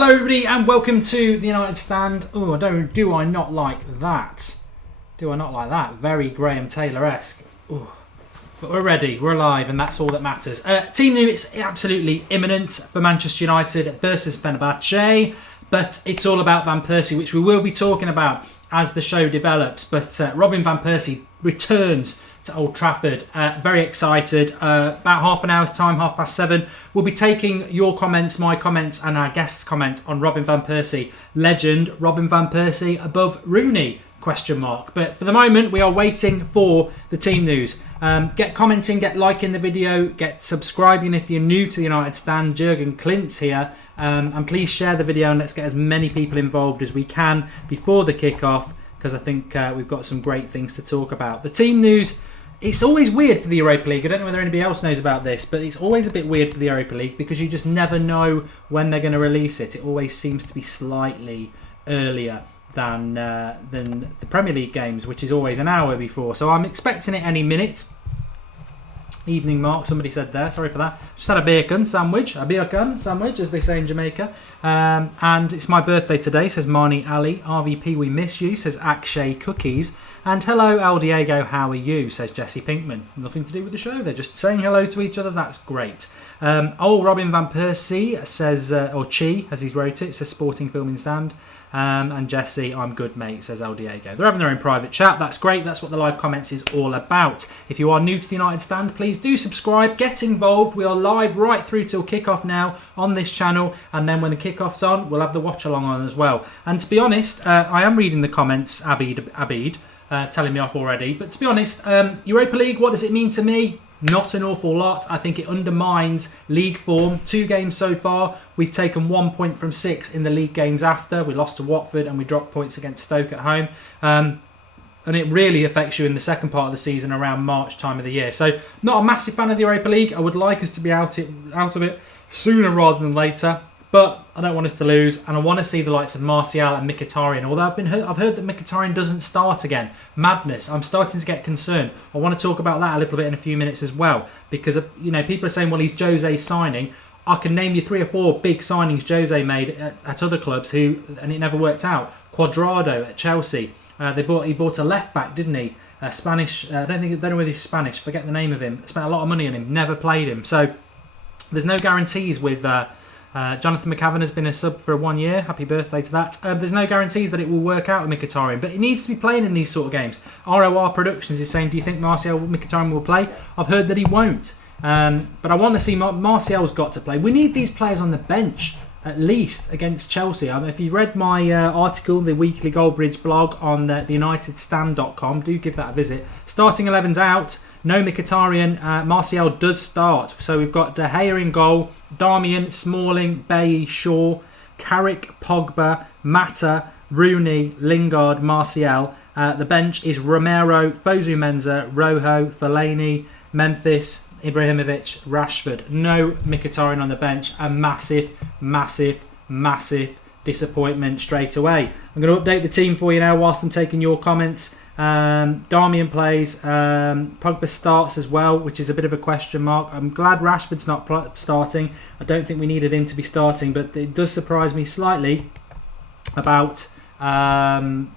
Hello everybody and welcome to the United Stand. Oh, do I not like that? Do I not like that? Very Graham Taylor-esque. Ooh. But we're ready, we're alive, and that's all that matters. Team news is absolutely imminent for Manchester United versus Fenerbahce, but it's all about Van Persie, which we will be talking about as the show develops. But Robin Van Persie returns to Old Trafford. Very excited. About half an hour's time, 7:30. We'll be taking your comments, my comments, and our guests' comment on Robin Van Persie. Legend Robin Van Persie above Rooney? ? But for the moment, we are waiting for the team news. Get commenting, get liking the video, get subscribing if you're new to the United Stand. Jurgen Klintz here. And please share the video and let's get as many people involved as we can before the kickoff, because I think we've got some great things to talk about. The team news, it's always weird for the Europa League. I don't know whether anybody else knows about this, but it's always a bit weird for the Europa League because you just never know when they're going to release it. It always seems to be slightly earlier than the Premier League games, which is always an hour before. So I'm expecting it any minute. Evening, Mark, somebody said there. Sorry for that. Just had a bacon sandwich, as they say in Jamaica. And it's my birthday today, says Marnie Ali. RVP, we miss you, says Akshay Cookies. And hello, El Diego, how are you, says Jesse Pinkman. Nothing to do with the show, they're just saying hello to each other. That's great. Robin Van Persie says, or Chi, as he's wrote it, says Sporting Filming Stand. And Jesse, I'm good, mate, says El Diego. They're having their own private chat. That's great. That's what the live comments is all about. If you are new to the United Stand, please do subscribe. Get involved. We are live right through till kickoff now on this channel. And then when the kickoff's on, we'll have the watch-along on as well. And to be honest, I am reading the comments, Abid telling me off already. But to be honest, Europa League, what does it mean to me? Not an awful lot. I think it undermines league form. 2 games so far. We've taken 1 point from 6 in the league games after. We lost to Watford and we dropped points against Stoke at home. And it really affects you in the second part of the season around March time of the year. So not a massive fan of the Europa League. I would like us to be out of it sooner rather than later. But I don't want us to lose, and I want to see the likes of Martial and Mkhitaryan. Although I've heard that Mkhitaryan doesn't start again. Madness. I'm starting to get concerned. I want to talk about that a little bit in a few minutes as well, because people are saying, well, he's Jose's signing. I can name you 3 or 4 big signings Jose made at other clubs and it never worked out. Cuadrado at Chelsea. He bought a left back, didn't he? Spanish. I don't know whether he's Spanish. Forget the name of him. Spent a lot of money on him. Never played him. So there's no guarantees with. Jonathan McCavan has been a sub for 1 year. Happy birthday to that. There's no guarantees that it will work out with Mkhitaryan, but he needs to be playing in these sort of games. ROR Productions is saying, do you think Mkhitaryan will play? I've heard that he won't. But I want to see Martial's got to play. We need these players on the bench, at least, against Chelsea. If you read my article, the weekly Goldbridge blog on the unitedstand.com, do give that a visit. Starting 11's out. No Mkhitaryan. Martial does start. So we've got De Gea in goal, Darmian, Smalling, Bailly, Shaw, Carrick, Pogba, Mata, Rooney, Lingard, Martial. The bench is Romero, Fosu Mensah, Rojo, Fellaini, Memphis, Ibrahimovic, Rashford. No Mkhitaryan on the bench. A massive, massive, massive disappointment straight away. I'm going to update the team for you now whilst I'm taking your comments. Darmian plays. Pogba starts as well, which is a bit of a question mark. I'm glad Rashford's not starting. I don't think we needed him to be starting, but it does surprise me slightly about Pogba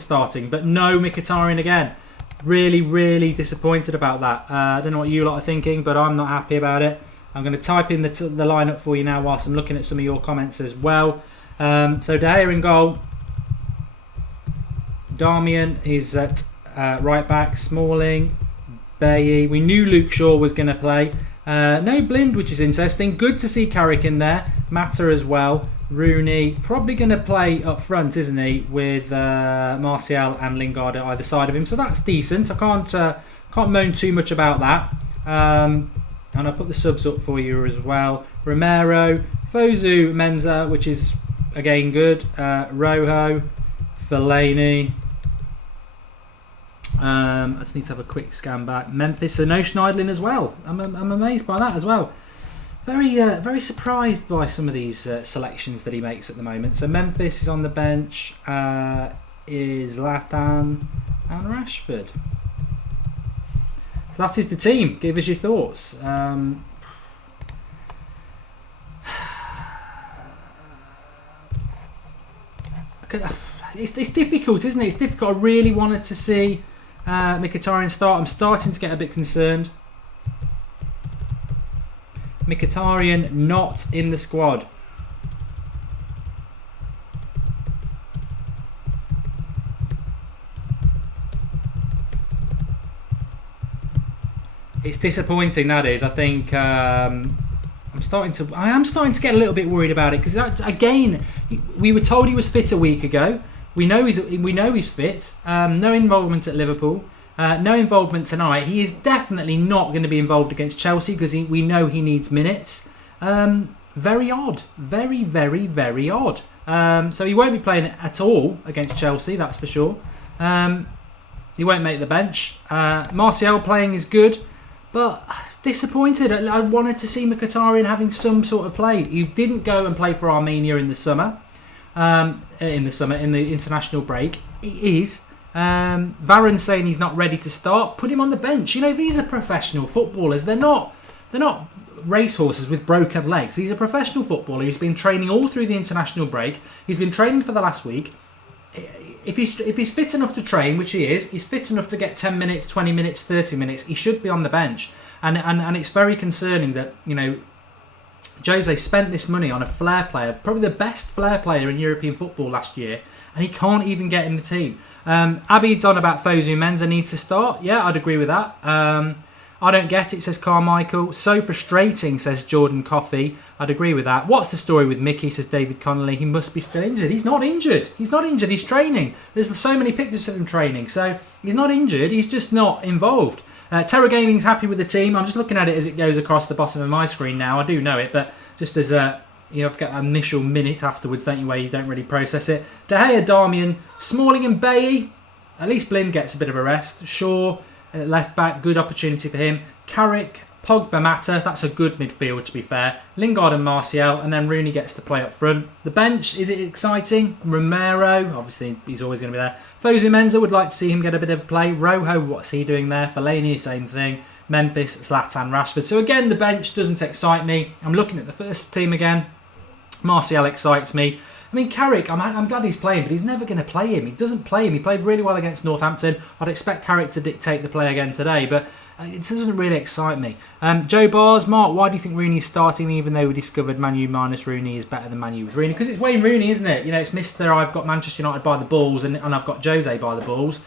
starting. But no Mkhitaryan again. Really, really disappointed about that. I don't know what you lot are thinking, but I'm not happy about it. I'm going to type in the lineup for you now whilst I'm looking at some of your comments as well. So De Gea in goal. Darmian is at right back. Smalling, Bailly. We knew Luke Shaw was going to play. No Blind, which is interesting. Good to see Carrick in there. Mata as well. Rooney probably going to play up front, isn't he? With Martial and Lingard at either side of him. So that's decent. I can't moan too much about that. And I'll put the subs up for you as well. Romero, Fosu Mensah, which is again good. Rojo, Fellaini. I just need to have a quick scan back. Memphis, so no Schneidlin as well. I'm amazed by that as well. Very surprised by some of these selections that he makes at the moment. So Memphis is on the bench, is Zlatan and Rashford. So that is the team. Give us your thoughts. it's difficult, isn't it? It's difficult. I really wanted to see Mkhitaryan start. I'm starting to get a bit concerned. Mkhitaryan not in the squad. It's disappointing, that is. I think I am starting to get a little bit worried about it, because again, we were told he was fit a week ago. We know he's fit. No involvement at Liverpool. No involvement tonight. He is definitely not going to be involved against Chelsea, because we know he needs minutes. Very odd. Very, very, very odd. So he won't be playing at all against Chelsea, that's for sure. He won't make the bench. Martial playing is good, but disappointed. I wanted to see Mkhitaryan having some sort of play. He didn't go and play for Armenia in the summer. In the international break. He is. Varane saying he's not ready to start. Put him on the bench. You know, these are professional footballers. They're not racehorses with broken legs. He's a professional footballer. He's been training all through the international break. He's been training for the last week. If he's fit enough to train, which he is, he's fit enough to get 10 minutes, 20 minutes, 30 minutes. He should be on the bench. And it's very concerning that, you know, Jose spent this money on a flair player, probably the best flair player in European football last year, and he can't even get in the team. Abid's on about Fosu Mensah needs to start. Yeah, I'd agree with that. I don't get it, says Carmichael. So frustrating, says Jordan Coffey. I'd agree with that. What's the story with Mickey, says David Connolly. He must be still injured. He's not injured. He's not injured. He's training. There's so many pictures of him training. So he's not injured. He's just not involved. Terra Gaming's happy with the team. I'm just looking at it as it goes across the bottom of my screen now. I do know it, but just as you have to get an initial minute afterwards, don't you, where you don't really process it. De Gea, Darmian, Smalling and Bailly. At least Blind gets a bit of a rest. Shaw, left back, good opportunity for him. Carrick, Pogba, Mata, that's a good midfield to be fair. Lingard and Martial, and then Rooney gets to play up front. The bench, is it exciting? Romero, obviously he's always going to be there. Fosu Mensah, would like to see him get a bit of play. Rojo, what's he doing there? Fellaini, same thing. Memphis, Zlatan, Rashford. So again, the bench doesn't excite me. I'm looking at the first team again. Martial excites me. I mean, Carrick, I'm glad he's playing, but he's never going to play him. He doesn't play him. He played really well against Northampton. I'd expect Carrick to dictate the play again today, but it doesn't really excite me. Joe Bars, Mark, why do you think Rooney's starting, even though we discovered Man U minus Rooney is better than Man U with Rooney? Because it's Wayne Rooney, isn't it? You know, it's Mr. I've got Manchester United by the balls, and I've got Jose by the balls.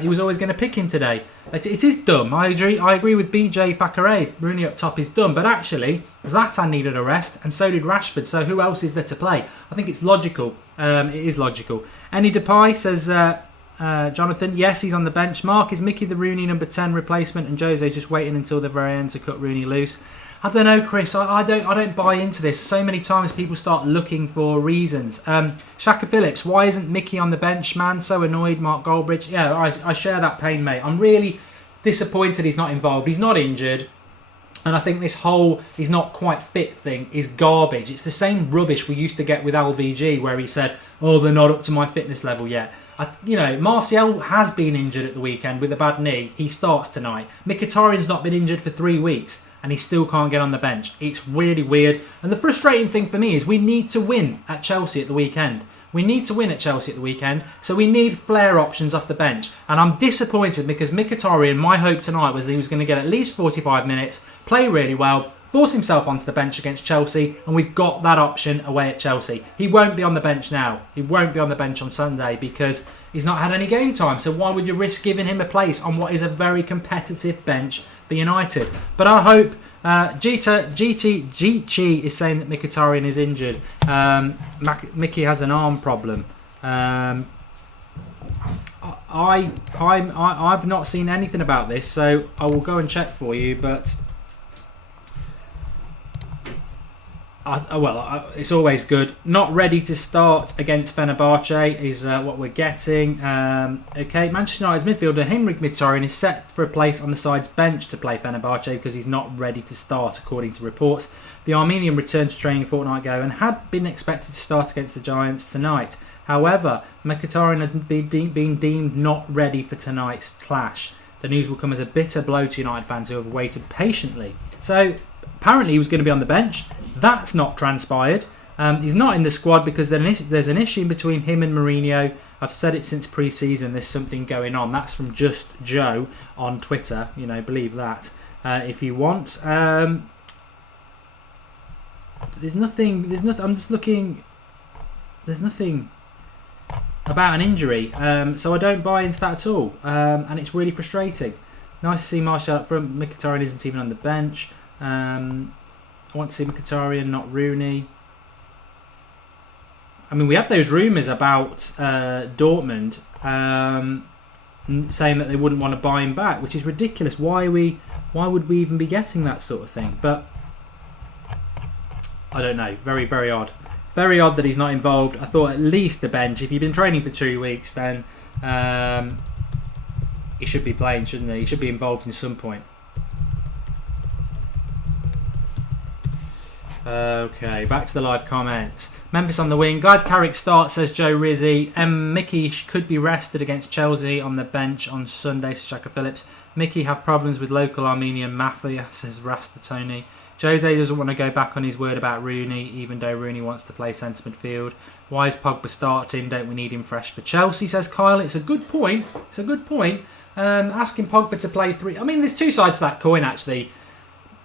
He was always going to pick him today. It is dumb. I agree with BJ Thackeray. Rooney up top is dumb, but actually, Zlatan needed a rest, and so did Rashford. So who else is there to play? I think it's logical. It is logical. Any Depay says, Jonathan, yes, he's on the bench. Mark, is Mickey the Rooney number 10 replacement, and Jose's just waiting until the very end to cut Rooney loose? I don't know, Chris. I don't buy into this. So many times people start looking for reasons. Shaka Phillips, why isn't Mickey on the bench, man? So annoyed. Mark Goldbridge. Yeah, I share that pain, mate. I'm really disappointed he's not involved. He's not injured. And I think this whole he's not quite fit thing is garbage. It's the same rubbish we used to get with LVG, where he said, oh, they're not up to my fitness level yet. Martial has been injured at the weekend with a bad knee. He starts tonight. Mkhitaryan's not been injured for 3 weeks, and he still can't get on the bench. It's really weird. And the frustrating thing for me is we need to win at Chelsea at the weekend. We need to win at Chelsea at the weekend, so we need flair options off the bench. And I'm disappointed because Mkhitaryan, my hope tonight was that he was going to get at least 45 minutes, play really well, force himself onto the bench against Chelsea, and we've got that option away at Chelsea. He won't be on the bench now. He won't be on the bench on Sunday because he's not had any game time. So why would you risk giving him a place on what is a very competitive bench for United? But I hope GT is saying that Mkhitaryan is injured. Mickey has an arm problem. I've not seen anything about this, so I will go and check for you. But it's always good. Not ready to start against Fenerbahce is what we're getting. Okay, Manchester United's midfielder Henrik Mkhitaryan is set for a place on the side's bench to play Fenerbahce because he's not ready to start, according to reports. The Armenian returned to training a fortnight ago and had been expected to start against the Giants tonight. However, Mkhitaryan has been deemed not ready for tonight's clash. The news will come as a bitter blow to United fans who have waited patiently. So apparently he was going to be on the bench. That's not transpired. He's not in the squad because there's an issue between him and Mourinho. I've said it since pre-season. There's something going on. That's from Just Joe on Twitter. Believe that if you want. There's nothing. I'm just looking. There's nothing about an injury, so I don't buy into that at all, and it's really frustrating. Nice to see Martial up front. Mkhitaryan isn't even on the bench. I want to see Mkhitaryan, not Rooney. I mean, we had those rumours about Dortmund saying that they wouldn't want to buy him back, which is ridiculous. Why would we even be getting that sort of thing? But I don't know. Very, very odd. Very odd that he's not involved. I thought at least the bench. If you've been training for 2 weeks, then he should be playing, shouldn't he? He should be involved in some point. Okay, back to the live comments. Memphis on the wing. Glad Carrick starts, says Joe Rizzi. Mickey could be rested against Chelsea on the bench on Sunday, says Shaka Phillips. Mickey have problems with local Armenian mafia, says Rasta Tony. Jose doesn't want to go back on his word about Rooney, even though Rooney wants to play centre midfield. Why is Pogba starting? Don't we need him fresh for Chelsea, says Kyle. It's a good point. Asking Pogba to play three. I mean, there's two sides to that coin, actually.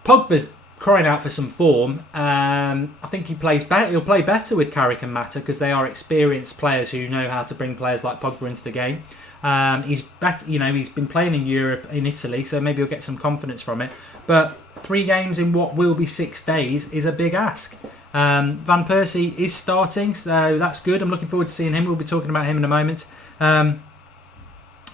Pogba's crying out for some form. I think he plays better. He'll play better with Carrick and Mata because they are experienced players who know how to bring players like Pogba into the game. He's better. He's been playing in Europe, in Italy, so maybe he'll get some confidence from it. But 3 games in what will be 6 days is a big ask. Van Persie is starting, so that's good. I'm looking forward to seeing him. We'll be talking about him in a moment.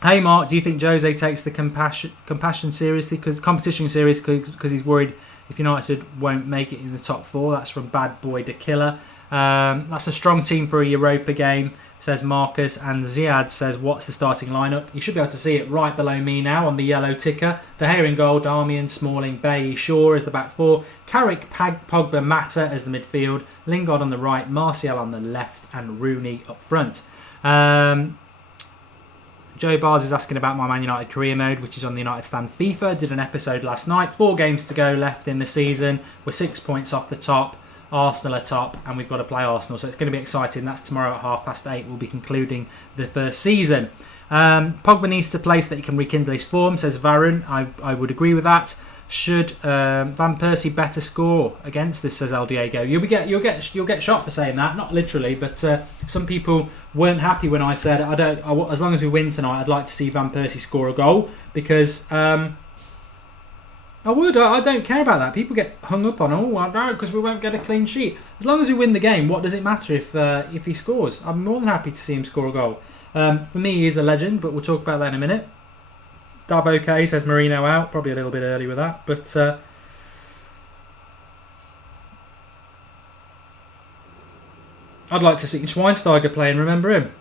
Hey Mark, do you think Jose takes the competition seriously? Because he's worried if United won't make it in the top 4. That's from Bad Boy the Killer. That's a strong team for a Europa game, says Marcus. And Ziad says, what's the starting lineup? You should be able to see it right below me now on the yellow ticker. De Gea in goal, Darmian, Smalling, Bailly, Shaw as the back 4, Carrick, Pogba, Mata as the midfield, Lingard on the right, Martial on the left, and Rooney up front. Joe Bars is asking about my Man United career mode, which is on the United Stand FIFA. Did an episode last night. 4 games to go left in the season. We're 6 points off the top. Arsenal are top, and we've got to play Arsenal. So it's going to be exciting. That's tomorrow at 8:30. We'll be concluding the first season. Pogba needs to play so that he can rekindle his form, says Varun. I would agree with that. Should Van Persie better score against this, says El Diego. You'll get shot for saying that, not literally, but some people weren't happy when I said as long as we win tonight, I'd like to see Van Persie score a goal, because I don't care about that. People get hung up on because we won't get a clean sheet. As long as we win the game, what does it matter if he scores? I'm more than happy to see him score a goal. For me, he is a legend, but we'll talk about that in a minute. Dav OK says Mourinho out. Probably a little bit early with that. But I'd like to see Schweinsteiger play and remember him.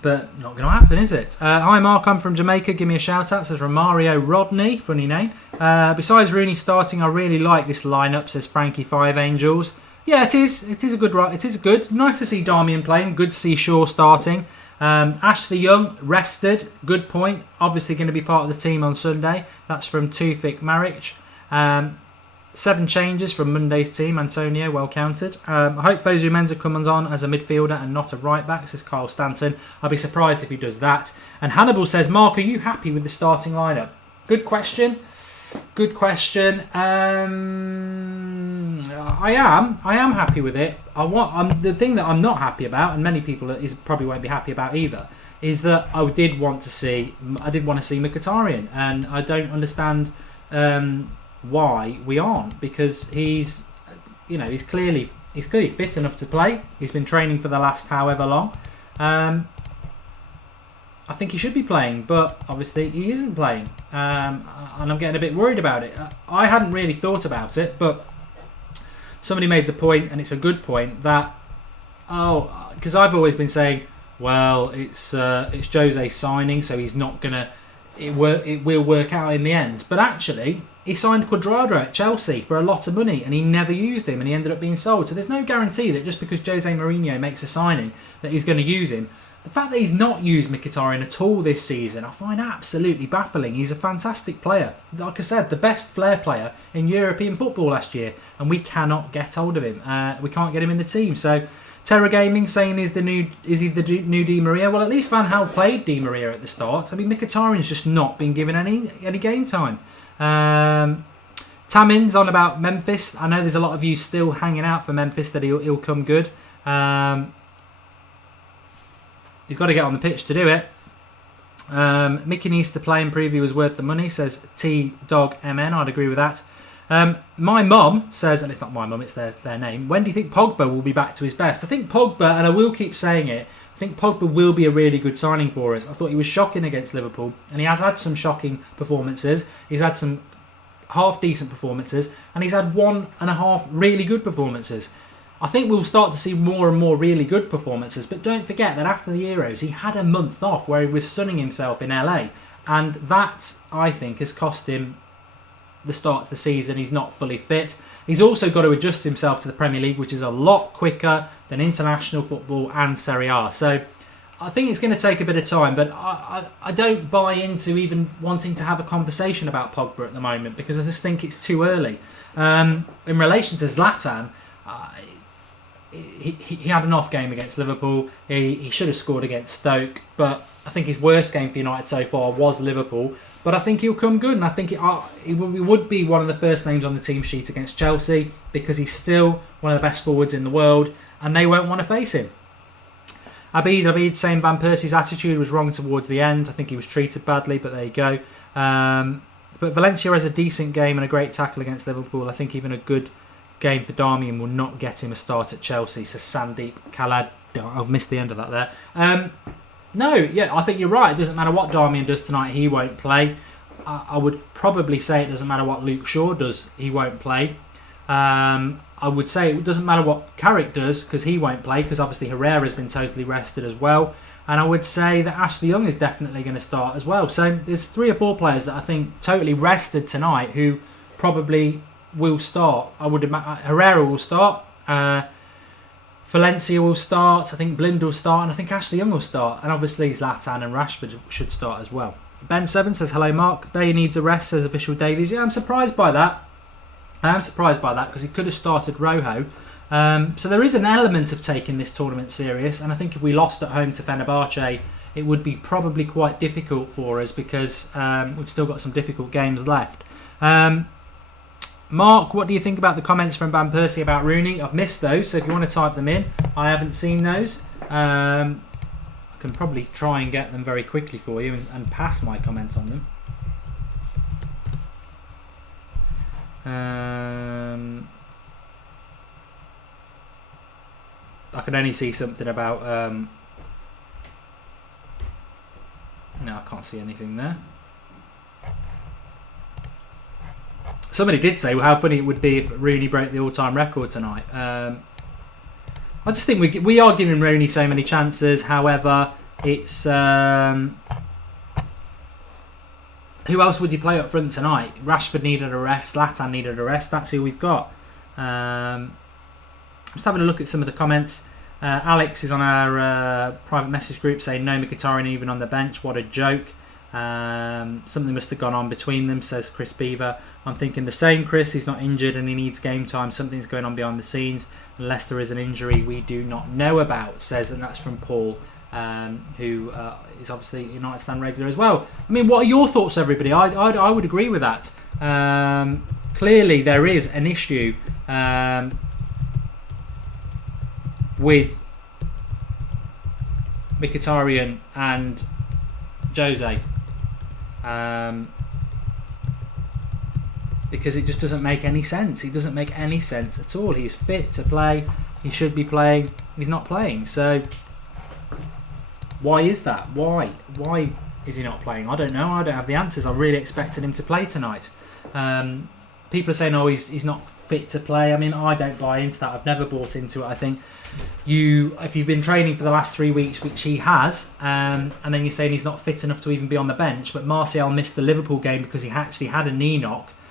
But not going to happen, is it? Hi Mark, I'm from Jamaica. Give me a shout out, says Romario Rodney. Funny name. Besides Rooney starting, I really like this lineup, says Frankie Five Angels. Yeah, it is. It is good. Nice to see Darmian playing. Good to see Shaw starting. Ashley Young rested. Good point. Obviously going to be part of the team on Sunday. That's from Tufik Maric. 7 changes from Monday's team. Antonio, well counted. I hope Fosu Mensah comes on as a midfielder and not a right back, says Kyle Stanton. I'll be surprised if he does that. And Hannibal says, Mark, are you happy with the starting lineup? Good question. I am happy with it. The thing that I'm not happy about, and many people probably won't be happy about either, is that I did want to see Mkhitaryan, and I don't understand why we aren't, because he's clearly fit enough to play. He's been training for the last however long. I think he should be playing, but obviously he isn't playing, and I'm getting a bit worried about it. I hadn't really thought about it, but somebody made the point, and it's a good point, that because I've always been saying, well, it's Jose signing, so he's not gonna. It will work out in the end. But actually, he signed Cuadrado at Chelsea for a lot of money, and he never used him, and he ended up being sold. So there's no guarantee that just because Jose Mourinho makes a signing that he's going to use him. the fact that he's not used Mkhitaryan at all this season, I find absolutely baffling. He's a fantastic player. Like I said, the best flair player in European football last year, and we cannot get hold of him. We can't get him in the team. So, Terra Gaming saying is he the new Di Maria? Well, at least Van Gaal played Di Maria at the start. I mean, Mkhitaryan's just not been given any game time. Tamin's on about Memphis. I know there's a lot of you still hanging out for Memphis that he'll come good. He's got to get on the pitch to do it. Mickey needs to play and prove he was worth the money, says T-Dog-MN. I'd agree with that. My mum says, and it's not my mum, it's their name, when do you think Pogba will be back to his best? I think Pogba, and I will keep saying it, I think Pogba will be a really good signing for us. I thought he was shocking against Liverpool, and he has had some shocking performances. He's had some half-decent performances, and he's had 1.5 really good performances. I think we'll start to see more and more really good performances, but don't forget that after the Euros, he had a month off where he was sunning himself in LA, and that, I think, has cost him the start to the season. He's not fully fit. He's also got to adjust himself to the Premier League, which is a lot quicker than international football and Serie A. So I think it's going to take a bit of time, but I don't buy into even wanting to have a conversation about Pogba at the moment, because I just think it's too early. In relation to Zlatan, he had an off game against Liverpool. He should have scored against Stoke, but I think his worst game for United so far was Liverpool. But I think he'll come good, and I think he would be one of the first names on the team sheet against Chelsea, because he's still one of the best forwards in the world, and they won't want to face him. Abid saying Van Persie's attitude was wrong towards the end. I think he was treated badly, but there you go. But Valencia has a decent game and a great tackle against Liverpool. I think even a good game for Darmian will not get him a start at Chelsea, says Sandeep Khalad. I've missed the end of that there. No, yeah, I think you're right. It doesn't matter what Darmian does tonight, he won't play. I would probably say it doesn't matter what Luke Shaw does, he won't play. I would say it doesn't matter what Carrick does, because he won't play, because obviously Herrera's been totally rested as well. And I would say that Ashley Young is definitely going to start as well. So there's 3 or 4 players that I think totally rested tonight who probably will start. I would imagine Herrera will start. Valencia will start. I think Blind will start, and I think Ashley Young will start. And obviously Zlatan and Rashford should start as well. Ben Seven says, hello Mark. Bayer needs a rest, says Official Davies. Yeah, I'm surprised by that. Because he could have started Rojo. So there is an element of taking this tournament serious, and I think if we lost at home to Fenerbahce, it would be probably quite difficult for us, because we've still got some difficult games left. Mark, what do you think about the comments from Van Persie about Rooney? I've missed those, so if you want to type them in, I haven't seen those. I can probably try and get them very quickly for you and pass my comment on them. I could only see something about... no, I can't see anything there. Somebody did say, well, how funny it would be if Rooney broke the all-time record tonight. I just think we are giving Rooney so many chances. However, it's... who else would you play up front tonight? Rashford needed a rest. Zlatan needed a rest. That's who we've got. Just having a look at some of the comments. Alex is on our private message group saying no Mkhitaryan even on the bench. What a joke. Something must have gone on between them, says Chris Beaver. I'm thinking the same, Chris. He's not injured and he needs game time. Something's going on behind the scenes, unless there is an injury we do not know about, says, and that's from Paul, who is obviously a United Stand regular as well. I mean, what are your thoughts, everybody? I would agree with that. Clearly there is an issue with Mkhitaryan and Jose, because it just doesn't make any sense. It doesn't make any sense at all. He's fit to play. He should be playing. He's not playing. So why is that? Why is he not playing? I don't know. I don't have the answers. I really expected him to play tonight. People are saying, oh, he's not fit to play. I mean, I don't buy into that. I've never bought into it. I think if you've been training for the last 3 weeks, which he has, and then you're saying he's not fit enough to even be on the bench, but Martial missed the Liverpool game because he actually had a knee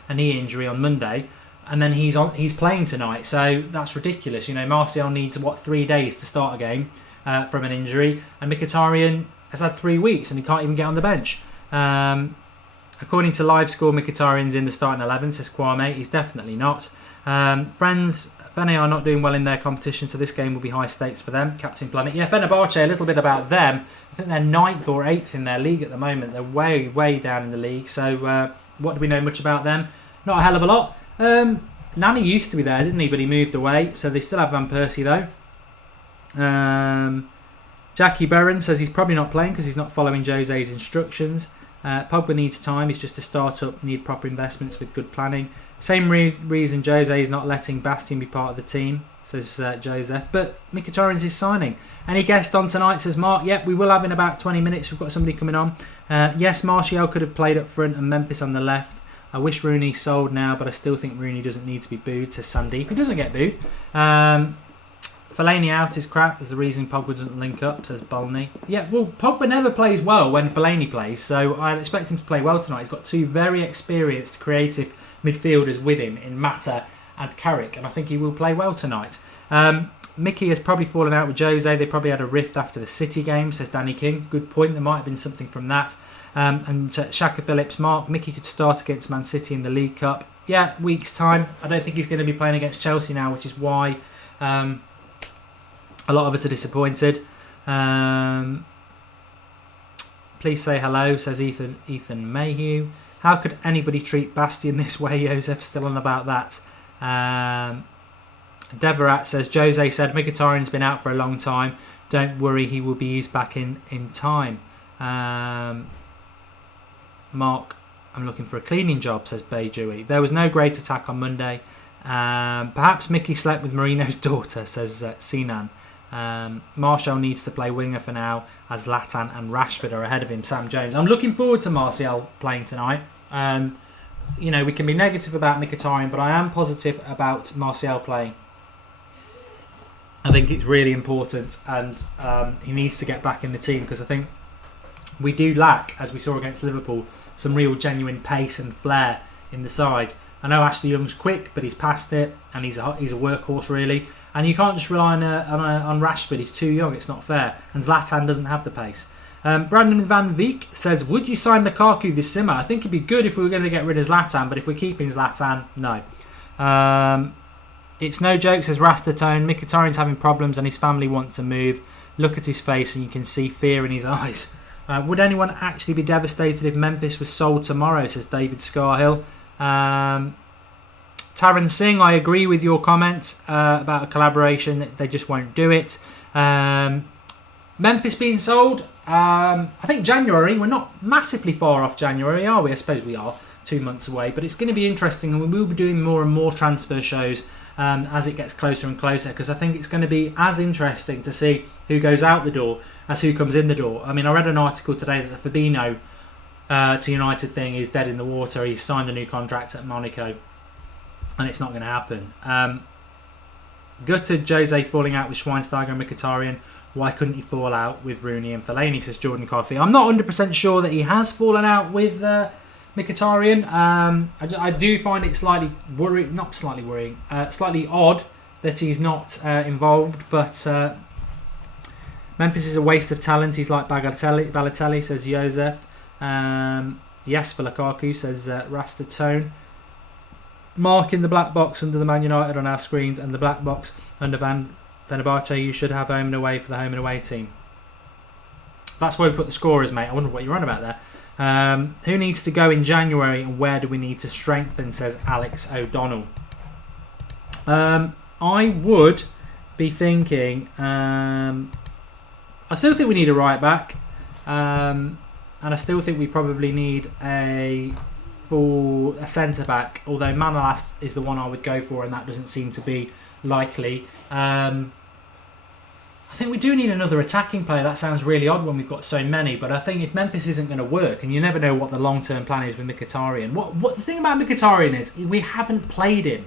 injury on Monday, and then he's playing tonight. So that's ridiculous. You know, Martial needs 3 days to start a game. from an injury, and Mkhitaryan has had 3 weeks and he can't even get on the bench. According to LiveScore, Mkhitaryan's in the starting 11, says Kwame. He's definitely not. Friends, Fene are not doing well in their competition, so this game will be high stakes for them. Captain Planet. Yeah, Fenerbahce, a little bit about them. I think they're 9th or 8th in their league at the moment. They're way, way down in the league. So what do we know much about them? Not a hell of a lot. Nani used to be there, didn't he? But he moved away. So they still have Van Persie, though. Jackie Berrin says he's probably not playing because he's not following Jose's instructions. Pogba needs time. He's just a start-up, need proper investments with good planning. Same reason Jose is not letting Bastien be part of the team, says Joseph. But Mkhitaryan's his signing. Any guest on tonight, says Mark. Yep, we will have in about 20 minutes. We've got somebody coming on. Yes, Martial could have played up front and Memphis on the left. I wish Rooney sold now, but I still think Rooney doesn't need to be booed, says Sandeep. He doesn't get booed. Fellaini out is crap is the reason Pogba doesn't link up, says Bolney. Yeah, well, Pogba never plays well when Fellaini plays, so I'd expect him to play well tonight. He's got 2 very experienced, creative midfielders with him in Mata and Carrick, and I think he will play well tonight. Mickey has probably fallen out with Jose. They probably had a rift after the City game, says Danny King. Good point, there might have been something from that. And Shaka Phillips, Mark, Mickey could start against Man City in the League Cup. Yeah, week's time. I don't think he's going to be playing against Chelsea now, which is why a lot of us are disappointed. Please say hello, says Ethan Mayhew. How could anybody treat Bastien this way? Joseph still on about that. Deverat says, Jose said Mkhitaryan's been out for a long time. Don't worry, he will be eased back in time. Mark, I'm looking for a cleaning job, says Beidjoui. There was no great attack on Monday. Perhaps Mickey slept with Marino's daughter, says Sinan. Martial needs to play winger for now, as Zlatan and Rashford are ahead of him. Sam Jones. I'm looking forward to Martial playing tonight. We can be negative about Mkhitaryan, but I am positive about Martial playing. I think it's really important, and he needs to get back in the team because I think we do lack, as we saw against Liverpool, some real genuine pace and flair in the side. I know Ashley Young's quick, but he's past it, and he's a workhorse really. And you can't just rely on Rashford. He's too young. It's not fair. And Zlatan doesn't have the pace. Brandon Van Veek says, "Would you sign Lukaku this summer? I think it'd be good if we were going to get rid of Zlatan, but if we're keeping Zlatan, no." It's no joke, says Rastatone. Mkhitaryan's having problems, and his family want to move. Look at his face, and you can see fear in his eyes. Would anyone actually be devastated if Memphis was sold tomorrow? Says David Scarhill. Taran Singh, I agree with your comments about a collaboration. They just won't do it. Memphis being sold, I think January. We're not massively far off January, are we? I suppose we are 2 months away. But it's going to be interesting, and we will be doing more and more transfer shows as it gets closer and closer, because I think it's going to be as interesting to see who goes out the door as who comes in the door. I mean, I read an article today that the Fabinho to United thing is dead in the water. He's signed a new contract at Monaco, and it's not going to happen. Gutted Jose falling out with Schweinsteiger and Mkhitaryan. Why couldn't he fall out with Rooney and Fellaini, says Jordan Coffey. I'm not 100% sure that he has fallen out with Mkhitaryan. I do find it slightly worrying, slightly odd that he's not involved, but Memphis is a waste of talent. He's like Balotelli, says Joseph. Yes for Lukaku, says Rastatone. Marking the black box under the Man United on our screens and the black box under Fenerbahce. You should have home and away for the home and away team. That's where we put the scorers, mate. I wonder what you're on about there. Who needs to go in January and where do we need to strengthen, says Alex O'Donnell. I would be thinking, I still think we need a right back, and I still think we probably need a centre back, although Manolas is the one I would go for, and that doesn't seem to be likely. I think we do need another attacking player. That sounds really odd when we've got so many, but I think if Memphis isn't going to work, and you never know what the long-term plan is with Mkhitaryan. What the thing about Mkhitaryan is, we haven't played him.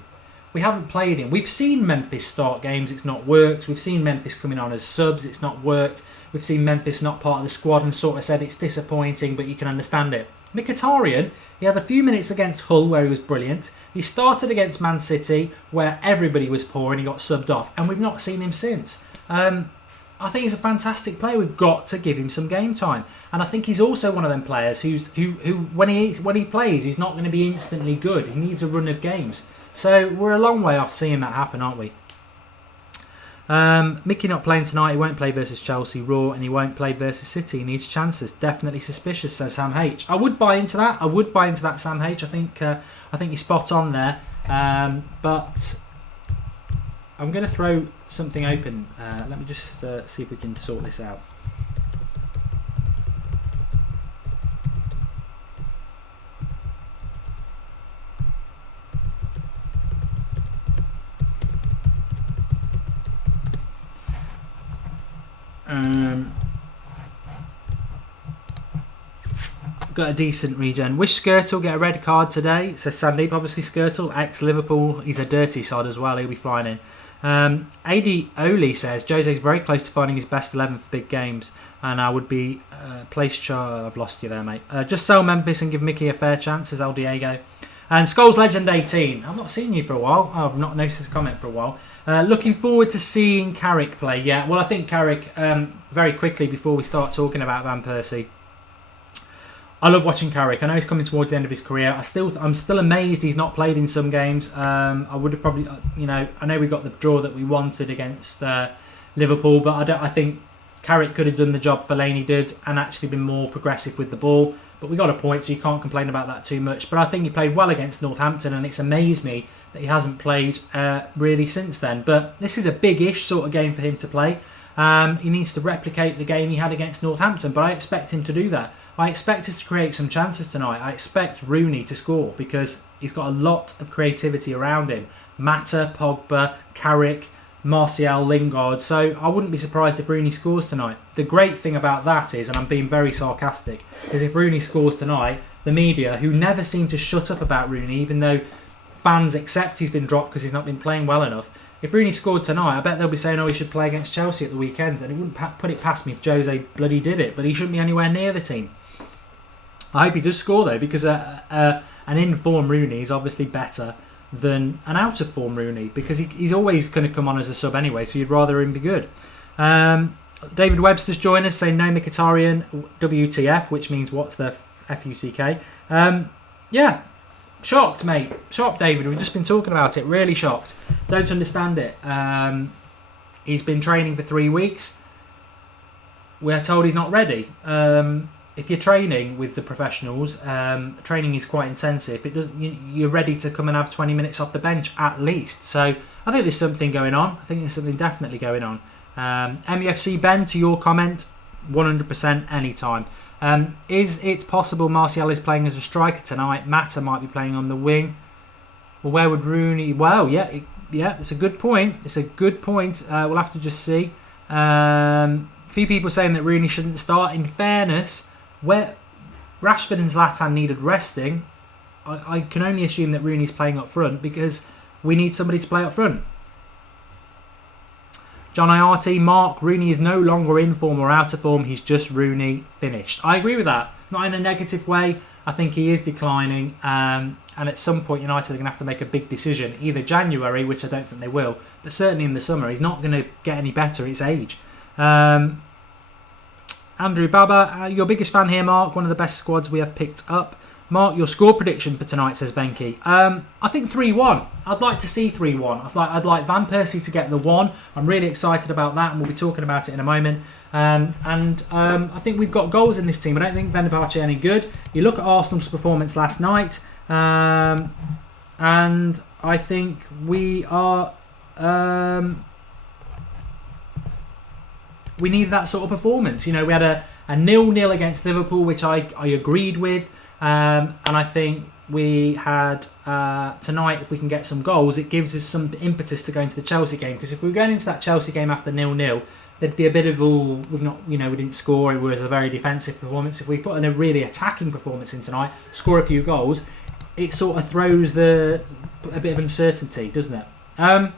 We've seen Memphis start games, it's not worked. We've seen Memphis coming on as subs, it's not worked. We've seen Memphis not part of the squad and sort of said it's disappointing, but you can understand it. Mkhitaryan, he had a few minutes against Hull where he was brilliant. He started against Man City where everybody was poor and he got subbed off, and we've not seen him since. I think he's a fantastic player. We've got to give him some game time, and I think he's also one of them players who when he plays, he's not going to be instantly good. He needs a run of games. So we're a long way off seeing that happen, aren't we? Mickey not playing tonight. He won't play versus Chelsea Raw, and he won't play versus City. He needs chances. Definitely suspicious, says Sam H. I would buy into that. Sam H. I think you're spot on there. But I'm going to throw something open. Let me just see if we can sort this out. Got a decent regen. Wish Skirtle get a red card today, says Sandeep. Obviously Skirtle, ex-Liverpool, he's a dirty sod as well, he'll be flying in. AD Oli says Jose's very close to finding his best 11 for big games, and I would be I've lost you there, mate. Just sell Memphis and give Mickey a fair chance, says El Diego. And Skulls Legend 18, I've not seen you for a while. I've not noticed a comment for a while. Looking forward to seeing Carrick play. Yeah, well, I think Carrick, very quickly before we start talking about Van Persie, I love watching Carrick. I know he's coming towards the end of his career. I'm still amazed he's not played in some games. I would have probably, I know we got the draw that we wanted against Liverpool, but I think Carrick could have done the job Fellaini did and actually been more progressive with the ball. But we got a point, so you can't complain about that too much. But I think he played well against Northampton, and it's amazed me that he hasn't played really since then. But this is a big-ish sort of game for him to play. He needs to replicate the game he had against Northampton, but I expect him to do that. I expect us to create some chances tonight. I expect Rooney to score because he's got a lot of creativity around him. Mata, Pogba, Carrick, Martial, Lingard. So I wouldn't be surprised if Rooney scores tonight. The great thing about that is, and I'm being very sarcastic, is if Rooney scores tonight, the media, who never seem to shut up about Rooney, even though fans accept he's been dropped because he's not been playing well enough, if Rooney scored tonight, I bet they'll be saying, he should play against Chelsea at the weekend. And it wouldn't put it past me if Jose bloody did it, but he shouldn't be anywhere near the team. I hope he does score, though, because an in-form Rooney is obviously better than an out-of-form Rooney, because he's always going to come on as a sub anyway, so you'd rather him be good. David Webster's joined us, saying no Mkhitaryan, WTF, which means what's the FUCK. Yeah. Shocked, mate. Shocked, David. We've just been talking about it. Really shocked. Don't understand it. He's been training for 3 weeks. We're told he's not ready. If you're training with the professionals, training is quite intensive. You're ready to come and have 20 minutes off the bench at least. So I think there's something going on. I think there's something definitely going on. MUFC Ben, to your comment, 100% anytime. Is it possible Martial is playing as a striker tonight? Mata might be playing on the wing. Well, where would Rooney... Well, yeah, it's a good point. It's a good point. We'll have to just see. A few people saying that Rooney shouldn't start. In fairness, where Rashford and Zlatan needed resting, I can only assume that Rooney's playing up front because we need somebody to play up front. John IRT, Mark, Rooney is no longer in form or out of form. He's just Rooney, finished. I agree with that. Not in a negative way. I think he is declining. And at some point, United are going to have to make a big decision. Either January, which I don't think they will, but certainly in the summer. He's not going to get any better. It's age. Andrew Baba, your biggest fan here, Mark. One of the best squads we have picked up. Mark, your score prediction for tonight, says Venki. I think 3-1. I'd like to see 3-1. I'd like Van Persie to get the 1. I'm really excited about that, and we'll be talking about it in a moment. I think we've got goals in this team. I don't think Fenerbahce are any good. You look at Arsenal's performance last night, and I think we are... we need that sort of performance. We had a 0-0 against Liverpool, which I agreed with. And I think we had tonight, if we can get some goals, it gives us some impetus to go into the Chelsea game. Because if we were going into that Chelsea game after 0-0, there'd be a bit of we didn't score. It was a very defensive performance. If we put in a really attacking performance in tonight, score a few goals, it sort of throws a bit of uncertainty, doesn't it?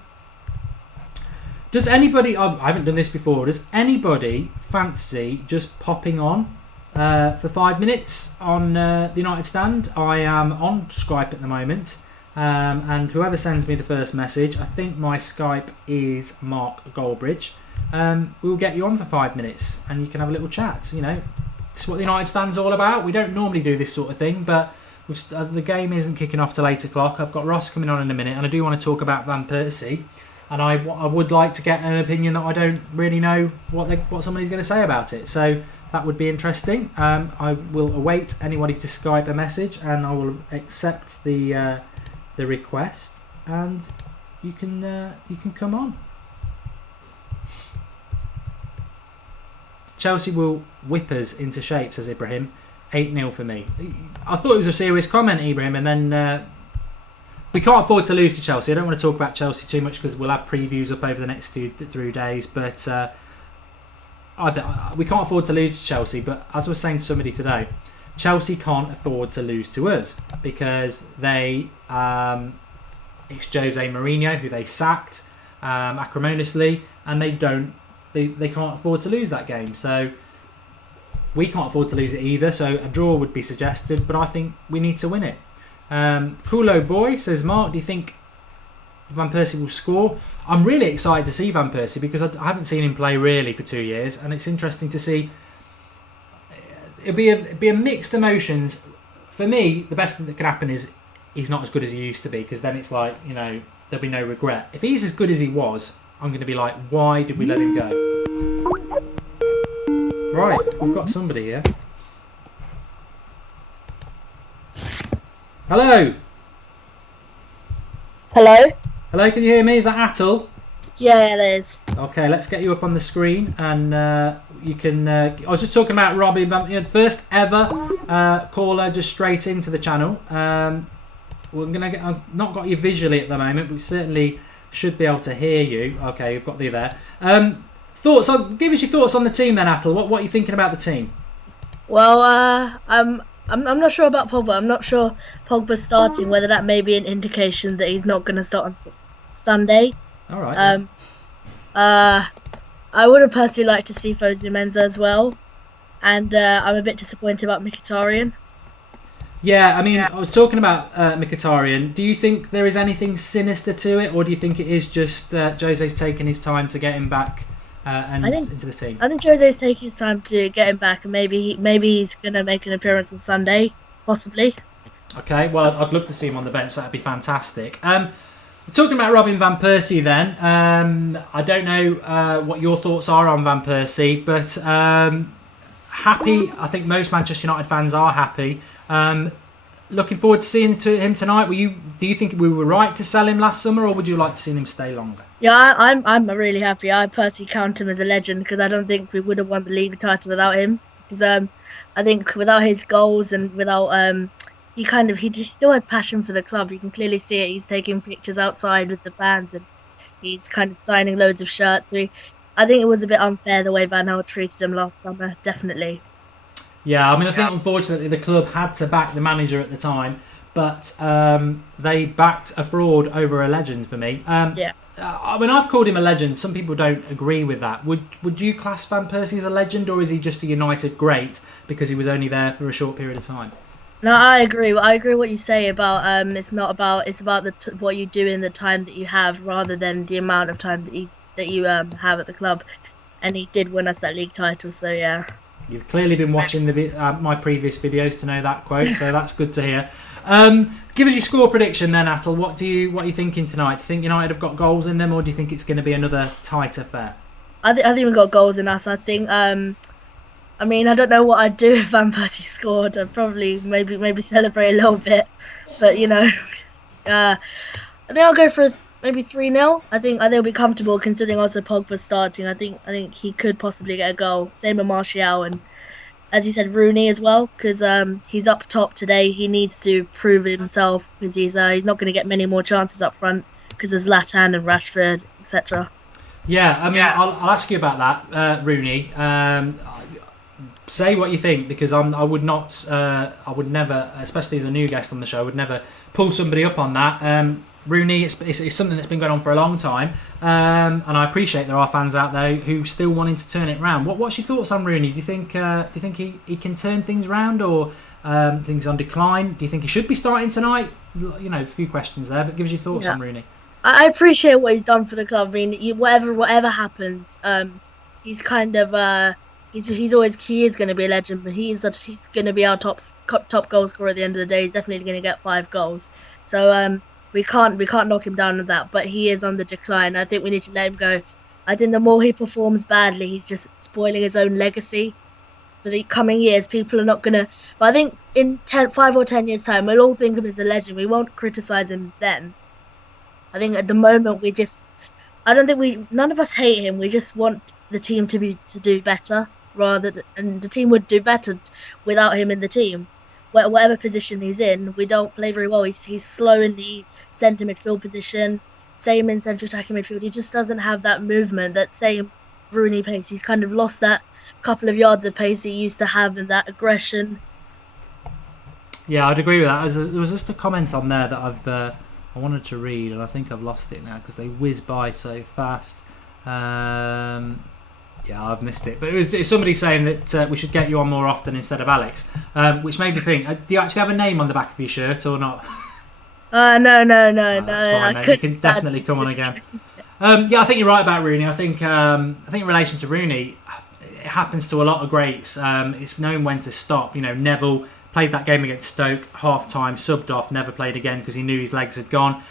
Does anybody? I haven't done this before. Does anybody fancy just popping on for 5 minutes on the United stand? I am on Skype at the moment, and whoever sends me the first message, I think my Skype is Mark Goldbridge. we'll get you on for 5 minutes and you can have a little chat. You know, it's what the United Stand's all about. We don't normally do this sort of thing, but the game isn't kicking off till 8 o'clock. I've got Ross coming on in a minute, and I do want to talk about Van Persie. And I would like to get an opinion that I don't really know what somebody's going to say about it. So that would be interesting. I will await anybody to Skype a message, and I will accept the request, and you can come on. Chelsea will whip us into shape, says Ibrahim. 8-0 for me. I thought it was a serious comment, Ibrahim, and then we can't afford to lose to Chelsea. I don't want to talk about Chelsea too much because we'll have previews up over the next 3 days, but we can't afford to lose to Chelsea. But as I was saying to somebody today, Chelsea can't afford to lose to us because it's Jose Mourinho, who they sacked acrimoniously, and they can't afford to lose that game. So we can't afford to lose it either. So a draw would be suggested, but I think we need to win it. Coolo Boy says, Mark, do you think Van Persie will score? I'm really excited to see Van Persie because I haven't seen him play really for 2 years, and it's interesting to see. It'll be a mixed emotions. For me, the best thing that can happen is he's not as good as he used to be, because then it's like, you know, there'll be no regret. If he's as good as he was, I'm going to be like, why did we let him go? Right, we've got somebody here. Hello. Hello? Hello, can you hear me? Is that Atul? Yeah, it is. Okay, let's get you up on the screen, and you can. I was just talking about Robbie, first ever caller, just straight into the channel. I've not got you visually at the moment, but we certainly should be able to hear you. Okay, you've got you there. Give us your thoughts on the team then, Atul. What are you thinking about the team? Well, I'm not sure about Pogba. I'm not sure Pogba's starting, whether that may be an indication that he's not going to start on Sunday. All right. I would have personally liked to see Fosu Mensah as well. And I'm a bit disappointed about Mkhitaryan. Yeah, I mean, I was talking about Mkhitaryan. Do you think there is anything sinister to it, or do you think it is just Jose's taking his time to get him back into the team? I think Jose's taking his time to get him back, and maybe he's going to make an appearance on Sunday, possibly. Okay, well, I'd love to see him on the bench. That'd be fantastic. Talking about Robin Van Persie then, I don't know what your thoughts are on Van Persie, but happy. I think most Manchester United fans are happy. Looking forward to seeing him tonight. Do you think we were right to sell him last summer, or would you like to see him stay longer? Yeah, I'm really happy. I personally count him as a legend because I don't think we would have won the league title without him. Because I think without his goals and without he still has passion for the club. You can clearly see it. He's taking pictures outside with the fans, and he's kind of signing loads of shirts. So I think it was a bit unfair the way Van Gaal treated him last summer, definitely. Yeah, I mean, I think unfortunately the club had to back the manager at the time, but they backed a fraud over a legend for me. Yeah. I mean, I've called him a legend. Some people don't agree with that. Would you class Van Persie as a legend, or is he just a United great because he was only there for a short period of time? No, I agree. I agree what you say about it's about what you do in the time that you have rather than the amount of time that you have at the club. And he did win us that league title, so yeah. You've clearly been watching my previous videos to know that quote, so that's good to hear. Give us your score prediction then, Atul. What are you thinking tonight? Do you think United have got goals in them, or do you think it's going to be another tight affair? I think we've got goals in us. I think. I mean, I don't know what I'd do if Van Persie scored. I'd probably maybe celebrate a little bit, but you know, I think I'll go for maybe 3-0. I think they'll be comfortable considering also Pogba's starting. I think he could possibly get a goal. Same with Martial, and as you said, Rooney as well, because he's up top today. He needs to prove himself because he's not going to get many more chances up front because there's Zlatan and Rashford, etc. Yeah, I mean, I'll ask you about that, Rooney. Say what you think, because I would never, especially as a new guest on the show, I would never pull somebody up on that. Rooney, it's something that's been going on for a long time, and I appreciate there are fans out there who still want him to turn it round. What's your thoughts on Rooney? Do you think he can turn things round, or things on decline? Do you think he should be starting tonight? You know, a few questions there, but give us your thoughts on Rooney. I appreciate what he's done for the club. I mean, whatever happens, he's kind of he is going to be a legend, but he's going to be our top goal scorer at the end of the day. He's definitely going to get 5 goals. So we can't knock him down on that. But he is on the decline. I think we need to let him go. I think the more he performs badly, he's just spoiling his own legacy for the coming years. People are not going to. But I think in 5 or 10 years' time, we'll all think of him as a legend. We won't criticize him then. I think at the moment I don't think none of us hate him. We just want the team to do better and the team would do better without him in the team. Whatever position he's in, we don't play very well. He's slow in the centre midfield position, same in central attacking midfield. He just doesn't have that movement, that same Rooney pace. He's kind of lost that couple of yards of pace he used to have and that aggression. Yeah, I'd agree with that. There was just a comment on there that I wanted to read, and I think I've lost it now because they whiz by so fast. Yeah, I've missed it. But it's somebody saying that we should get you on more often instead of Alex, which made me think, do you actually have a name on the back of your shirt or not? No. That's fine, you can definitely come on again. Yeah, I think you're right about Rooney. I think in relation to Rooney, it happens to a lot of greats. It's knowing when to stop. Neville played that game against Stoke, half-time, subbed off, never played again because he knew his legs had gone.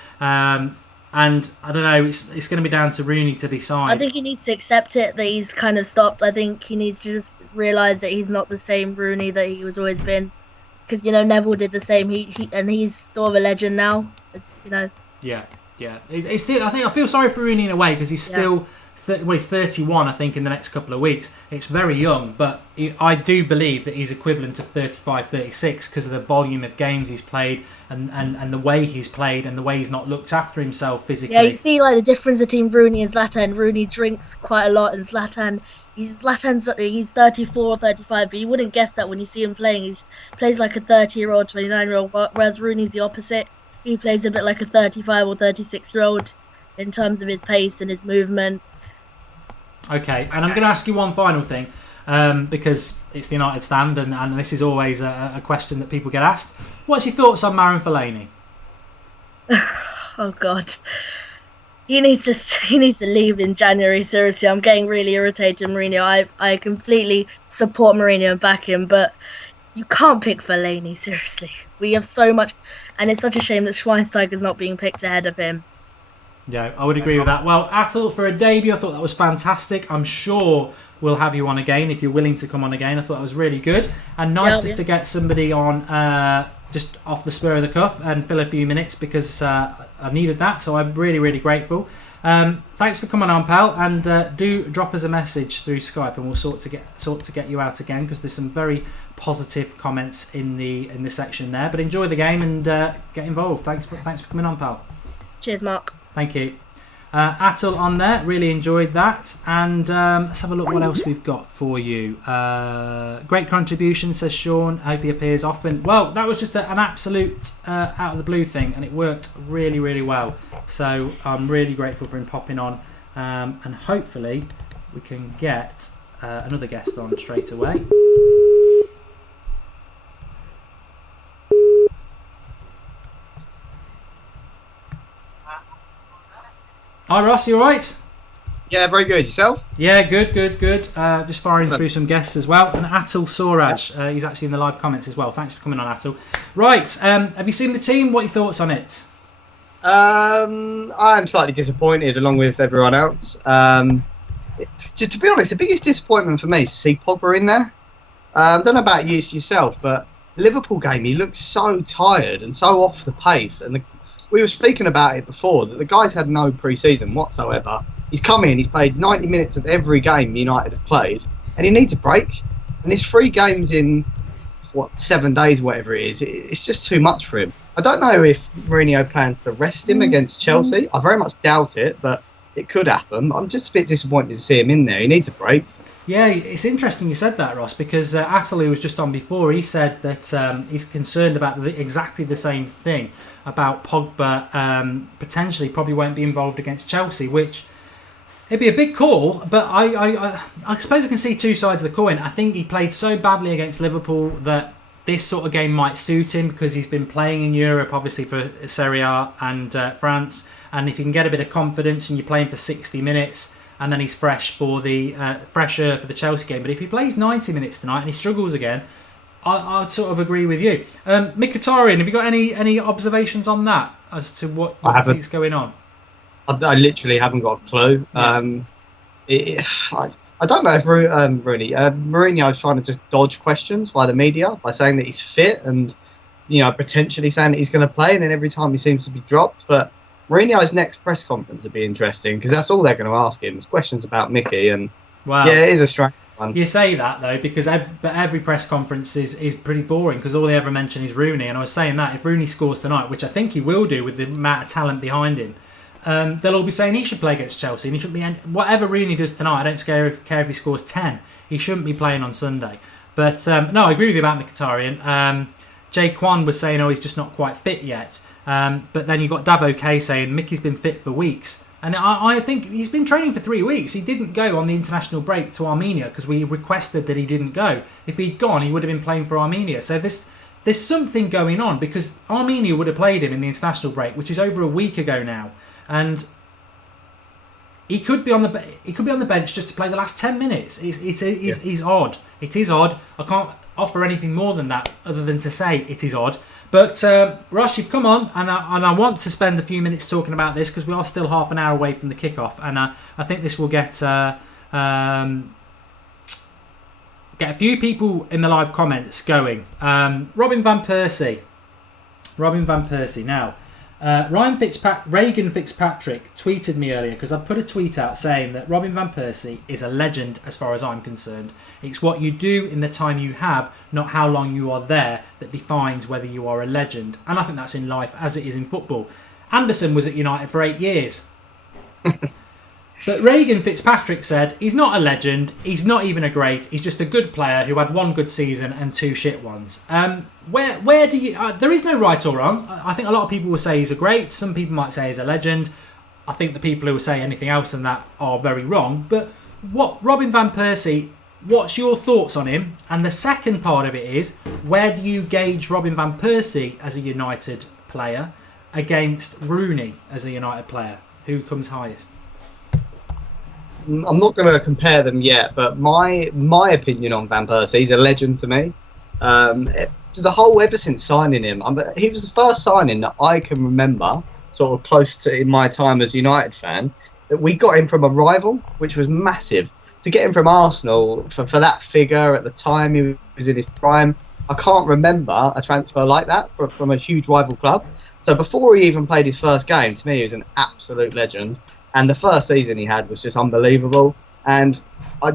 And I don't know, it's going to be down to Rooney to decide. I think he needs to accept it that he's kind of stopped. I think he needs to just realise that he's not the same Rooney that he was always been. Because, Neville did the same. He's sort of a legend now. Yeah. It's still, I feel sorry for Rooney in a way because he's still... he's 31, I think, in the next couple of weeks. It's very young, but I do believe that he's equivalent to 35, 36 because of the volume of games he's played and the way he's played and the way he's not looked after himself physically. Yeah, you see the difference between Rooney and Zlatan. Rooney drinks quite a lot, and he's 34, 35, but you wouldn't guess that when you see him playing. He plays like a 30-year-old, 29-year-old, whereas Rooney's the opposite. He plays a bit like a 35 or 36-year-old in terms of his pace and his movement. Okay, and I'm going to ask you one final thing because it's the United stand and this is always a question that people get asked. What's your thoughts on Marouane Fellaini? Oh God, he needs to leave in January. Seriously, I'm getting really irritated. Mourinho, I completely support Mourinho and back him, but you can't pick Fellaini. Seriously, we have so much, and it's such a shame that Schweinsteiger's not being picked ahead of him. Yeah, I would agree with that. Well, Atul, for a debut, I thought that was fantastic. I'm sure we'll have you on again if you're willing to come on again. I thought that was really good. And nice to get somebody on just off the spur of the cuff and fill a few minutes because I needed that. So I'm really, really grateful. Thanks for coming on, pal. And do drop us a message through Skype and we'll sort to get you out again because there's some very positive comments in the section there. But enjoy the game and get involved. Thanks for coming on, pal. Cheers, Mark. Thank you. Atul on there, really enjoyed that. And let's have a look what else we've got for you. Great contribution, says Sean. Hope he appears often. Well, that was just an absolute out of the blue thing and it worked really, really well. So I'm really grateful for him popping on. And hopefully we can get another guest on straight away. Hi Ross, you alright? Yeah, very good. Yourself? Yeah, good. Just firing through some guests as well. And Atul Sauraj, he's actually in the live comments as well. Thanks for coming on, Atul. Right, have you seen the team? What are your thoughts on it? I'm slightly disappointed along with everyone else. To be honest, the biggest disappointment for me is to see Pogba in there. I don't know about you yourself, but the Liverpool game, he looked so tired and so off the pace. And we were speaking about it before, that the guy's had no pre-season whatsoever. He's come in, he's played 90 minutes of every game United have played, and he needs a break. And there's 3 games in, 7 days, whatever it is. It's just too much for him. I don't know if Mourinho plans to rest him against Chelsea. I very much doubt it, but it could happen. I'm just a bit disappointed to see him in there. He needs a break. Yeah, it's interesting you said that, Ross, because Atul, who was just on before, he said that he's concerned about exactly the same thing, about Pogba potentially probably won't be involved against Chelsea, which it'd be a big call, but I suppose I can see two sides of the coin. I think he played so badly against Liverpool that this sort of game might suit him because he's been playing in Europe, obviously for Serie A and France, and if you can get a bit of confidence and you're playing for 60 minutes, and then he's fresher for the Chelsea game. But if he plays 90 minutes tonight and he struggles again, I'd sort of agree with you. Mkhitaryan, have you got any observations on that as to what you think is going on? I literally haven't got a clue. Yeah. I don't know if Rooney, Mourinho is trying to just dodge questions by the media by saying that he's fit and, potentially saying that he's going to play, and then every time he seems to be dropped. But Mourinho's next press conference would be interesting because that's all they're going to ask him is questions about Mickey. And wow. Yeah, it is a strange one. You say that though because every press conference is pretty boring because all they ever mention is Rooney. And I was saying that if Rooney scores tonight, which I think he will do with the amount of talent behind him, they'll all be saying he should play against Chelsea and he shouldn't be. Whatever Rooney does tonight, I don't care if he scores 10. He shouldn't be playing on Sunday. But no, I agree with you about Mkhitaryan. Jay Kwan was saying, he's just not quite fit yet. But then you've got Davo K saying Mickey's been fit for weeks. And I think he's been training for 3 weeks. He didn't go on the international break to Armenia because we requested that he didn't go. If he'd gone, he would have been playing for Armenia. So there's something going on because Armenia would have played him in the international break, which is over a week ago now. And he could be on the bench just to play the last 10 minutes. It's odd. It is odd. I can't offer anything more than that other than to say it is odd. But Rush, you've come on, and I want to spend a few minutes talking about this because we are still half an hour away from the kickoff, and I think this will get a few people in the live comments going. Robin van Persie. Now, Reagan Fitzpatrick tweeted me earlier because I put a tweet out saying that Robin van Persie is a legend as far as I'm concerned. It's what you do in the time you have, not how long you are there, that defines whether you are a legend. And I think that's in life as it is in football. Anderson was at United for 8 years. But Reagan Fitzpatrick said he's not a legend, he's not even a great, he's just a good player who had 1 good season and 2 shit ones. Where do you... there is no right or wrong. I think a lot of people will say he's a great, some people might say he's a legend. I think the people who will say anything else than that are very wrong. But Robin van Persie, what's your thoughts on him? And the second part of it is, where do you gauge Robin van Persie as a United player against Rooney as a United player? Who comes highest? I'm not going to compare them yet, but my opinion on Van Persie, he's a legend to me. Ever since signing him, he was the first signing that I can remember, sort of close to in my time as a United fan, that we got him from a rival, which was massive. To get him from Arsenal for that figure at the time he was in his prime, I can't remember a transfer like that from a huge rival club. So before he even played his first game, to me he was an absolute legend. And the first season he had was just unbelievable. And I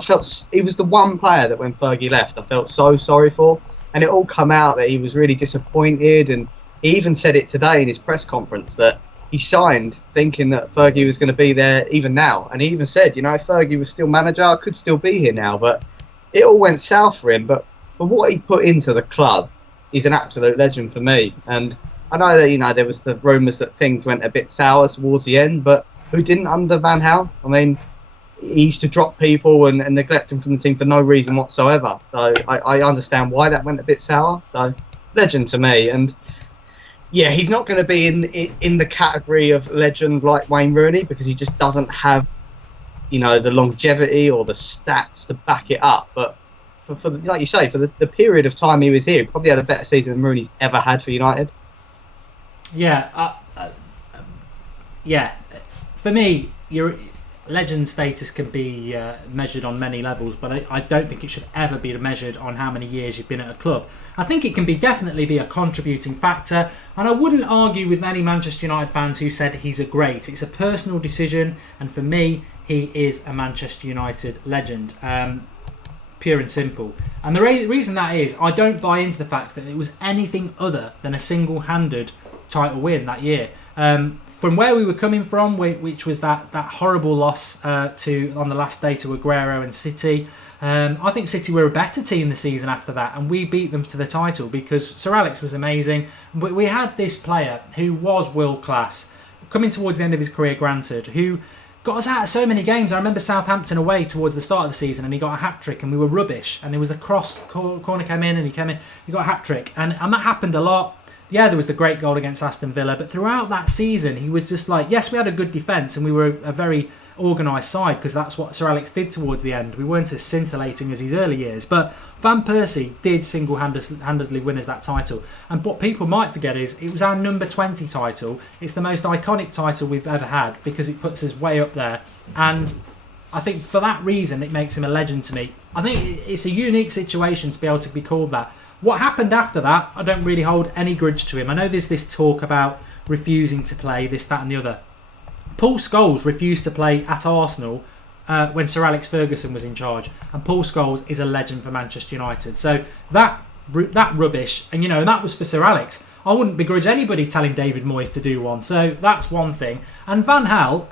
felt he was the one player that when Fergie left, I felt so sorry for. And it all come out that he was really disappointed. And he even said it today in his press conference that he signed thinking that Fergie was going to be there even now. And he even said, if Fergie was still manager, I could still be here now. But it all went south for him. But for what he put into the club, he's an absolute legend for me. And I know that, there was the rumours that things went a bit sour towards the end, but who didn't under Van Gaal? I mean, he used to drop people and neglect them from the team for no reason whatsoever. So I understand why that went a bit sour. So legend to me. And yeah, he's not going to be in the category of legend like Wayne Rooney because he just doesn't have, the longevity or the stats to back it up. But for like you say, for the period of time he was here, he probably had a better season than Rooney's ever had for United. Yeah, for me, your legend status can be measured on many levels, but I don't think it should ever be measured on how many years you've been at a club. I think it can definitely be a contributing factor, and I wouldn't argue with many Manchester United fans who said he's a great. It's a personal decision, and for me, he is a Manchester United legend. Pure and simple. And the reason that is, I don't buy into the fact that it was anything other than a single-handed title win that year. From where we were coming from, which was that horrible loss on the last day to Aguero and City, I think City were a better team the season after that, and we beat them to the title because Sir Alex was amazing. But we had this player who was world class, coming towards the end of his career, granted, who got us out of so many games. I remember Southampton away towards the start of the season, and he got a hat trick, and we were rubbish. And it was the corner came in, and he got a hat trick, and that happened a lot. yeah, there was the great goal against Aston Villa, but throughout that season, he was just like, yes, we had a good defence and we were a very organised side because that's what Sir Alex did towards the end. We weren't as scintillating as his early years, but Van Persie did single-handedly win us that title. And what people might forget is it was our number 20 title. It's the most iconic title we've ever had because it puts us way up there. And I think for that reason, it makes him a legend to me. I think it's a unique situation to be able to be called that. What happened after that, I don't really hold any grudge to him. I know there's this talk about refusing to play, this, that and the other. Paul Scholes refused to play at Arsenal when Sir Alex Ferguson was in charge. And Paul Scholes is a legend for Manchester United. So that rubbish, and that was for Sir Alex. I wouldn't begrudge anybody telling David Moyes to do one. So that's one thing. And Van Gaal,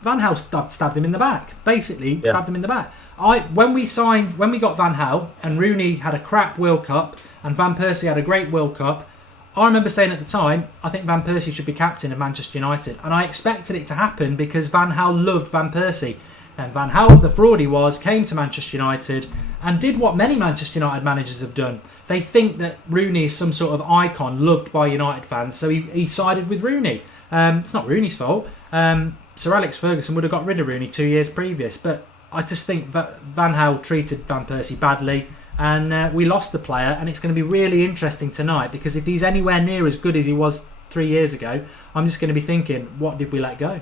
Van Gaal stabbed him in the back. Basically, stabbed him in the back. When we got Van Gaal and Rooney had a crap World Cup and Van Persie had a great World Cup, I remember saying at the time, I think Van Persie should be captain of Manchester United. And I expected it to happen because Van Gaal loved Van Persie. And Van Gaal, the fraud he was, came to Manchester United and did what many Manchester United managers have done. They think that Rooney is some sort of icon loved by United fans, so he sided with Rooney. It's not Rooney's fault. Sir Alex Ferguson would have got rid of Rooney 2 years previous, but I just think that Van Gaal treated Van Persie badly, and we lost the player. And it's going to be really interesting tonight because if he's anywhere near as good as he was 3 years ago, I'm just going to be thinking, what did we let go?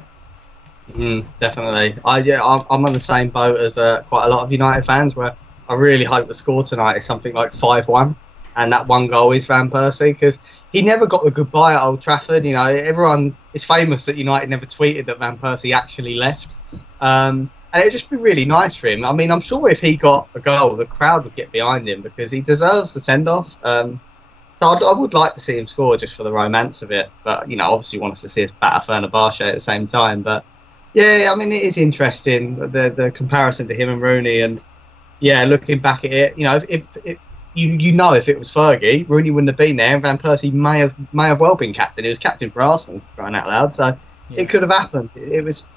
Definitely. I'm on the same boat as quite a lot of United fans, where I really hope the score tonight is something like 5-1, and that one goal is Van Persie, because he never got the goodbye at Old Trafford. Everyone is famous that United never tweeted that Van Persie actually left. And it'd just be really nice for him. I'm sure if he got a goal, the crowd would get behind him because he deserves the send-off. So I would like to see him score just for the romance of it. But, obviously want us to see us batter Fenerbahce at the same time. But, yeah, it is interesting, the comparison to him and Rooney. And, yeah, looking back at it, if it was Fergie, Rooney wouldn't have been there, and Van Persie may have well been captain. He was captain for Arsenal, crying out loud. So it could have happened. It was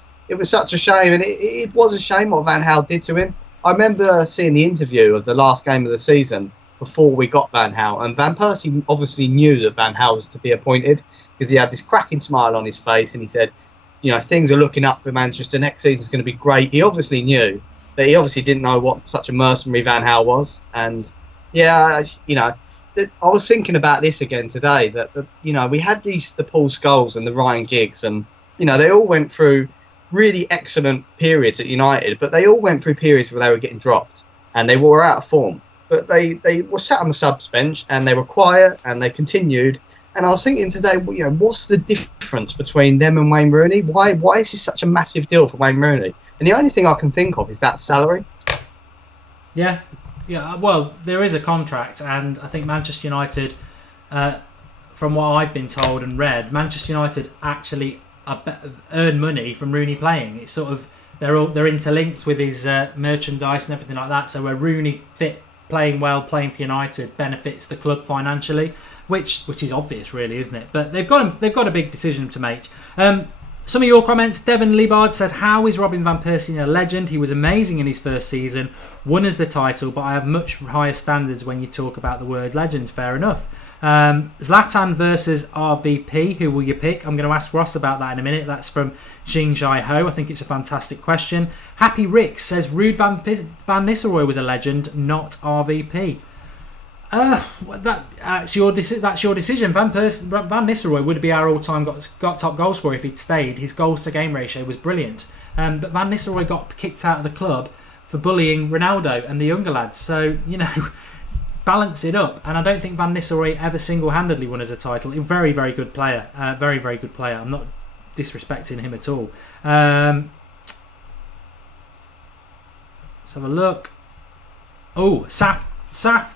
such a shame, and it was a shame what Van Gaal did to him. I remember seeing the interview of the last game of the season before we got Van Gaal, and Van Persie obviously knew that Van Gaal was to be appointed because he had this cracking smile on his face, and he said, things are looking up for Manchester. Next season's going to be great. He obviously knew, but he obviously didn't know what such a mercenary Van Gaal was. And yeah, I was thinking about this again today, that we had the Paul Scholes and the Ryan Giggs, and they all went through really excellent periods at United, but they all went through periods where they were getting dropped and they were out of form. But they were sat on the subs bench and they were quiet and they continued. And I was thinking today, what's the difference between them and Wayne Rooney? Why is this such a massive deal for Wayne Rooney? And the only thing I can think of is that salary. Yeah. Well, there is a contract, and I think Manchester United, from what I've been told and read, Manchester United actually earn money from Rooney playing. It's sort of they're interlinked with his merchandise and everything like that. So where Rooney playing well, playing for United benefits the club financially, which is obvious, really, isn't it? But they've got a big decision to make. Some of your comments. Devon Liebard said, how is Robin Van Persie a legend? He was amazing in his first season, won us the title, but I have much higher standards when you talk about the word legend. Fair enough. Zlatan versus RVP, who will you pick? I'm going to ask Ross about that in a minute. That's from Jing Jai Ho. I think it's a fantastic question. Happy Rick says, Ruud Van Nistelrooy was a legend, not RVP. That's your decision. Van Nistelrooy would be our all-time got top goal scorer if he'd stayed. His goals to game ratio was brilliant. But Van Nistelrooy got kicked out of the club for bullying Ronaldo and the younger lads. So, balance it up. And I don't think Van Nistelrooy ever single-handedly won us a title. A very, very good player. Very, very good player. I'm not disrespecting him at all. Let's have a look. Oh, Saf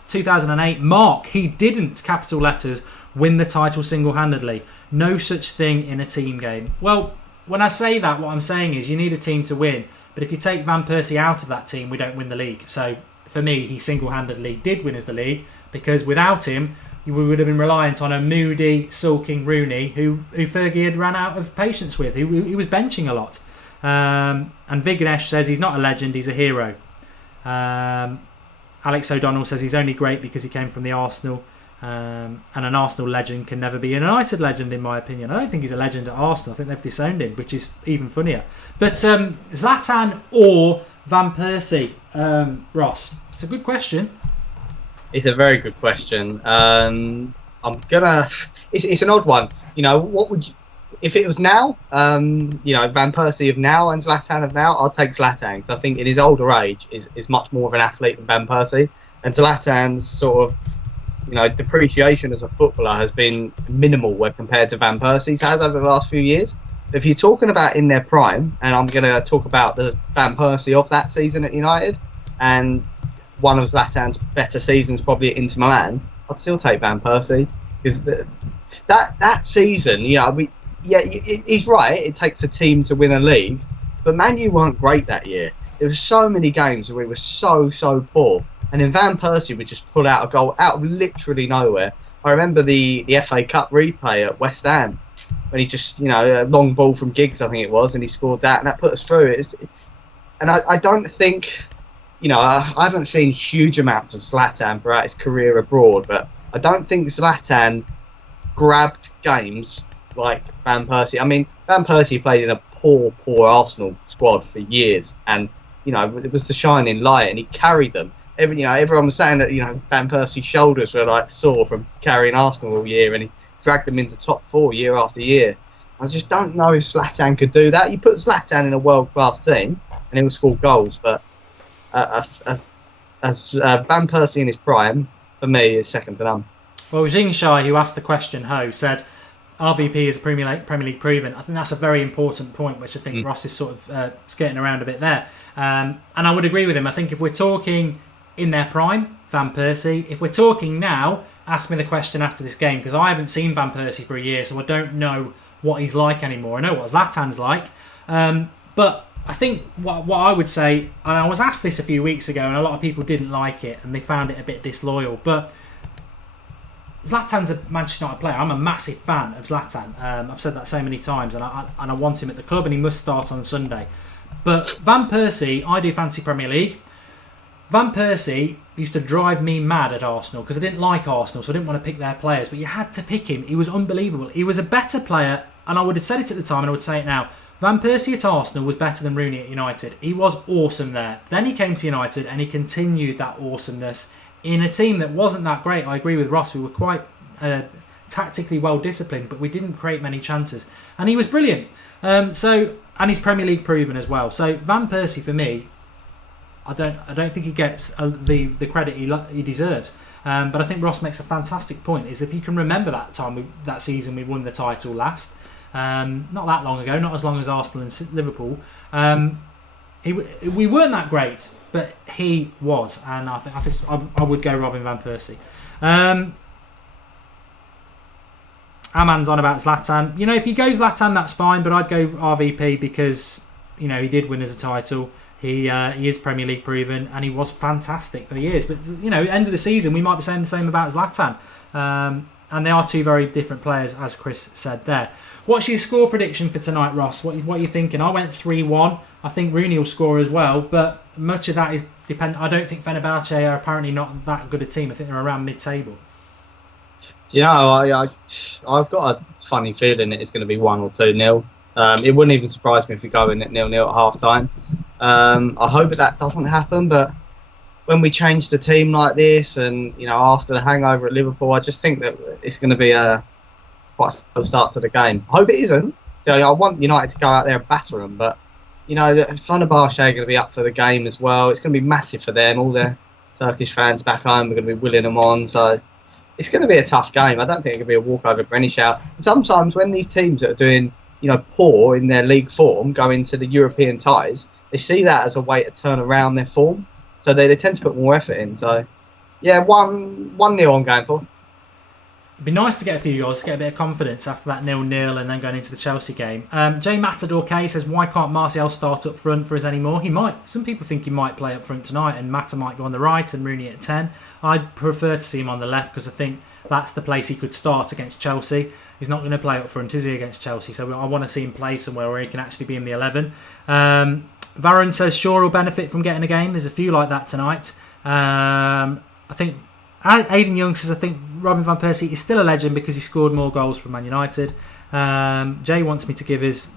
2008, Mark, he didn't, capital letters, win the title single-handedly. No such thing in a team game. Well, when I say that, what I'm saying is you need a team to win. But if you take Van Persie out of that team, we don't win the league. So for me, he single-handedly did win us the league, because without him, we would have been reliant on a moody, sulking Rooney who Fergie had ran out of patience with. He was benching a lot. And Vignesh says he's not a legend, he's a hero. Alex O'Donnell says he's only great because he came from the Arsenal. And an Arsenal legend can never be a United legend, in my opinion. I don't think he's a legend at Arsenal. I think they've disowned him, which is even funnier. But Zlatan or Van Persie, Ross? It's a good question. It's a very good question. It's an odd one. What would you, if it was now? Van Persie of now and Zlatan of now. I'll take Zlatan because I think in his older age is much more of an athlete than Van Persie, and Zlatan's sort of depreciation as a footballer has been minimal when compared to Van Persie's has over the last few years. If you're talking about in their prime, and I'm going to talk about the Van Persie of that season at United, and one of Zlatan's better seasons probably at Inter Milan, I'd still take Van Persie because that season, he's right. It takes a team to win a league, but Man U weren't great that year. There were so many games where we were so poor. And then Van Persie would just pull out a goal out of literally nowhere. I remember the FA Cup replay at West Ham when he just, a long ball from Giggs, I think it was, and he scored that, and that put us through. And I don't think, I haven't seen huge amounts of Zlatan throughout his career abroad, but I don't think Zlatan grabbed games like Van Persie. I mean, Van Persie played in a poor Arsenal squad for years, and, it was the shining light, and he carried them. Everyone was saying that Van Persie's shoulders were like sore from carrying Arsenal all year, and he dragged them into top 4 year after year. I just don't know if Zlatan could do that. You put Zlatan in a world-class team, and he will score goals. But as Van Persie in his prime, for me, is second to none. Well, Xingshai, who asked the question, said RVP is Premier League proven. I think that's a very important point, which I think Ross is sort of skirting around a bit there. And I would agree with him. I think if we're talking in their prime, Van Persie. If we're talking now, ask me the question after this game, because I haven't seen Van Persie for a year, so I don't know what he's like anymore. I know what Zlatan's like. But I think what I would say, and I was asked this a few weeks ago, and a lot of people didn't like it, and they found it a bit disloyal, but Zlatan's a Manchester United player. I'm a massive fan of Zlatan. I've said that so many times, and I want him at the club, and he must start on Sunday. But Van Persie, I do fancy Premier League. Van Persie used to drive me mad at Arsenal because I didn't like Arsenal, so I didn't want to pick their players, but you had to pick him. He was unbelievable. He was a better player, and I would have said it at the time, and I would say it now. Van Persie at Arsenal was better than Rooney at United. He was awesome there. Then he came to United, and he continued that awesomeness in a team that wasn't that great. I agree with Ross. We were quite tactically well disciplined, but we didn't create many chances, and he was brilliant. And he's Premier League proven as well. So Van Persie for me, I don't think he gets the credit he deserves. But I think Ross makes a fantastic point. Is if you can remember that season we won the title last, not that long ago, not as long as Arsenal and Liverpool. We weren't that great, but he was, and I think I would go Robin Van Persie. Aman's on about Zlatan. If you go Zlatan, that's fine, but I'd go RVP because he did win as a title. He is Premier League proven, and he was fantastic for years. But end of the season, we might be saying the same about Zlatan. And they are two very different players, as Chris said there. What's your score prediction for tonight, Ross? What are you thinking? I went 3-1. I think Rooney will score as well, but much of that is dependent. I don't think Fenerbahce are apparently not that good a team. I think they're around mid-table. I've got a funny feeling it's going to be 1 or 2-0. It wouldn't even surprise me if we go in at 0-0 at half-time. I hope that doesn't happen, but when we change the team like this and, after the hangover at Liverpool, I just think that it's going to be quite a slow start to the game. I hope it isn't. So I want United to go out there and batter them, but, Fenerbahce are going to be up for the game as well. It's going to be massive for them. All their Turkish fans back home are going to be willing them on, so it's going to be a tough game. I don't think it could be a walkover for any shout. Sometimes when these teams that are doing, poor in their league form go into the European ties, they see that as a way to turn around their form. So they tend to put more effort in. So, 1-0 I'm going for. It'd be nice to get a few goals, to get a bit of confidence after that 0-0 and then going into the Chelsea game. J Matador K says, why can't Martial start up front for us anymore? He might. Some people think he might play up front tonight and Mata might go on the right and Rooney at 10. I'd prefer to see him on the left because I think that's the place he could start against Chelsea. He's not going to play up front, is he, against Chelsea? So I want to see him play somewhere where he can actually be in the 11. Varun says Shaw will benefit from getting a game. There's a few like that tonight. I think Aidan Young says, I think Robin van Persie is still a legend because he scored more goals from Man United. Jay wants me to give his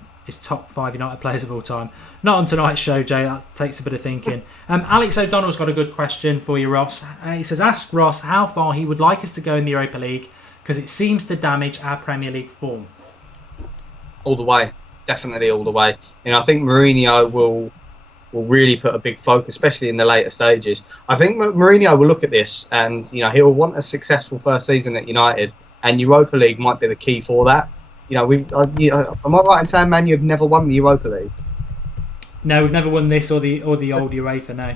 top 5 United players of all time. Not on tonight's show, Jay. That takes a bit of thinking. Alex O'Donnell's got a good question for you, Ross. He says, ask Ross how far he would like us to go in the Europa League because it seems to damage our Premier League form. All the way. Definitely all the way. I think Mourinho will really put a big focus, especially in the later stages. I think Mourinho will look at this and, he'll want a successful first season at United, and Europa League might be the key for that. Am I right in saying, Man, you've never won the Europa League? No, we've never won this or the old UEFA, no.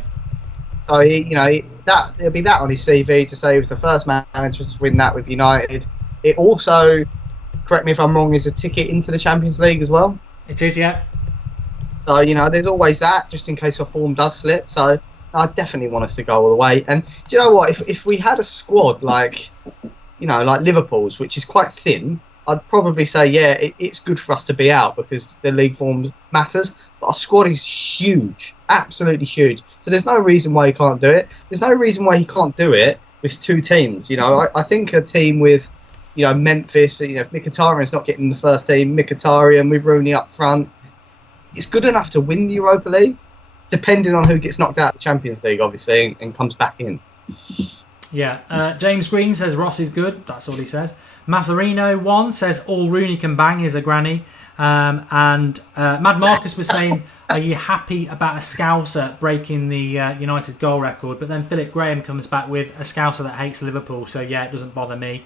So, there'll be that on his CV to say he was the first manager to win that with United. It also, correct me if I'm wrong, is a ticket into the Champions League as well. It is, yeah. So, there's always that, just in case our form does slip. So, I definitely want us to go all the way. And do you know what? If we had a squad like Liverpool's, which is quite thin, I'd probably say, yeah, it's good for us to be out because the league form matters. But our squad is huge, absolutely huge. So there's no reason why he can't do it. There's no reason why he can't do it with 2 teams. I think a team with, Memphis, Mkhitaryan's not getting the first team, Mkhitaryan with Rooney up front, it's good enough to win the Europa League, depending on who gets knocked out of the Champions League, obviously, and comes back in. Yeah, James Green says Ross is good. That's all he says. Mazzarino 1 says all Rooney can bang is a granny. And Mad Marcus was saying, are you happy about a Scouser breaking the United goal record? But then Philip Graham comes back with a Scouser that hates Liverpool. So yeah, it doesn't bother me.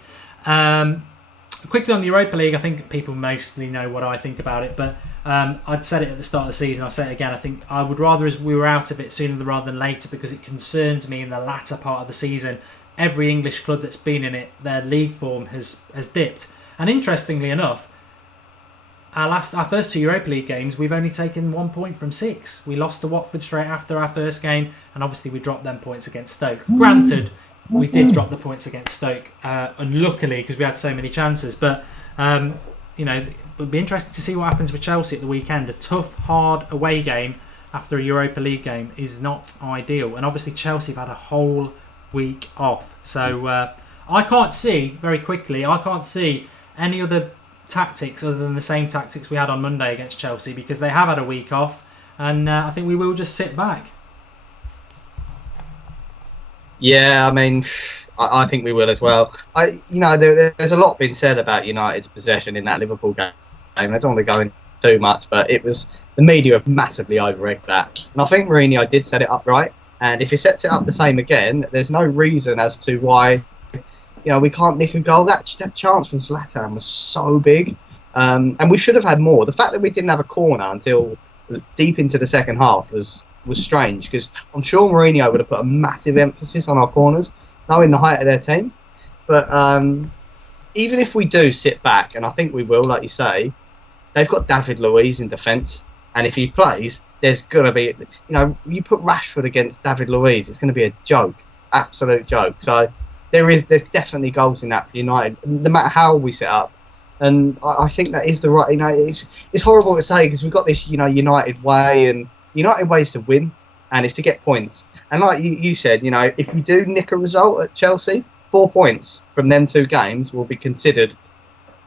Quickly on the Europa League, I think people mostly know what I think about it. But I'd said it at the start of the season. I'll say it again. I think I would rather we were out of it sooner rather than later because it concerns me in the latter part of the season. Every English club that's been in it, their league form has dipped. And interestingly enough, our first 2 Europa League games, we've only taken 1 point from 6. We lost to Watford straight after our first game, and obviously we dropped them points against Stoke. Granted, we did drop the points against Stoke, unluckily, because we had so many chances. But, it would be interesting to see what happens with Chelsea at the weekend. A tough, hard away game after a Europa League game is not ideal. And obviously Chelsea have had a whole week off. So I can't see any other tactics other than the same tactics we had on Monday against Chelsea because they have had a week off, and I think we will just sit back. Yeah, I mean, I think we will as well. There's a lot been said about United's possession in that Liverpool game. I don't want to go into too much, but the media have massively over-egged that. And I think Mourinho did set it up right. And if he sets it up the same again, there's no reason as to why, we can't nick a goal. That chance from Zlatan was so big. And we should have had more. The fact that we didn't have a corner until deep into the second half was strange, because I'm sure Mourinho would have put a massive emphasis on our corners, knowing the height of their team. But even if we do sit back, and I think we will, like you say, they've got David Luiz in defence, and if he plays, there's going to be, you put Rashford against David Luiz, it's going to be a joke, absolute joke. So there's definitely goals in that for United, no matter how we set up. And I think that is the right, it's horrible to say because we've got this, United way, and United way is to win, and it's to get points. And like you said, if we do nick a result at Chelsea, 4 points from them 2 games will be considered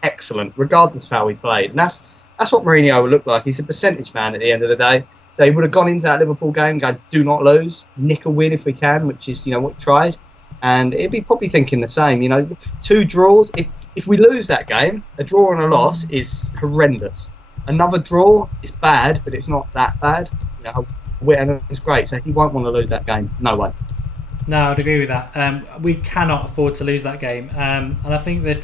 excellent, regardless of how we played. And that's what Mourinho will look like. He's a percentage man at the end of the day. So he would have gone into that Liverpool game, going, do not lose, nick a win if we can, which is, what we tried. And he'd be probably thinking the same, 2 draws. If we lose that game, a draw and a loss is horrendous. Another draw is bad, but it's not that bad. And it's great. So he won't want to lose that game. No way. No, I'd agree with that. We cannot afford to lose that game. And I think that,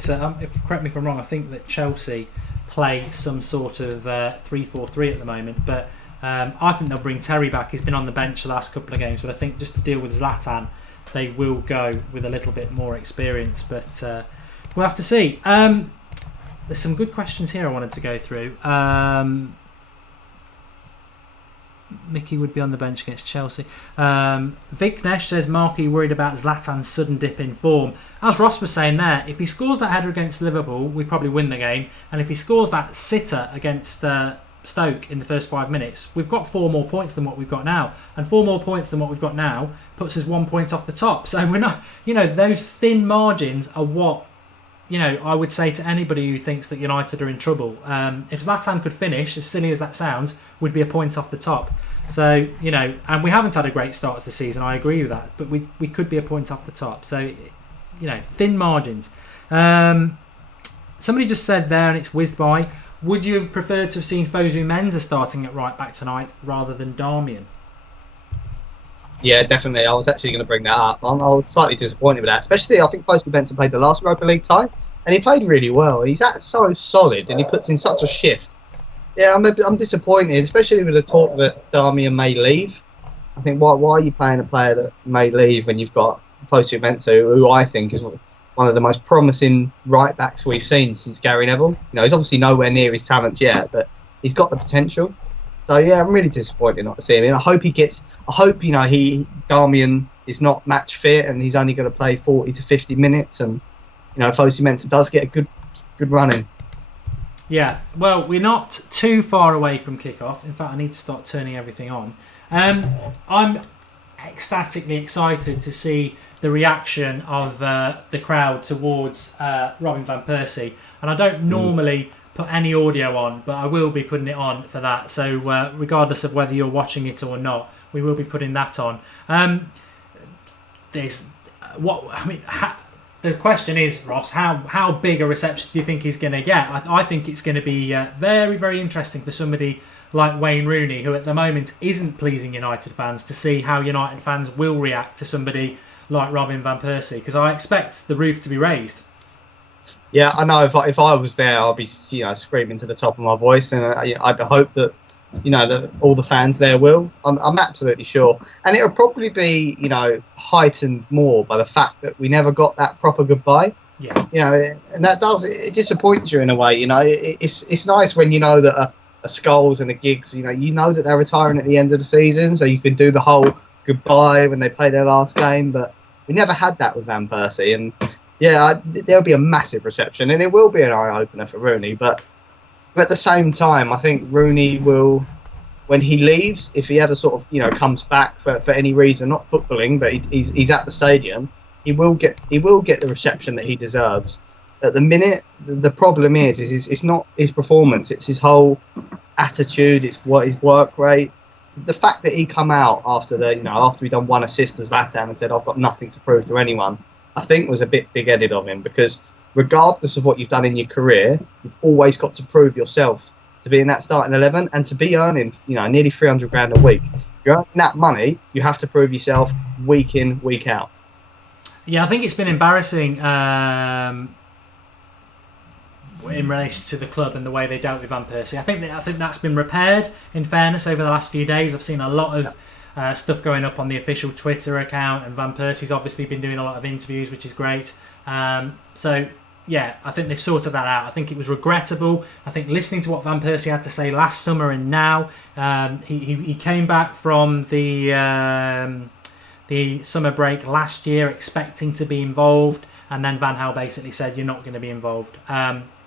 correct me if I'm wrong, I think that Chelsea play some sort of 3-4-3 at the moment. But I think they'll bring Terry back. He's been on the bench the last couple of games. But I think just to deal with Zlatan, they will go with a little bit more experience. But we'll have to see. There's some good questions here I wanted to go through. Mickey would be on the bench against Chelsea. Vignesh says, Marky worried about Zlatan's sudden dip in form. As Ross was saying there, if he scores that header against Liverpool, we probably win the game. And if he scores that sitter against Stoke in the first 5 minutes, we've got 4 more points than what we've got now, and 4 more points than what we've got now puts us 1 point off the top. So we're not, those thin margins are what, I would say to anybody who thinks that United are in trouble. If Zlatan could finish, as silly as that sounds, we'd be a point off the top. So, and we haven't had a great start to the season, I agree with that, but we could be a point off the top. So, thin margins. Somebody just said there, and it's whizzed by, would you have preferred to have seen Fosu Mensah starting at right back tonight rather than Darmian? Yeah, definitely. I was actually going to bring that up. I was slightly disappointed with that, especially I think Fosu Mensah played the last Europa League tie, and he played really well. He's so solid, and he puts in such a shift. Yeah, I'm disappointed, especially with the talk that Darmian may leave. I think, why are you playing a player that may leave when you've got Fosu Mensah, who I think is one of the most promising right backs we've seen since Gary Neville. He's obviously nowhere near his talent yet, but he's got the potential. So yeah, I'm really disappointed not to see him. And I hope Darmian is not match fit and he's only going to play 40 to 50 minutes, and Fosu Mensah does get a good run in. Yeah, well, we're not too far away from kick-off. In fact, I need to start turning everything on. I'm ecstatically excited to see the reaction of the crowd towards Robin van Persie, and I don't normally put any audio on, but I will be putting it on for that. So regardless of whether you're watching it or not, we will be putting that on. The question is, Ross, how big a reception do you think he's going to get? I think it's going to be very, very interesting for somebody like Wayne Rooney, who at the moment isn't pleasing United fans, to see how United fans will react to somebody like Robin van Persie, because I expect the roof to be raised. Yeah, I know. If I was there, I'd be screaming to the top of my voice, and I'd hope that that all the fans there will. I'm absolutely sure, and it'll probably be heightened more by the fact that we never got that proper goodbye. Yeah. And that it disappoints you in a way. It's nice when that a Scholes and a Giggs, that they're retiring at the end of the season, so you can do the whole goodbye when they play their last game. But we never had that with Van Persie, and there'll be a massive reception, and it will be an eye opener for Rooney. But at the same time, I think Rooney will, when he leaves, if he ever sort of comes back for any reason, not footballing, but he's at the stadium, he will get the reception that he deserves. At the minute, the problem is it's not his performance, it's his whole attitude, it's his work rate. The fact that he come out after he done one assist as Zlatan and said, I've got nothing to prove to anyone, I think was a bit big-headed of him, because regardless of what you've done in your career, you've always got to prove yourself to be in that starting 11 and to be earning nearly 300 grand a week. If you're earning that money, you have to prove yourself week in, week out. Yeah, I think it's been embarrassing in relation to the club and the way they dealt with Van Persie. I think that's been repaired, in fairness, over the last few days. I've seen a lot of stuff going up on the official Twitter account, and Van Persie's obviously been doing a lot of interviews, which is great. So yeah, I think they've sorted that out. I think it was regrettable. I think listening to what Van Persie had to say last summer and now, he came back from the summer break last year expecting to be involved, and then Van Gaal basically said, you're not going to be involved.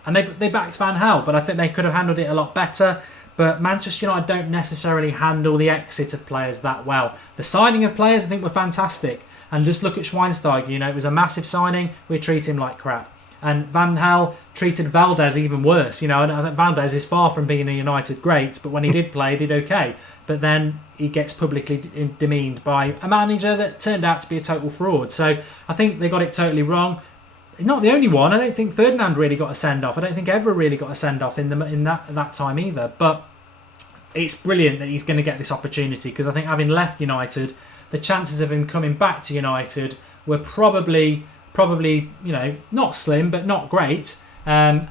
And they backed Van Gaal, but I think they could have handled it a lot better. But Manchester United don't necessarily handle the exit of players that well. The signing of players, I think, were fantastic. And just look at Schweinsteiger. It was a massive signing. We treat him like crap. And Van Gaal treated Valdez even worse. And I think Valdez is far from being a United great, but when he did play, he did okay. But then he gets publicly demeaned by a manager that turned out to be a total fraud. So I think they got it totally wrong. Not the only one. I don't think Ferdinand really got a send-off. I don't think Evra really got a send-off in that time either. But it's brilliant that he's going to get this opportunity, because I think having left United, the chances of him coming back to United were probably not slim, but not great. And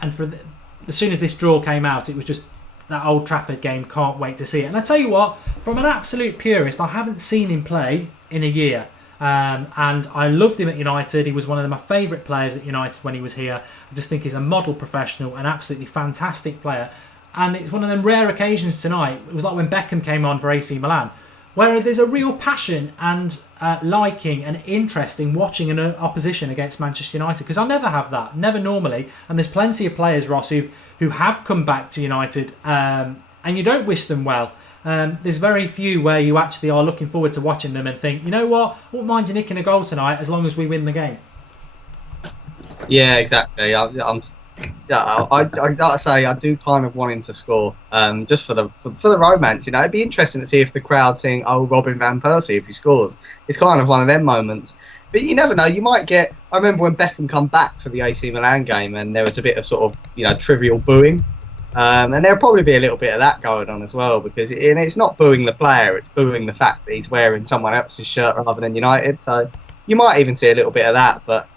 as soon as this draw came out, it was just that Old Trafford game. Can't wait to see it. And I tell you what, from an absolute purist, I haven't seen him play in a year. And I loved him at United. He was one of my favourite players at United when he was here. I just think he's a model professional, an absolutely fantastic player. And it's one of them rare occasions tonight. It was like when Beckham came on for AC Milan, where there's a real passion and liking and interest in watching an opposition against Manchester United, because I never have that, never normally. And there's plenty of players, Ross, who have come back to United and and you don't wish them well. There's very few where you actually are looking forward to watching them and think, you know what, I won't mind you nicking a goal tonight as long as we win the game. Yeah, exactly. I gotta say, I do kind of want him to score, just for the romance. You know, it'd be interesting to see if the crowd think, "Oh, Robin van Persie," if he scores. It's kind of one of them moments. But you never know. You might get. I remember when Beckham come back for the AC Milan game, and there was a bit of sort of trivial booing, and there'll probably be a little bit of that going on as well, because it's not booing the player; it's booing the fact that he's wearing someone else's shirt rather than United. So you might even see a little bit of that, but.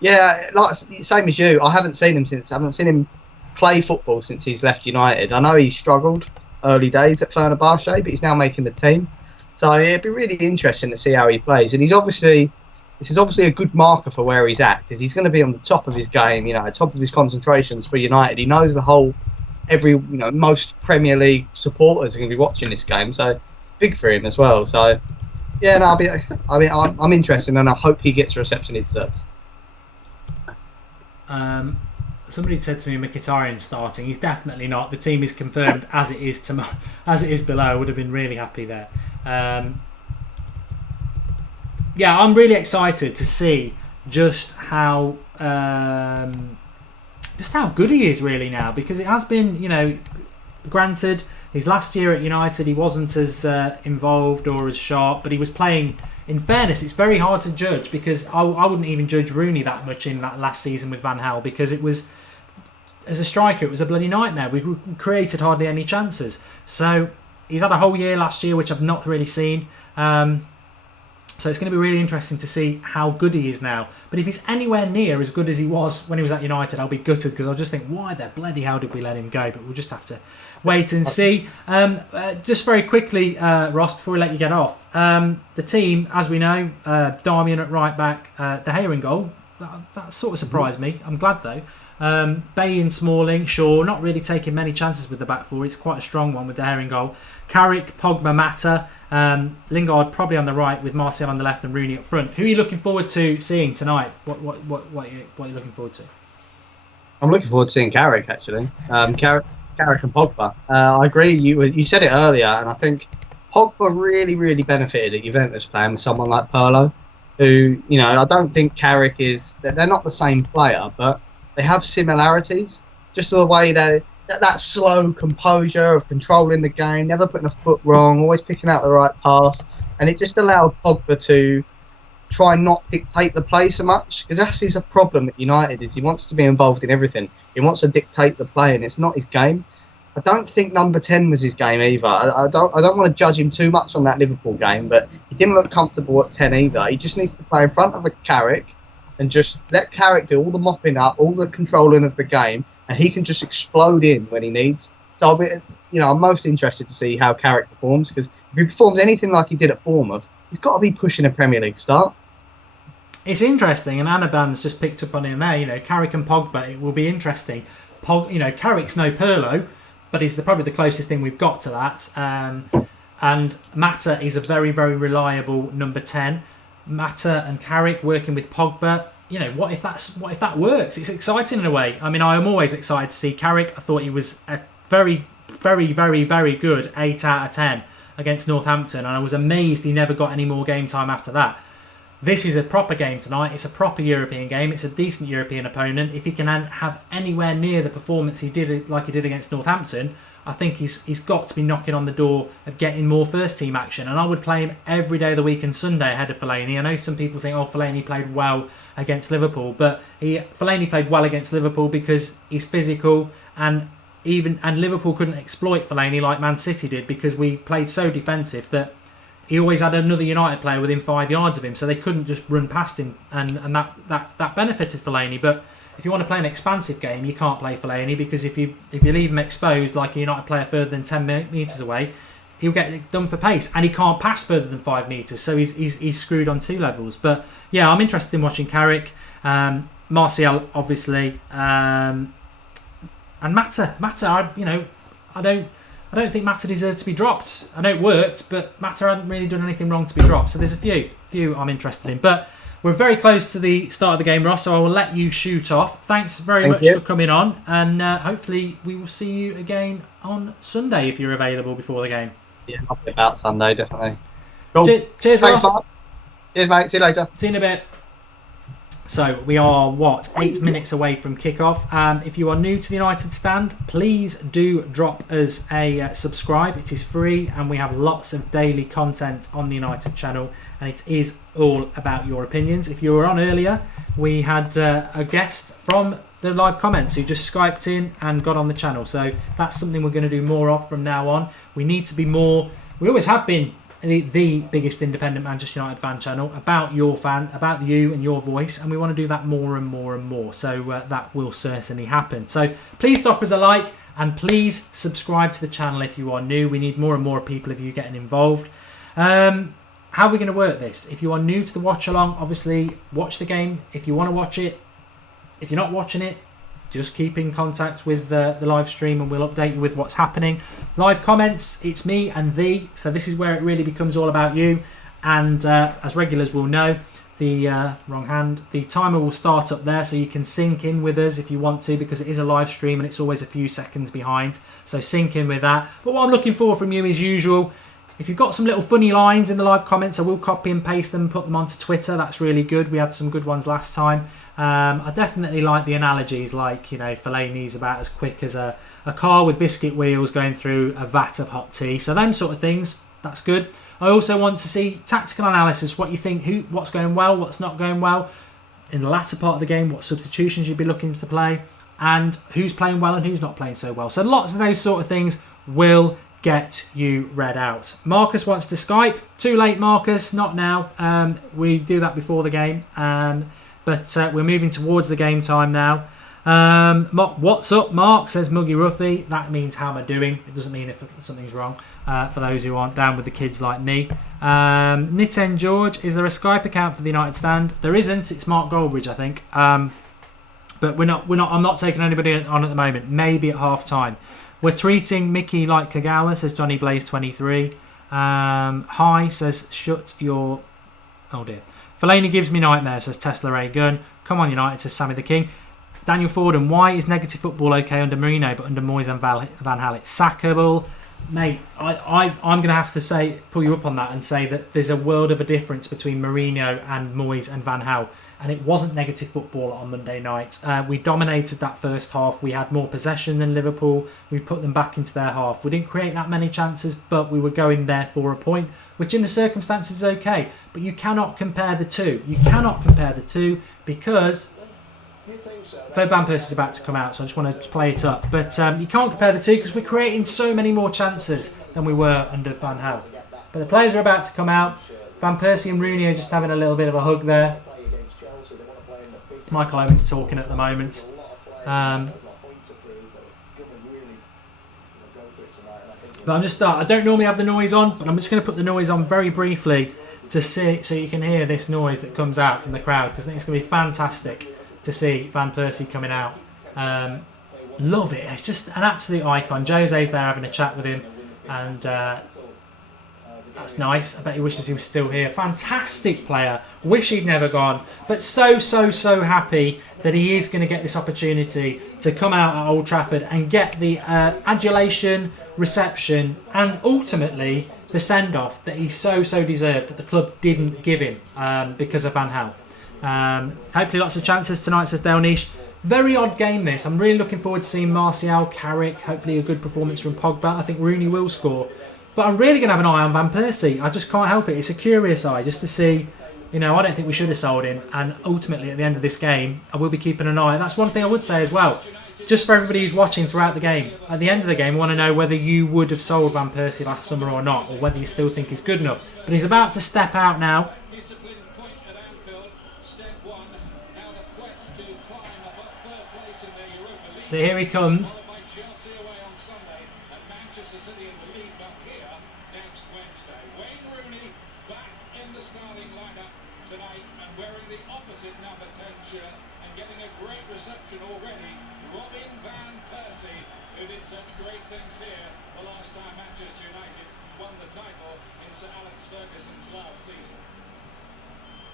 Yeah, like same as you. I haven't seen him play football since he's left United. I know he struggled early days at Fenerbahce, but he's now making the team. So it'd be really interesting to see how he plays. And this is obviously a good marker for where he's at, because he's going to be on the top of his game, top of his concentrations for United. He knows most Premier League supporters are going to be watching this game, so big for him as well. So yeah, no, I'm interested, and I hope he gets the reception he deserves. Somebody said to me Mkhitaryan starting. He's definitely not. The team is confirmed as it is below. I would have been really happy there. Yeah, I'm really excited to see just how good he is really now, because it has been, granted, his last year at United he wasn't as involved or as sharp, but he was playing. In fairness, it's very hard to judge, because I wouldn't even judge Rooney that much in that last season with Van Gaal, because it was, as a striker, it was a bloody nightmare. We created hardly any chances. So he's had a whole year last year, which I've not really seen. So it's going to be really interesting to see how good he is now. But if he's anywhere near as good as he was when he was at United, I'll be gutted, because I'll just think, why the bloody hell did we let him go? But we'll just have to wait and see. Just very quickly, Ross, before we let you get off, the team, as we know, Darmian at right back, De Gea in goal. That sort of surprised me. I'm glad though. Bay and Smalling, Shaw, not really taking many chances with the back four. It's quite a strong one with De Gea in goal. Carrick, Pogba, Mata, Lingard probably on the right with Martial on the left and Rooney up front. Who are you looking forward to seeing tonight? What are you looking forward to? I'm looking forward to seeing Carrick actually. Carrick and Pogba. I agree. You said it earlier, and I think Pogba really, really benefited at Juventus playing with someone like Pirlo, who, I don't think Carrick is. They're not the same player, but they have similarities. Just the way that slow composure of controlling the game, never putting a foot wrong, always picking out the right pass, and it just allowed Pogba to try and not dictate the play so much, because that's his problem at United, is he wants to be involved in everything. He wants to dictate the play, and it's not his game. I don't think number 10 was his game either. I don't want to judge him too much on that Liverpool game, but he didn't look comfortable at 10 either. He just needs to play in front of a Carrick and just let Carrick do all the mopping up, all the controlling of the game, and he can just explode in when he needs. So I'm most interested to see how Carrick performs, because if he performs anything like he did at Bournemouth, he's got to be pushing a Premier League start. It's interesting, and Anaban's just picked up on him there. Carrick and Pogba, it will be interesting. Carrick's no Pirlo, but he's probably the closest thing we've got to that. And Mata is a very, very reliable number 10. Mata and Carrick working with Pogba. What if that works? It's exciting in a way. I mean, I am always excited to see Carrick. I thought he was a very, very, very, very good 8 out of 10 against Northampton, and I was amazed he never got any more game time after that. This is a proper game tonight. It's a proper European game. It's a decent European opponent. If he can have anywhere near the performance he did, like he did against Northampton, I think he's got to be knocking on the door of getting more first team action. And I would play him every day of the week and Sunday ahead of Fellaini. I know some people think, Fellaini played well against Liverpool, but Fellaini played well against Liverpool because he's physical, and Liverpool couldn't exploit Fellaini like Man City did, because we played so defensive that he always had another United player within 5 yards of him, so they couldn't just run past him, and that benefited Fellaini. But if you want to play an expansive game, you can't play Fellaini, because if you leave him exposed like a United player further than 10 metres away, he'll get done for pace, and he can't pass further than 5 metres, so he's screwed on 2 levels. But yeah, I'm interested in watching Carrick, Martial obviously, and Mata. I don't think Mata deserved to be dropped. I know it worked, but Mata hadn't really done anything wrong to be dropped. So there's a few I'm interested in. But we're very close to the start of the game, Ross, so I will let you shoot off. Thanks very much for coming on, and hopefully we will see you again on Sunday if you're available before the game. Yeah, I'll be about Sunday, definitely. Cool. Cheers, Thanks, Ross. Mark. Cheers, mate. See you later. See you in a bit. So we are, 8 minutes away from kickoff. If you are new to the United Stand, please do drop us a subscribe. It is free, and we have lots of daily content on the United channel, and it is all about your opinions. If you were on earlier, we had a guest from the live comments who just Skyped in and got on the channel. So that's something we're going to do more of from now on. We need to be more, we always have been the biggest independent Manchester United fan channel about your fan, about you and your voice, and we want to do that more and more and more. So that will certainly happen. So please drop us a like, and please subscribe to the channel if you are new. We need more and more people of you getting involved. How are we going to work this? If you are new to the watch along, obviously watch the game if you want to watch it. If you're not watching it, just keep in contact with the live stream, and we'll update you with what's happening. Live comments, it's me and thee, so this is where it really becomes all about you. And as regulars will know, the timer will start up there, so you can sync in with us if you want to, because it is a live stream and it's always a few seconds behind, so sync in with that. But what I'm looking for from you, as usual, if you've got some little funny lines in the live comments, I will copy and paste them and put them onto Twitter. That's really good. We had some good ones last time. I definitely like the analogies, like, Fellaini's about as quick as a car with biscuit wheels going through a vat of hot tea. So them sort of things, that's good. I also want to see tactical analysis, what you think, what's going well, what's not going well in the latter part of the game, what substitutions you'd be looking to play, and who's playing well and who's not playing so well. So lots of those sort of things will get you read out. Marcus wants to Skype. Too late, Marcus. Not now. We do that before the game. But we're moving towards the game time now. What's up, Mark? Says Muggy Ruffy. That means how am I doing? It doesn't mean if something's wrong. For those who aren't down with the kids like me. Niten George, is there a Skype account for the United Stand? There isn't. It's Mark Goldbridge, I think. But we're not. I'm not taking anybody on at the moment. Maybe at half time. We're treating Mickey like Kagawa, says Johnny Blaze 23. Hi, says shut your. Oh dear. Fellaini gives me nightmares, says Tesla Ray Gun. Come on, United, says Sammy the King. Daniel Forden, why is negative football okay under Mourinho, but under Moyes and Van Gaal it's sackable? Mate, I'm going to have to pull you up on that and say that there's a world of a difference between Mourinho and Moyes and Van Gaal. And it wasn't negative football on Monday night. We dominated that first half. We had more possession than Liverpool. We put them back into their half. We didn't create that many chances, but we were going there for a point, which in the circumstances is okay. But you cannot compare the two. You cannot compare the two because Van Persie is about to come out, so I just want to play it up. But you can't compare the two because we're creating so many more chances than we were under Van Gaal. But the players are about to come out. Van Persie and Rooney are just having a little bit of a hug there. Michael Owen's talking at the moment. But I don't normally have the noise on, but I'm just going to put the noise on very briefly to see, so you can hear this noise that comes out from the crowd, because I think it's going to be fantastic to see Van Persie coming out. Love it. It's just an absolute icon. Jose's there having a chat with him, and that's nice. I bet he wishes he was still here. Fantastic player. Wish he'd never gone. But so happy that he is going to get this opportunity to come out at Old Trafford and get the adulation, reception, and ultimately the send-off that he so deserved that the club didn't give him because of Van Gaal. Hopefully lots of chances tonight, says Del Niche. Very odd game this. I'm really looking forward to seeing Martial, Carrick, hopefully a good performance from Pogba. I think Rooney will score. But I'm really going to have an eye on Van Persie. I just can't help it. It's a curious eye just to see, I don't think we should have sold him. And ultimately at the end of this game, I will be keeping an eye. That's one thing I would say as well. Just for everybody who's watching throughout the game, at the end of the game, I want to know whether you would have sold Van Persie last summer or not, or whether you still think he's good enough. But he's about to step out now. Here he comes.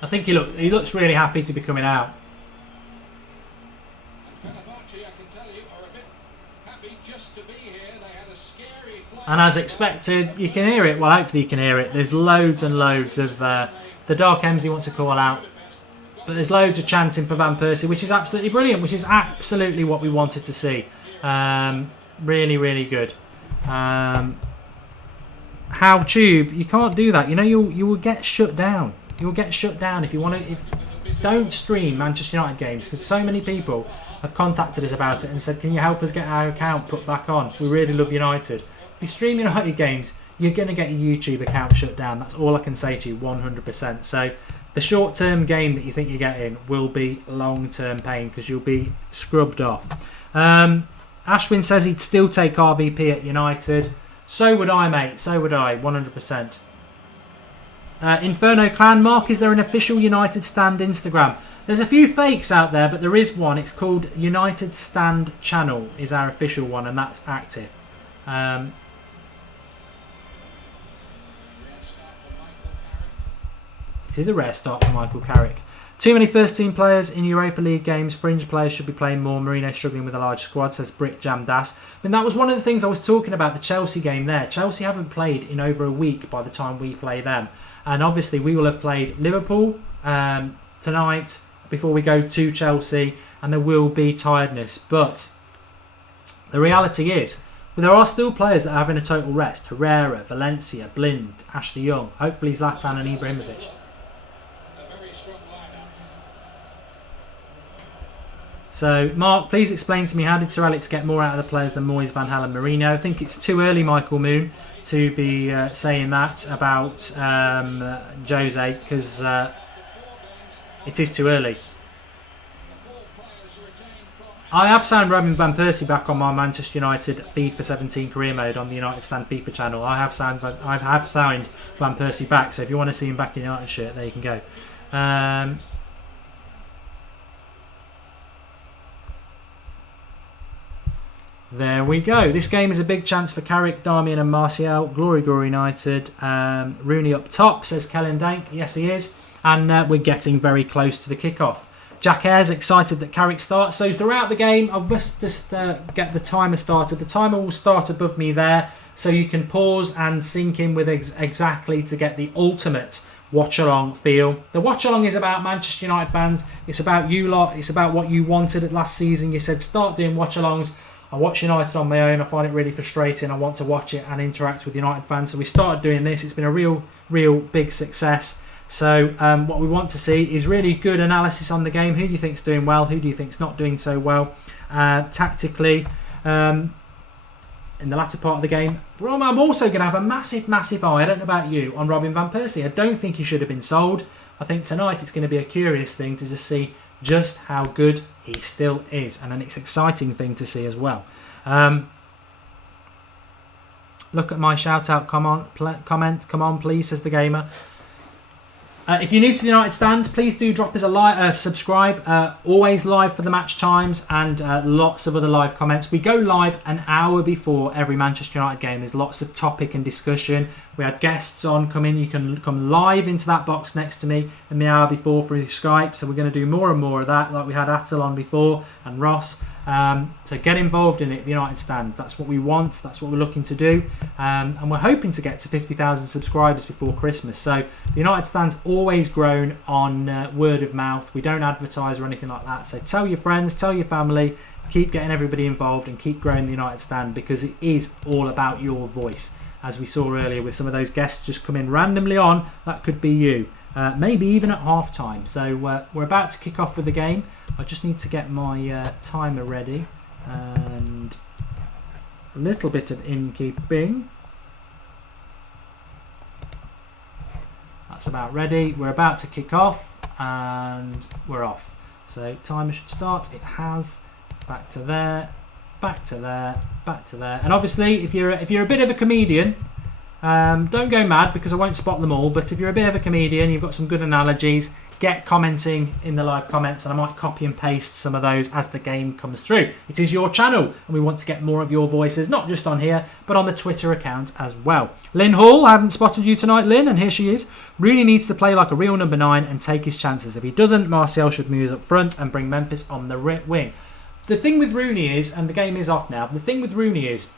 I think he looks really happy to be coming out. Fenerbahce, I can tell you, are a bit happy just to be here. They had a scary flight. And as expected, you can hear it. Well, hopefully you can hear it. There's loads and loads of the Dark M's he wants to call out. But there's loads of chanting for Van Persie, which is absolutely brilliant, which is absolutely what we wanted to see. Really, really good. How Tube, you can't do that. You know, you will get shut down. You'll get shut down if you want to. Don't stream Manchester United games, because so many people have contacted us about it and said, can you help us get our account put back on? We really love United. If you stream United games, you're going to get your YouTube account shut down. That's all I can say to you, 100%. So the short-term game that you think you're getting will be long-term pain, because you'll be scrubbed off. Ashwin says he'd still take RVP at United. So would I, mate. So would I, 100%. Inferno Clan, Mark, is there an official United Stand Instagram? There's a few fakes out there, but there is one. It's called United Stand Channel, is our official one, and that's active. It is a rare start for Michael Carrick. Too many first team players in Europa League games. Fringe players should be playing more. Mourinho struggling with a large squad, says Brick Jam Das. I mean, that was one of the things I was talking about, the Chelsea game there. Chelsea haven't played in over a week by the time we play them. And obviously we will have played Liverpool tonight before we go to Chelsea, and there will be tiredness. But the reality is, there are still players that are having a total rest. Herrera, Valencia, Blind, Ashley Young, hopefully Zlatan and Ibrahimovic. So, Mark, please explain to me, how did Sir Alex get more out of the players than Moyes, Van Gaal and Mourinho? I think it's too early, Michael Moon, to be saying that about Jose, because it is too early. I have signed Robin Van Persie back on my Manchester United FIFA 17 career mode on the United Stand FIFA channel. I have signed Van Persie back, so if you want to see him back in the United shirt, there you can go. There we go. This game is a big chance for Carrick, Darmian and Martial. Glory, glory United. Rooney up top, says Kellen Dank. Yes, he is. And we're getting very close to the kickoff. Jack Ayres excited that Carrick starts. So throughout the game, I must just get the timer started. The timer will start above me there, so you can pause and sync in with exactly to get the ultimate watch-along feel. The watch-along is about Manchester United fans. It's about you lot. It's about what you wanted at last season. You said, start doing watch-alongs. I watch United on my own. I find it really frustrating. I want to watch it and interact with United fans. So we started doing this. It's been a real big success. So what we want to see is really good analysis on the game. Who do you think's doing well? Who do you think's not doing so well tactically in the latter part of the game? Well, I'm also going to have a massive eye, I don't know about you, on Robin Van Persie. I don't think he should have been sold. I think tonight it's going to be a curious thing to just see just how good he still is, and an exciting thing to see as well. Look at my shout out comment, come on please, says the gamer. If you're new to the United Stand, please do drop us a subscribe. Always live for the match times, and lots of other live comments. We go live an hour before every Manchester United game. There's lots of topic and discussion. We had guests on come in. You can come live into that box next to me in the hour before through Skype. So we're going to do more and more of that, like we had Attal on before and Ross. So get involved in it, the United Stand. That's what we want. That's what we're looking to do. And we're hoping to get to 50,000 subscribers before Christmas. So the United Stand's always grown on word of mouth. We don't advertise or anything like that. So tell your friends, tell your family, keep getting everybody involved and keep growing the United Stand, because it is all about your voice. As we saw earlier with some of those guests just coming randomly on, that could be you. Maybe even at half time. So we're about to kick off with the game. I just need to get my timer ready and a little bit of innkeeping. That's about ready. We're about to kick off and we're off. So timer should start. It has. Back to there, back to there, back to there. And obviously, if you're a bit of a comedian, Don't go mad because I won't spot them all, but if you're a bit of a comedian, you've got some good analogies, get commenting in the live comments and I might copy and paste some of those as the game comes through. It is your channel and we want to get more of your voices, not just on here, but on the Twitter account as well. Lynn Hall, I haven't spotted you tonight, Lynn, and here she is. Rooney needs to play like a real number 9 and take his chances. If he doesn't, Martial should move up front and bring Memphis on the wing. The thing with Rooney is, and the game is off now, the thing with Rooney is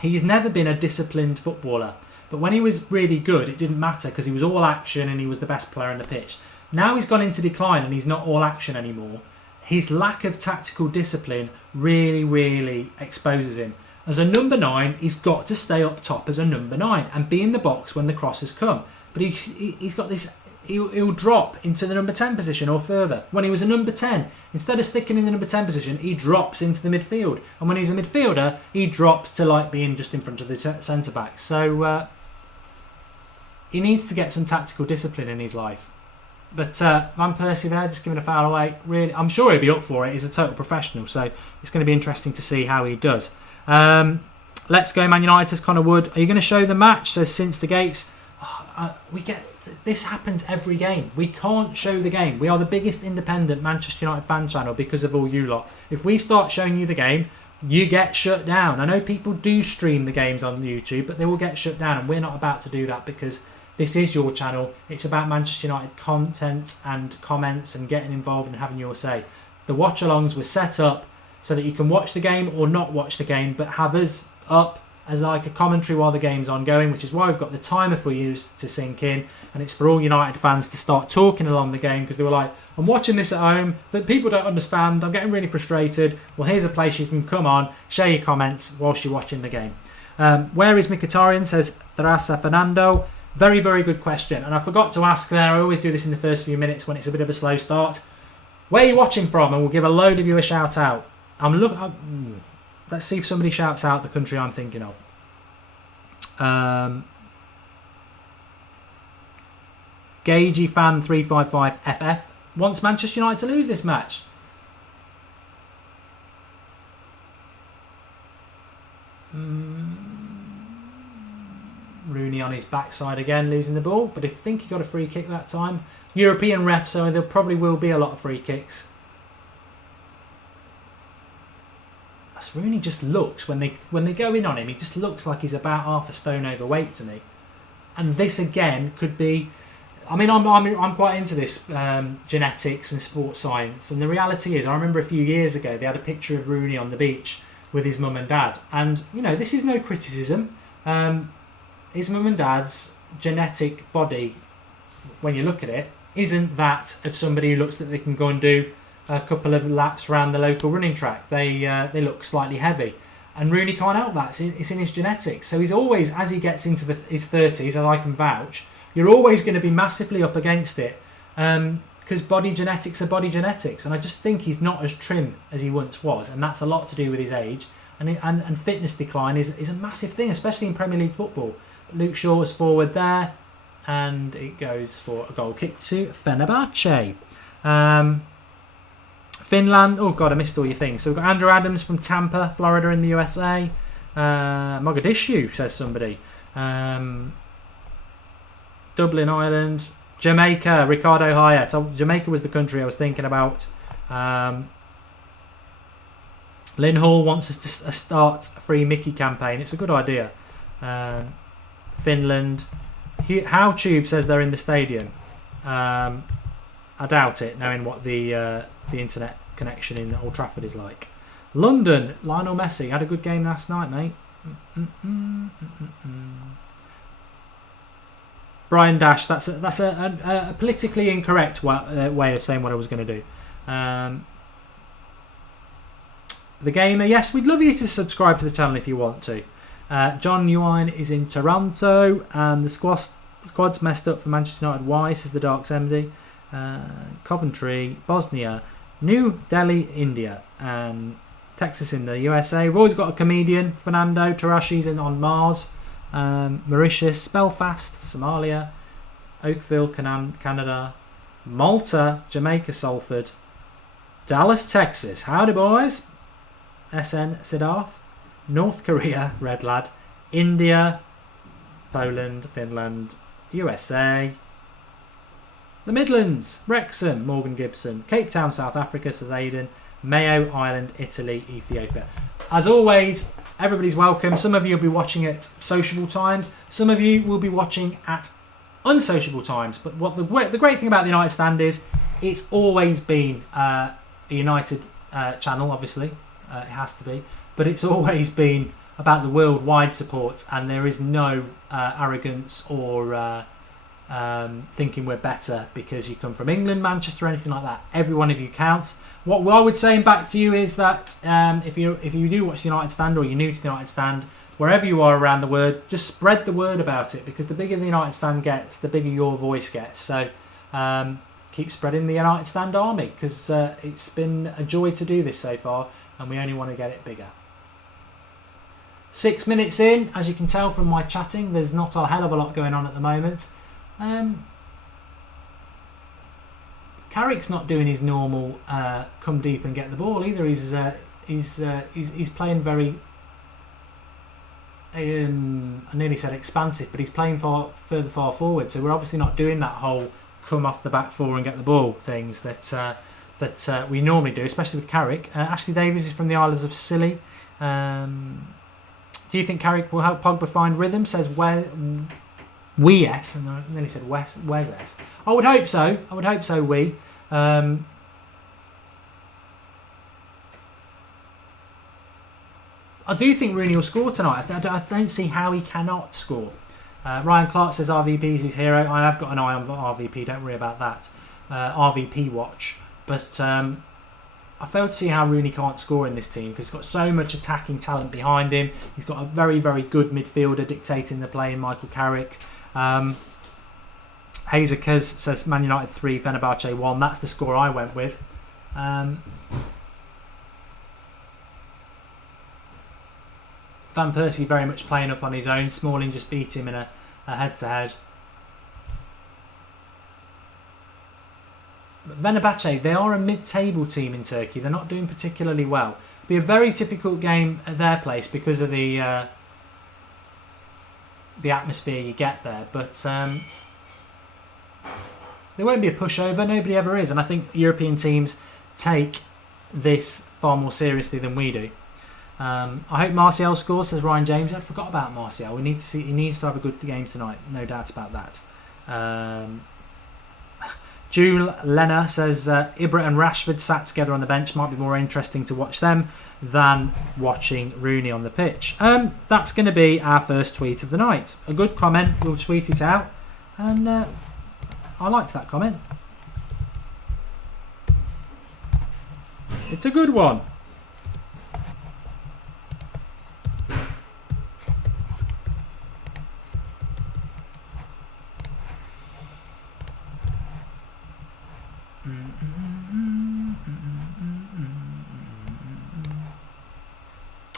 he's never been a disciplined footballer. But when he was really good, it didn't matter because he was all action and he was the best player on the pitch. Now he's gone into decline and he's not all action anymore. His lack of tactical discipline really, really exposes him. As a number 9, he's got to stay up top as a number 9 and be in the box when the crosses come. But he's got this, he'll drop into the number 10 position or further. When he was a number 10, instead of sticking in the number 10 position, he drops into the midfield. And when he's a midfielder, he drops to like being just in front of the centre-back. So he needs to get some tactical discipline in his life. But Van Persie there, just giving a foul away. Really, I'm sure he'll be up for it. He's a total professional, so it's going to be interesting to see how he does. Let's go, Man United, says Connor Wood. Are you going to show the match? Says Since the Gates. This happens every game. We can't show the game. We are the biggest independent Manchester United fan channel because of all you lot. If we start showing you the game, you get shut down. I know people do stream the games on YouTube, but they will get shut down, and we're not about to do that because this is your channel. It's about Manchester United content and comments and getting involved and having your say. The watch-alongs were set up so that you can watch the game or not watch the game, but have us up as like a commentary while the game's ongoing, which is why we've got the timer for you to sink in, and it's for all United fans to start talking along the game because they were like, I'm watching this at home, but people don't understand, I'm getting really frustrated. Well, here's a place you can come on, share your comments whilst you're watching the game. Where is Mkhitaryan, says Tharasa Fernando. Very, very good question. And I forgot to ask there, I always do this in the first few minutes when it's a bit of a slow start. Where are you watching from? And we'll give a load of you a shout out. Let's see if somebody shouts out the country I'm thinking of. Gagey Fan 355 FF wants Manchester United to lose this match. Rooney on his backside again, losing the ball, but I think he got a free kick that time. European ref, so there probably will be a lot of free kicks. As Rooney just looks, when they go in on him, he just looks like he's about half a stone overweight to me. And this again could be, I mean, I'm quite into this genetics and sports science, and the reality is, I remember a few years ago they had a picture of Rooney on the beach with his mum and dad, and you know, this is no criticism. His mum and dad's genetic body, when you look at it, isn't that of somebody who looks that they can go and do a couple of laps around the local running track. They look slightly heavy. And Rooney can't help that. It's in his genetics. So he's always, as he gets into his 30s, and I can vouch, you're always going to be massively up against it because body genetics are body genetics. And I just think he's not as trim as he once was. And that's a lot to do with his age. And fitness decline is a massive thing, especially in Premier League football. Luke Shaw's forward there, and it goes for a goal kick to Fenerbahce. Finland, oh god, I missed all your things. So we've got Andrew Adams from Tampa, Florida in the USA. Mogadishu, says somebody. Dublin, Ireland. Jamaica, Ricardo Hyatt. So Jamaica was the country I was thinking about. Lynn Hall wants us to start a free Mickey campaign. It's a good idea. Finland. How Tube says they're in the stadium. I doubt it, knowing what the internet connection in Old Trafford is like. London. Lionel Messi had a good game last night, mate. Brian Dash. That's a politically incorrect way of saying what I was going to do. The Gamer, yes, we'd love you to subscribe to the channel if you want to. John Ewan is in Toronto, and the squad's messed up for Manchester United. Why, says the Darks MD. Coventry, Bosnia, New Delhi, India, and Texas in the USA. We've always got a comedian, Fernando Tarashi's in on Mars. Mauritius, Belfast, Somalia, Oakville, Canada, Malta, Jamaica, Salford, Dallas, Texas. Howdy, boys. SN Siddharth, North Korea, Red Lad, India, Poland, Finland, USA. The Midlands, Wrexham, Morgan Gibson. Cape Town, South Africa, says Aidan. Mayo, Ireland, Italy, Ethiopia. As always, everybody's welcome. Some of you will be watching at sociable times. Some of you will be watching at unsociable times. But what the great thing about the United Stand is, it's always been a United channel, obviously. It has to be. But it's always been about the worldwide support, and there is no arrogance or thinking we're better because you come from England, Manchester, or anything like that. Every one of you counts. What I would say back to you is that if you do watch the United Stand, or you're new to the United Stand, wherever you are around the world, just spread the word about it, because the bigger the United Stand gets, the bigger your voice gets. So keep spreading the United Stand army, because it's been a joy to do this so far, and we only want to get it bigger. 6 minutes in, as you can tell from my chatting, there's not a hell of a lot going on at the moment. Carrick's not doing his normal come deep and get the ball either. He's playing very, I nearly said expansive, but he's playing further far forward. So we're obviously not doing that whole come off the back four and get the ball things that we normally do, especially with Carrick. Ashley Davies is from the Isles of Scilly. Do you think Carrick will help Pogba find rhythm? Says yes, and I nearly said Wes S. I would hope so. We. I do think Rooney will score tonight. I don't see how he cannot score. Ryan Clark says RVP is his hero. I have got an eye on RVP. Don't worry about that. RVP watch. But I fail to see how Rooney can't score in this team, because he's got so much attacking talent behind him. He's got a very, very good midfielder dictating the play in Michael Carrick. Hazer Kuz says Man United 3, Fenerbahce 1. That's the score I went with. Van Persie very much playing up on his own. Smalling just beat him in a head-to-head. But Fenerbahce, they are a mid-table team in Turkey. They're not doing particularly well. It'll be a very difficult game at their place because of the atmosphere you get there. But there won't be a pushover. Nobody ever is. And I think European teams take this far more seriously than we do. I hope Martial scores, says Ryan James. I forgot about Martial. He needs to have a good game tonight. No doubt about that. Jule Lena says Ibra and Rashford sat together on the bench. Might be more interesting to watch them than watching Rooney on the pitch. That's going to be our first tweet of the night. A good comment. We'll tweet it out. And I liked that comment. It's a good one.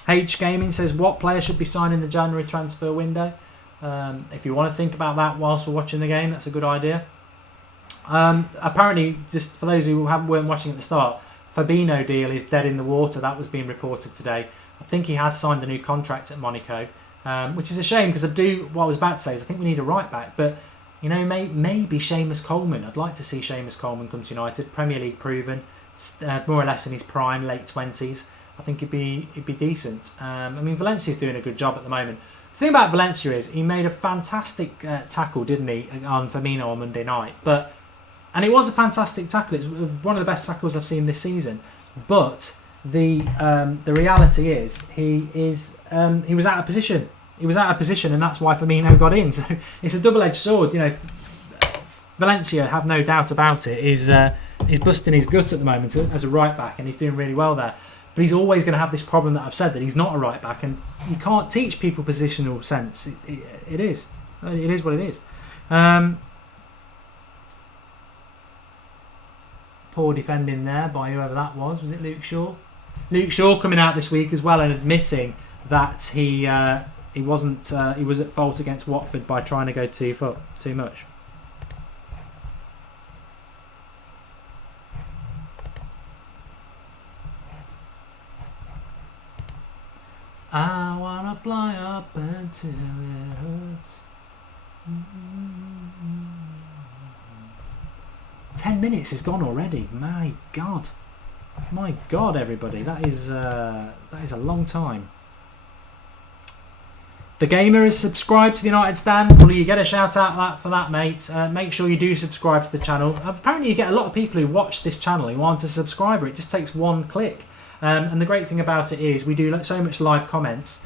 H Gaming says, what player should be signed in the January transfer window? If you want to think about that whilst we're watching the game, that's a good idea. Apparently, just for those who weren't watching at the start, Fabinho deal is dead in the water. That was being reported today. I think he has signed a new contract at Monaco, which is a shame, because what I was about to say is I think we need a right back. But you know, maybe Seamus Coleman. I'd like to see Seamus Coleman come to United. Premier League proven, more or less in his prime, late 20s. I think it'd be decent. I mean, Valencia's doing a good job at the moment. The thing about Valencia is he made a fantastic tackle, didn't he, on Firmino on Monday night? And it was a fantastic tackle. It's one of the best tackles I've seen this season. But the reality is he was out of position. He was out of position, and that's why Firmino got in. So it's a double-edged sword. You know, Valencia, have no doubt about it, is busting his gut at the moment as a right back, and he's doing really well there. But he's always going to have this problem that I've said, that he's not a right back, and you can't teach people positional sense. It is what it is. Poor defending there by whoever that was. Was it Luke Shaw? Luke Shaw coming out this week as well and admitting that he was at fault against Watford by trying to go too much. I wanna fly up until it hurts. "10 minutes has gone already. My God, everybody, that is a long time." The Gamer is subscribed to the United Stand. Well, you get a shout out for that, mate. Make sure you do subscribe to the channel. Apparently, you get a lot of people who watch this channel who aren't a subscriber. It just takes one click. And the great thing about it is we do so much live content.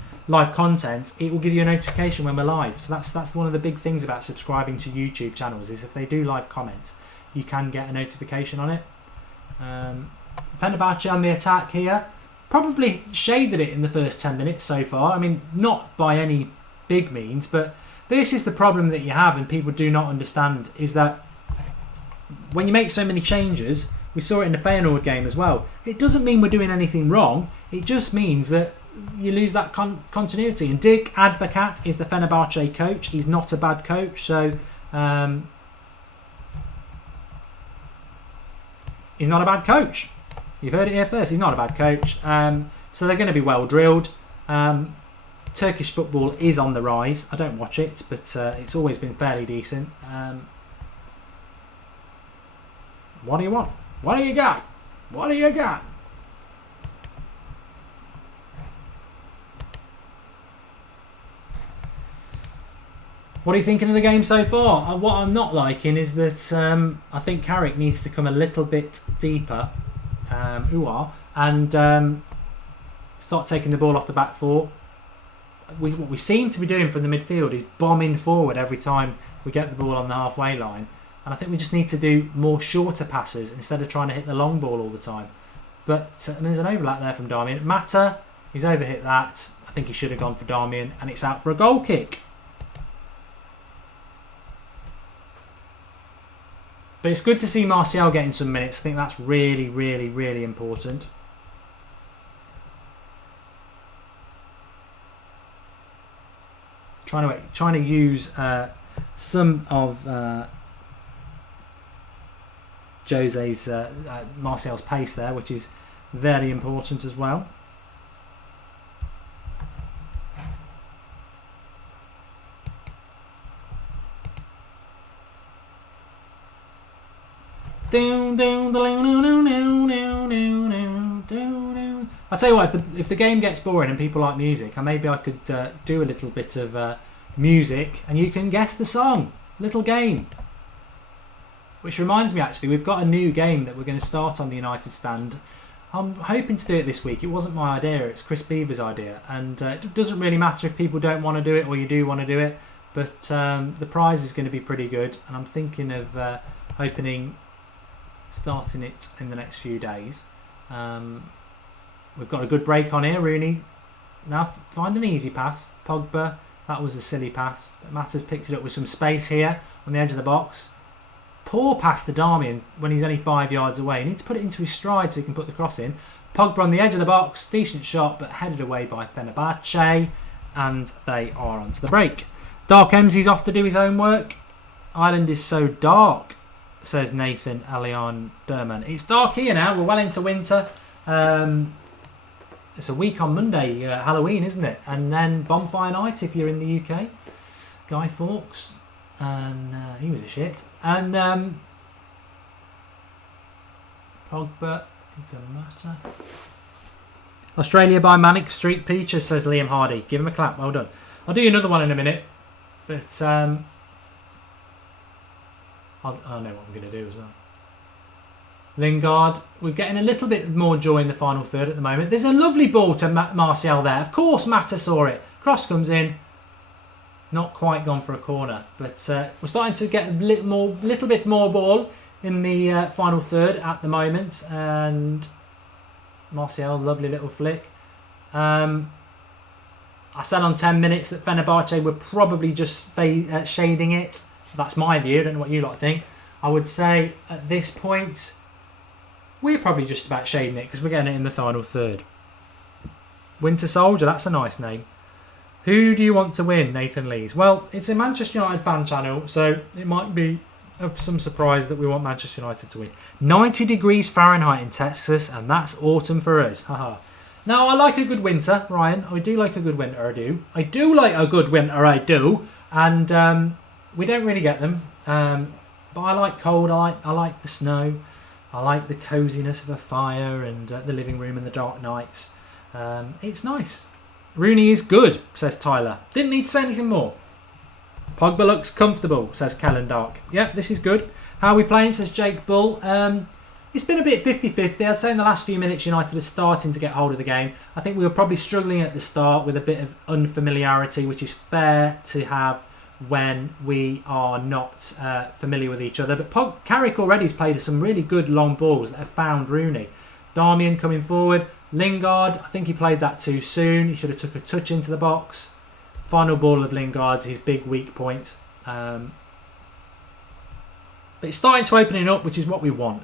It will give you a notification when we're live. So that's one of the big things about subscribing to YouTube channels is if they do live comment, you can get a notification on it. Fenerbahce on the attack here. Probably shaded it in the first 10 minutes so far. I mean, not by any big means, but this is the problem that you have and people do not understand, is that when you make so many changes, we saw it in the Feyenoord game as well, it doesn't mean we're doing anything wrong. It just means that you lose that continuity. And Dick Advocat is the Fenerbahce coach. He's not a bad coach, so he's not a bad coach. You've heard it here first. He's not a bad coach. So they're going to be well drilled. Turkish football is on the rise. I don't watch it, but it's always been fairly decent. What do you want? What do you got? What do you got? What are you thinking of the game so far? What I'm not liking is that I think Carrick needs to come a little bit deeper. And start taking the ball off the back four. What we seem to be doing from the midfield is bombing forward every time we get the ball on the halfway line, and I think we just need to do more shorter passes instead of trying to hit the long ball all the time. But there's an overlap there from Darmian. Mata, he's overhit that. I think he should have gone for Darmian, and it's out for a goal kick. But it's good to see Martial getting some minutes. I think that's really, really, really important. Trying to use some of Jose's Martial's pace there, which is very important as well. I tell you what, if the game gets boring and people like music, maybe I could do a little bit of music and you can guess the song. Little game. Which reminds me, actually, we've got a new game that we're going to start on the United Stand. I'm hoping to do it this week. It wasn't my idea, it's Chris Beaver's idea. And it doesn't really matter if people don't want to do it or you do want to do it. But the prize is going to be pretty good. And I'm thinking of starting it in the next few days. We've got a good break on here. Rooney now find an easy pass. Pogba, that was a silly pass, but Mata's picked it up with some space here on the edge of the box. Poor pass to Darmian when he's only 5 yards away. He needs to put it into his stride so he can put the cross in. Pogba on the edge of the box, decent shot, but headed away by Fenerbahce, and they are onto the break. Dark Emsy's off to do his own work. Ireland is so dark, says Nathan Alion Derman. It's dark here now. We're well into winter. It's a week on Monday, Halloween, isn't it? And then Bonfire Night if you're in the UK. Guy Fawkes. And he was a shit. And Pogba, it's a matter. Australia by Manic Street Peaches, says Liam Hardy. Give him a clap. Well done. I'll do another one in a minute. But I know what I'm going to do as well. Lingard, we're getting a little bit more joy in the final third at the moment. There's a lovely ball to Martial there. Of course, Mata saw it. Cross comes in. Not quite gone for a corner, but we're starting to get a little bit more ball in the final third at the moment. And Martial, lovely little flick. I said on 10 minutes that Fenerbahce were probably just shading it. That's my view. I don't know what you lot think. I would say at this point, we're probably just about shading it because we're getting it in the final third. Winter Soldier, that's a nice name. Who do you want to win, Nathan Lees? Well, it's a Manchester United fan channel, so it might be of some surprise that we want Manchester United to win. 90 degrees Fahrenheit in Texas, and that's autumn for us. Haha. Now, I like a good winter, Ryan. I do like a good winter, I do. I do like a good winter, I do. And We don't really get them, but I like cold. I like the snow. I like the coziness of a fire and the living room and the dark nights. It's nice. Rooney is good, says Tyler. Didn't need to say anything more. Pogba looks comfortable, says Kellen Dark. Yep, this is good. How are we playing, says Jake Bull. It's been a bit 50-50. I'd say in the last few minutes United are starting to get hold of the game. I think we were probably struggling at the start with a bit of unfamiliarity, which is fair to have when we are not familiar with each other. But Carrick already has played some really good long balls that have found Rooney. Darmian coming forward. Lingard, I think he played that too soon. He should have took a touch into the box. Final ball of Lingard's his big weak point. But it's starting to open it up, which is what we want.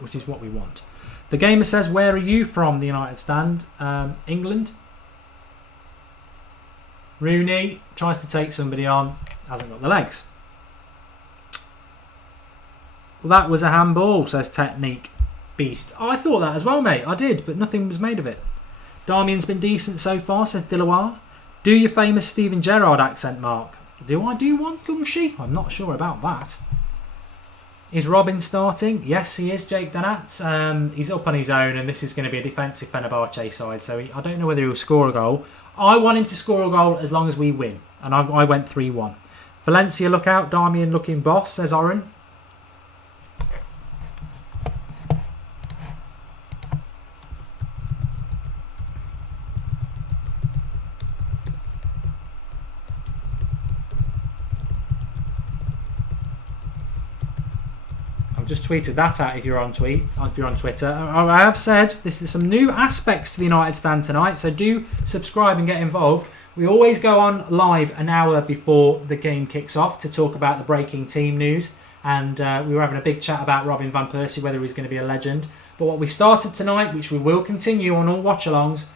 The gamer says, where are you from, the United stand? England. Rooney tries to take somebody on. Hasn't got the legs. Well, that was a handball, says Technique Beast. Oh, I thought that as well, mate. I did, but nothing was made of it. Darmian's been decent so far, says Dilawar. Do your famous Steven Gerrard accent, Mark. Do I do one, Gungshi? I'm not sure about that. Is Robin starting? Yes, he is, Jake Danat. He's up on his own, and this is going to be a defensive Fenerbahce side, so I don't know whether he'll score a goal. I want him to score a goal as long as we win, and I went 3-1. Valencia look out, Darmian looking boss, says Oren. I've just tweeted that out if you're on Twitter. I have said this is some new aspects to the United stand tonight, so do subscribe and get involved. We always go on live an hour before the game kicks off to talk about the breaking team news, and we were having a big chat about Robin van Persie, whether he's going to be a legend. But what we started tonight, which we will continue on all watch-alongs,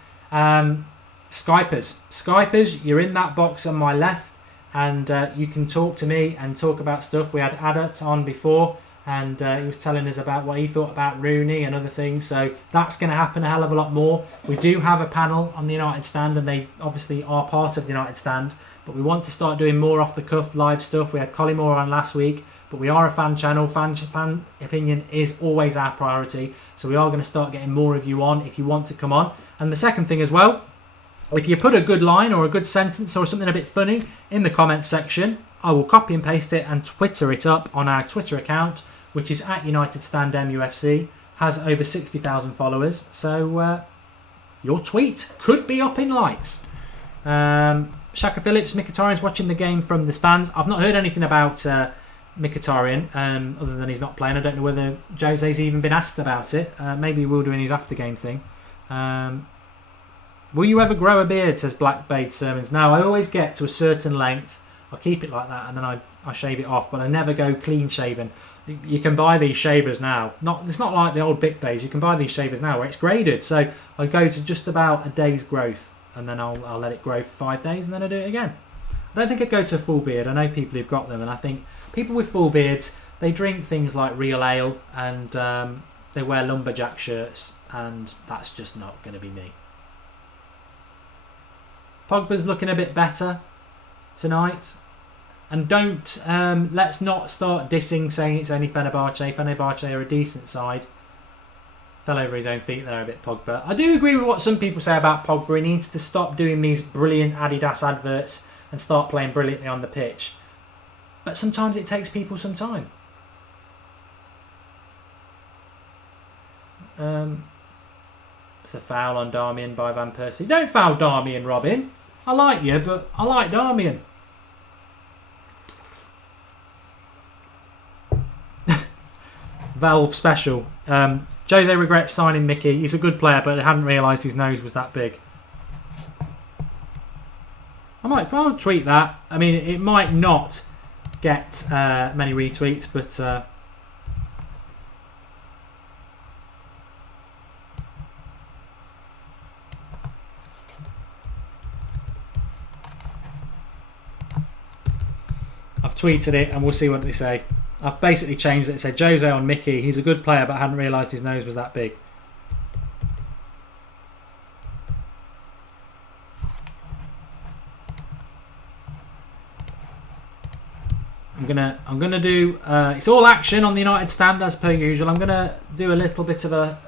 Skypers, you're in that box on my left, and you can talk to me and talk about stuff. We had Adat on before, and he was telling us about what he thought about Rooney and other things, so that's going to happen a hell of a lot more. We do have a panel on the United stand, and they obviously are part of the United stand, but we want to start doing more off the cuff live stuff. We had Collymore on last week, but we are a fan channel. Fan opinion is always our priority, so we are going to start getting more of you on if you want to come on. And the second thing as well, if you put a good line or a good sentence or something a bit funny in the comments section, I will copy and paste it and Twitter it up on our Twitter account, which is at United Stand MUFC, has over 60,000 followers. So your tweet could be up in lights. Shaka Phillips, Mkhitaryan's watching the game from the stands. I've not heard anything about Mkhitaryan, other than he's not playing. I don't know whether Jose's even been asked about it. Maybe he will do in his after-game thing. Will you ever grow a beard, says Black Bade Sermons. No, I always get to a certain length. I'll keep it like that and then I shave it off, but I never go clean shaven. You can buy these shavers now. It's not like the old Bic days. You can buy these shavers now where it's graded. So I go to just about a day's growth, and then I'll let it grow for 5 days, and then I do it again. I don't think I'd go to a full beard. I know people who've got them, and I think people with full beards, they drink things like real ale, and they wear lumberjack shirts, and that's just not going to be me. Pogba's looking a bit better tonight. And let's not start dissing, saying it's only Fenerbahce. Fenerbahce are a decent side. Fell over his own feet there a bit, Pogba. I do agree with what some people say about Pogba. He needs to stop doing these brilliant Adidas adverts and start playing brilliantly on the pitch. But sometimes it takes people some time. It's a foul on Darmian by Van Persie. Don't foul Darmian, Robin. I like you, but I like Darmian. Valve special. Jose regrets signing Mickey. He's a good player, but I hadn't realised his nose was that big. I'll tweet that. I mean, it might not get many retweets, but I've tweeted it and we'll see what they say. I've basically changed it. It said Jose on Mickey. He's a good player, but I hadn't realised his nose was that big. I'm gonna do. It's all action on the United stand as per usual. I'm gonna do a little bit of a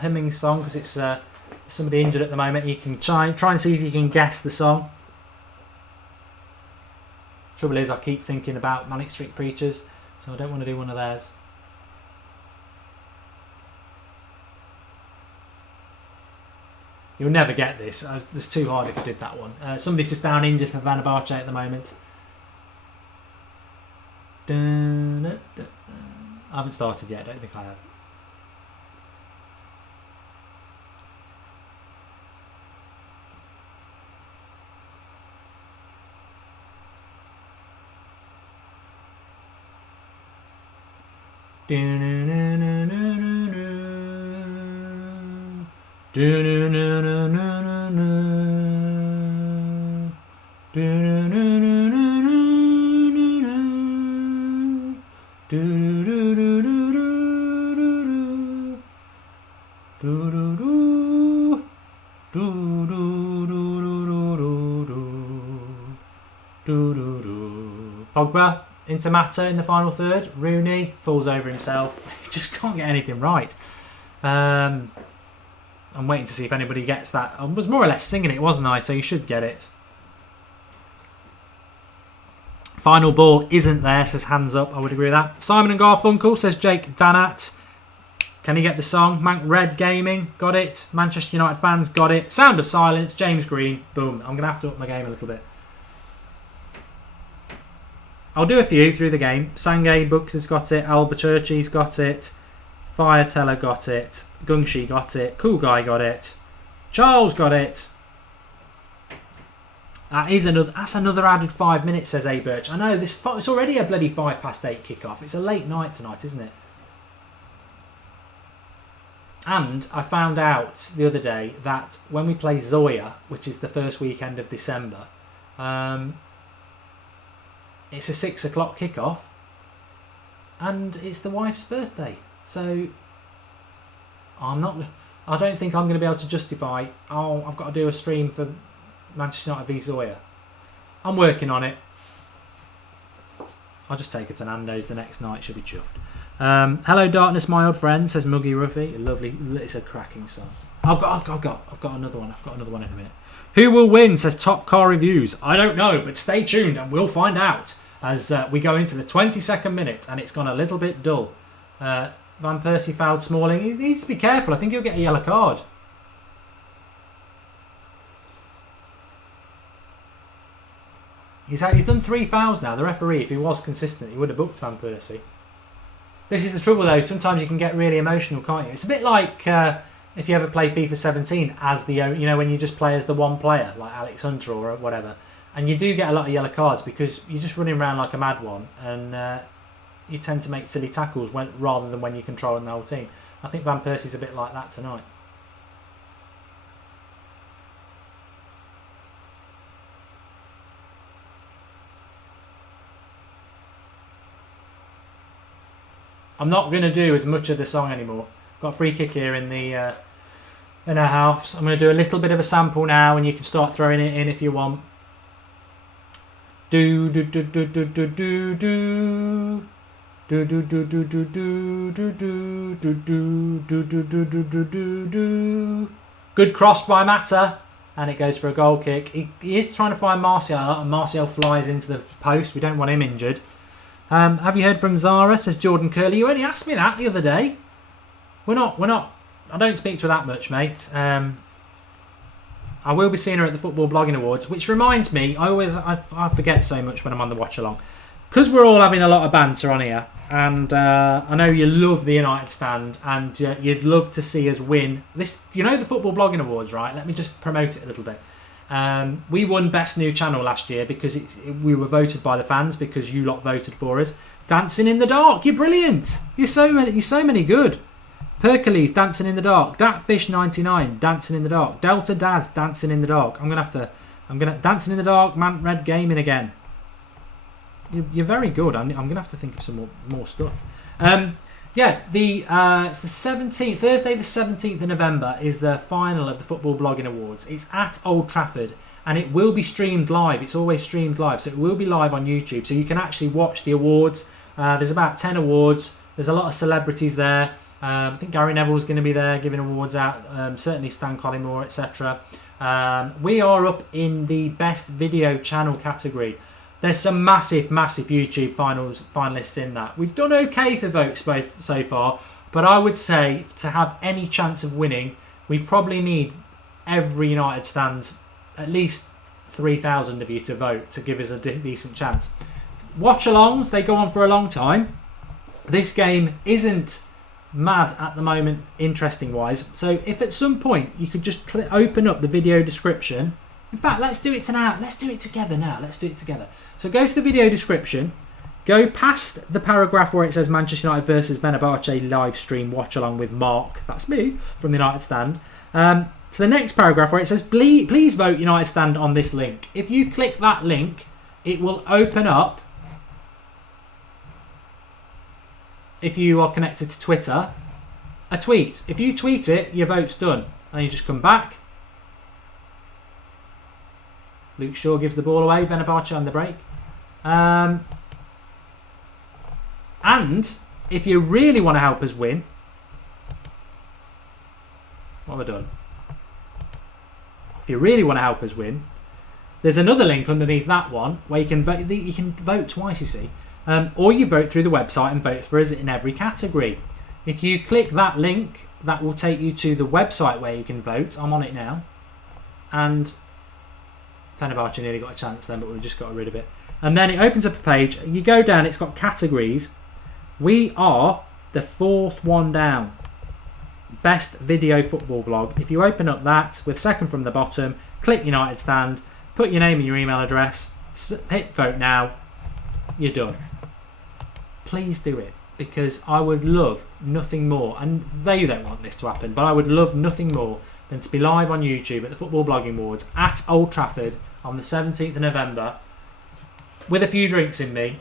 humming song because it's somebody injured at the moment. You can try and see if you can guess the song. Trouble is, I keep thinking about Manic Street Preachers, so I don't want to do one of theirs. You'll never get this. It's too hard if I did that one. Somebody's just down injured for Fenerbahce at the moment. I haven't started yet. I don't think I have. Pogba into Mata in the final third. Rooney falls over himself. He just can't get anything right. I'm waiting to see if anybody gets that. I was more or less singing it, wasn't I? So you should get it. Final ball isn't there, says hands up. I would agree with that. Simon and Garfunkel, says Jake Danat. Can he get the song? Mank Red Gaming, got it. Manchester United fans, got it. Sound of Silence, James Green, boom. I'm going to have to up my game a little bit. I'll do a few through the game. Sangay Books has got it. Albuquerque's got it. Fireteller got it. Gungshi got it. Cool Guy got it. Charles got it. That's another added 5 minutes, says A Birch. I know it's already a bloody 8:05 kickoff. It's a late night tonight, isn't it? And I found out the other day that when we play Zoya, which is the first weekend of December, it's a 6 o'clock kickoff, and it's the wife's birthday. So I don't think I'm going to be able to justify. Oh, I've got to do a stream for Manchester United v Zoya. I'm working on it. I'll just take her to Nando's the next night. She'll be chuffed. Hello, Darkness, my old friend, says Muggy Ruffy. Lovely. It's a cracking song. I've got another one. I've got another one in a minute. Who will win, says Top Car Reviews. I don't know, but stay tuned and we'll find out as we go into the 22nd minute, and it's gone a little bit dull. Van Persie fouled Smalling. He needs to be careful. I think he'll get a yellow card. He's done 3 fouls now. The referee, if he was consistent, he would have booked Van Persie. This is the trouble, though. Sometimes you can get really emotional, can't you? It's a bit like if you ever play FIFA 17 as the, when you just play as the one player, like Alex Hunter or whatever, and you do get a lot of yellow cards because you're just running around like a mad one, and you tend to make silly tackles rather than when you're controlling the whole team. I think Van Persie's a bit like that tonight. I'm not going to do as much of the song anymore. Got a free kick here in our house. I'm going to do a little bit of a sample now, and you can start throwing it in if you want. Do do do do do do do do. Do do do do do do do do do do do do do do do do. Good cross by Mata, and it goes for a goal kick. He is trying to find Martial, and Martial flies into the post. We don't want him injured. Have you heard from Zara, says Jordan Curley. You only asked me that the other day. We're not. I don't speak to her that much, mate. I will be seeing her at the Football Blogging Awards, which reminds me, I forget so much when I'm on the watch-along. Because we're all having a lot of banter on here, and I know you love the United stand, and you'd love to see us win this. The Football Blogging Awards, right? Let me just promote it a little bit. We won Best New Channel last year because we were voted by the fans because you lot voted for us. Dancing in the Dark, you're brilliant. You're so many good. Perkins, Dancing in the Dark. Datfish99, Dancing in the Dark. Delta Daz, Dancing in the Dark. I'm gonna Dancing in the Dark. Man Red Gaming again. You're very good. I'm gonna have to think of some more stuff. It's the 17th. Thursday the 17th of November is the final of the Football Blogging Awards. It's at Old Trafford, and it will be streamed live. It's always streamed live, so it will be live on YouTube, so you can actually watch the awards. There's about 10 awards. There's a lot of celebrities there. I think Gary Neville's going to be there giving awards out. Certainly Stan Collymore, etc. We are up in the best video channel category. There's some massive YouTube finalists in that. We've done okay for votes so far, but I would say to have any chance of winning, we probably need every United stand, at least 3,000 of you to vote to give us a decent chance. Watch-alongs, they go on for a long time. This game isn't mad at the moment, interesting wise. So if at some point you could just open up the video description. In fact, let's do it now. Let's do it together now. Let's do it together. So go to the video description. Go past the paragraph where it says Manchester United versus Fenerbahce live stream watch along with Mark. That's me from the United stand. To the next paragraph where it says please vote United stand on this link. If you click that link, it will open up. If you are connected to Twitter, a tweet. If you tweet it, your vote's done. And you just come back. Luke Shaw gives the ball away. Fenerbahce on the break. And if you really want to help us win, what have I done? If you really want to help us win, there's another link underneath that one where you can vote. You can vote twice, you see. Or you vote through the website and vote for us in every category. If you click that link, that will take you to the website where you can vote. I'm on it now. And Fenerbahce nearly got a chance then, but we just got rid of it. And then it opens up a page. You go down, it's got categories. We are the 4th one down. Best video football vlog. If you open up that with second from the bottom, click United Stand, put your name and your email address, hit vote now, you're done. Please do it, because I would love nothing more, and they don't want this to happen, but I would love nothing more than to be live on YouTube at the Football Blogging Awards at Old Trafford on the 17th of November with a few drinks in me,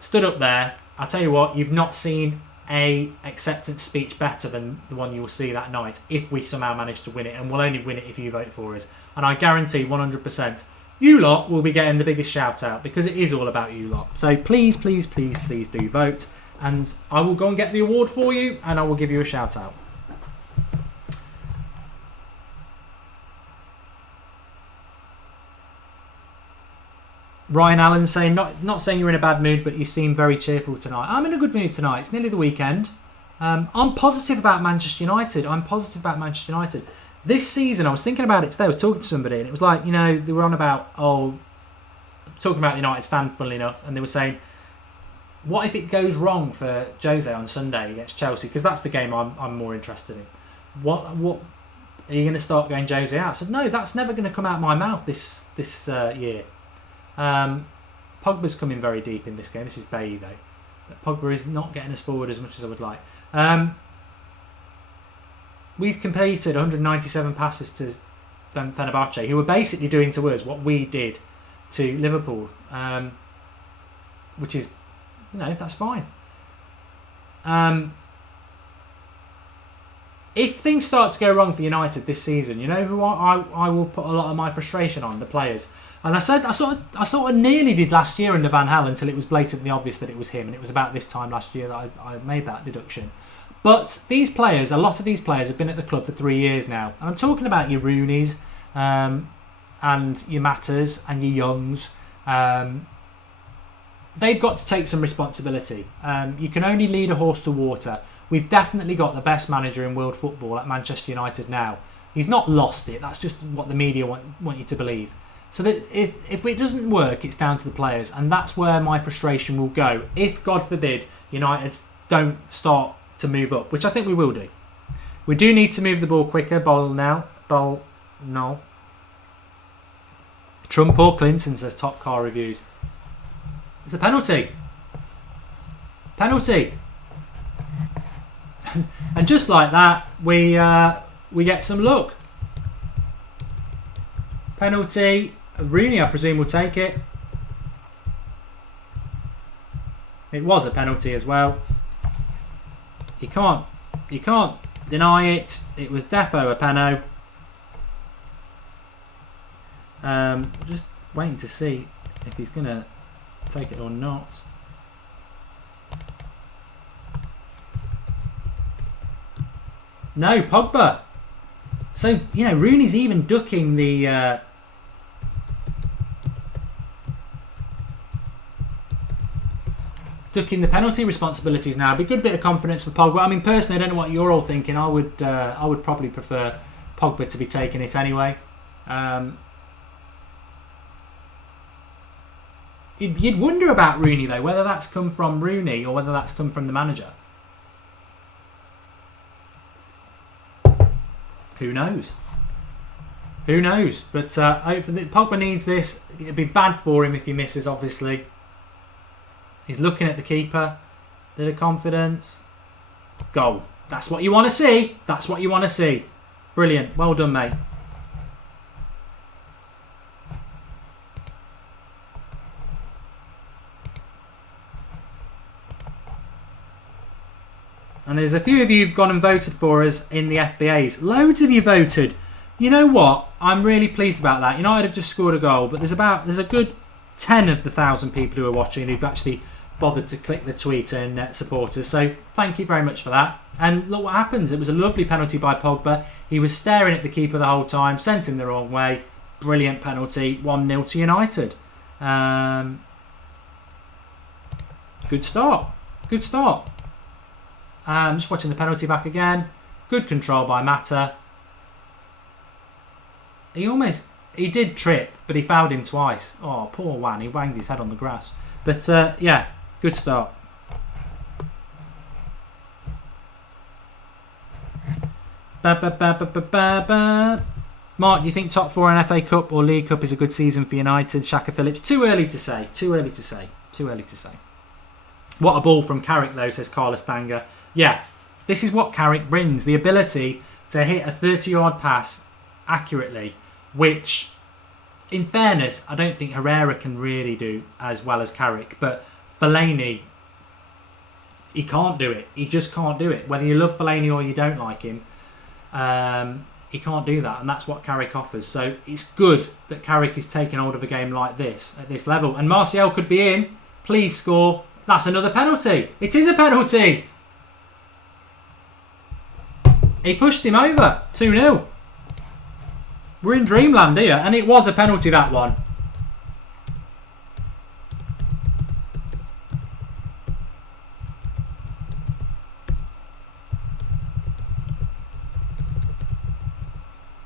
stood up there. I'll tell you what, you've not seen a acceptance speech better than the one you will see that night if we somehow manage to win it, and we'll only win it if you vote for us. And I guarantee 100% you lot will be getting the biggest shout out, because it is all about you lot. So please do vote, and I will go and get the award for you, and I will give you a shout out. Ryan Allen saying, not saying you're in a bad mood, but you seem very cheerful tonight. I'm in a good mood tonight. It's nearly the weekend. I'm positive about Manchester United. This season, I was thinking about it today. I was talking to somebody, and it was like, they were on about, talking about the United stand, funnily enough, and they were saying, what if it goes wrong for Jose on Sunday against Chelsea? Because that's the game I'm more interested in. What are you going to start going Jose out? I said, no, that's never going to come out of my mouth this year. Pogba's coming very deep in this game. This is Bailly though. But Pogba is not getting us forward as much as I would like. We've completed 197 passes to Fenerbahce, who were basically doing to us what we did to Liverpool, which is, that's fine. If things start to go wrong for United this season, who I will put a lot of my frustration on? The players. And I sort of nearly did last year under Van Gaal until it was blatantly obvious that it was him, and it was about this time last year that I made that deduction. But these players, a lot of these players have been at the club for 3 years now. And I'm talking about your Rooneys and your Matters and your Youngs. They've got to take some responsibility. You can only lead a horse to water. We've definitely got the best manager in world football at Manchester United now. He's not lost it. That's just what the media want you to believe. So that if it doesn't work, it's down to the players. And that's where my frustration will go. If, God forbid, United don't start to move up, which I think we will do. We do need to move the ball quicker. No. Trump or Clinton says top car reviews. It's a penalty. And just like that, we get some luck. Penalty. Rooney, I presume, will take it. It was a penalty as well. You can't deny it. It was defo a penno. Just waiting to see if he's going to take it or not. No, Pogba. So, Rooney's even ducking the... ducking the penalty responsibilities now. Be a good bit of confidence for Pogba. I mean, personally, I don't know what you're all thinking. I would probably prefer Pogba to be taking it anyway. You'd wonder about Rooney though, whether that's come from Rooney or whether that's come from the manager. Who knows? Who knows? But hopefully Pogba needs this. It'd be bad for him if he misses, obviously. He's looking at the keeper. Bit of confidence. Goal. That's what you want to see. That's what you want to see. Brilliant. Well done, mate. And there's a few of you who've gone and voted for us in the FBAs. Loads of you voted. You know what? I'm really pleased about that. United have just scored a goal, but there's a good 10 of the 1,000 people who are watching who've actually bothered to click the tweet and support us. So thank you very much for that. And look what happens. It was a lovely penalty by Pogba. He was staring at the keeper the whole time, sent him the wrong way. Brilliant penalty. 1-0 to United. Good start. Good start. Just watching the penalty back again. Good control by Mata. He did trip, but he fouled him twice. Oh, poor Wan. He banged his head on the grass. But yeah, good start. Mark, do you think top 4 in FA Cup or League Cup is a good season for United? Shaka Phillips. Too early to say. Too early to say. Too early to say. What a ball from Carrick though, says Carlos Stanger. Yeah, this is what Carrick brings. The ability to hit a 30-yard pass accurately, which, in fairness, I don't think Herrera can really do as well as Carrick. But Fellaini, he can't do it. He just can't do it. Whether you love Fellaini or you don't like him, he can't do that. And that's what Carrick offers. So it's good that Carrick is taking hold of a game like this, at this level. And Martial could be in. Please score. That's another penalty. It is a penalty. He pushed him over. 2-0. We're in dreamland here. And it was a penalty, that one.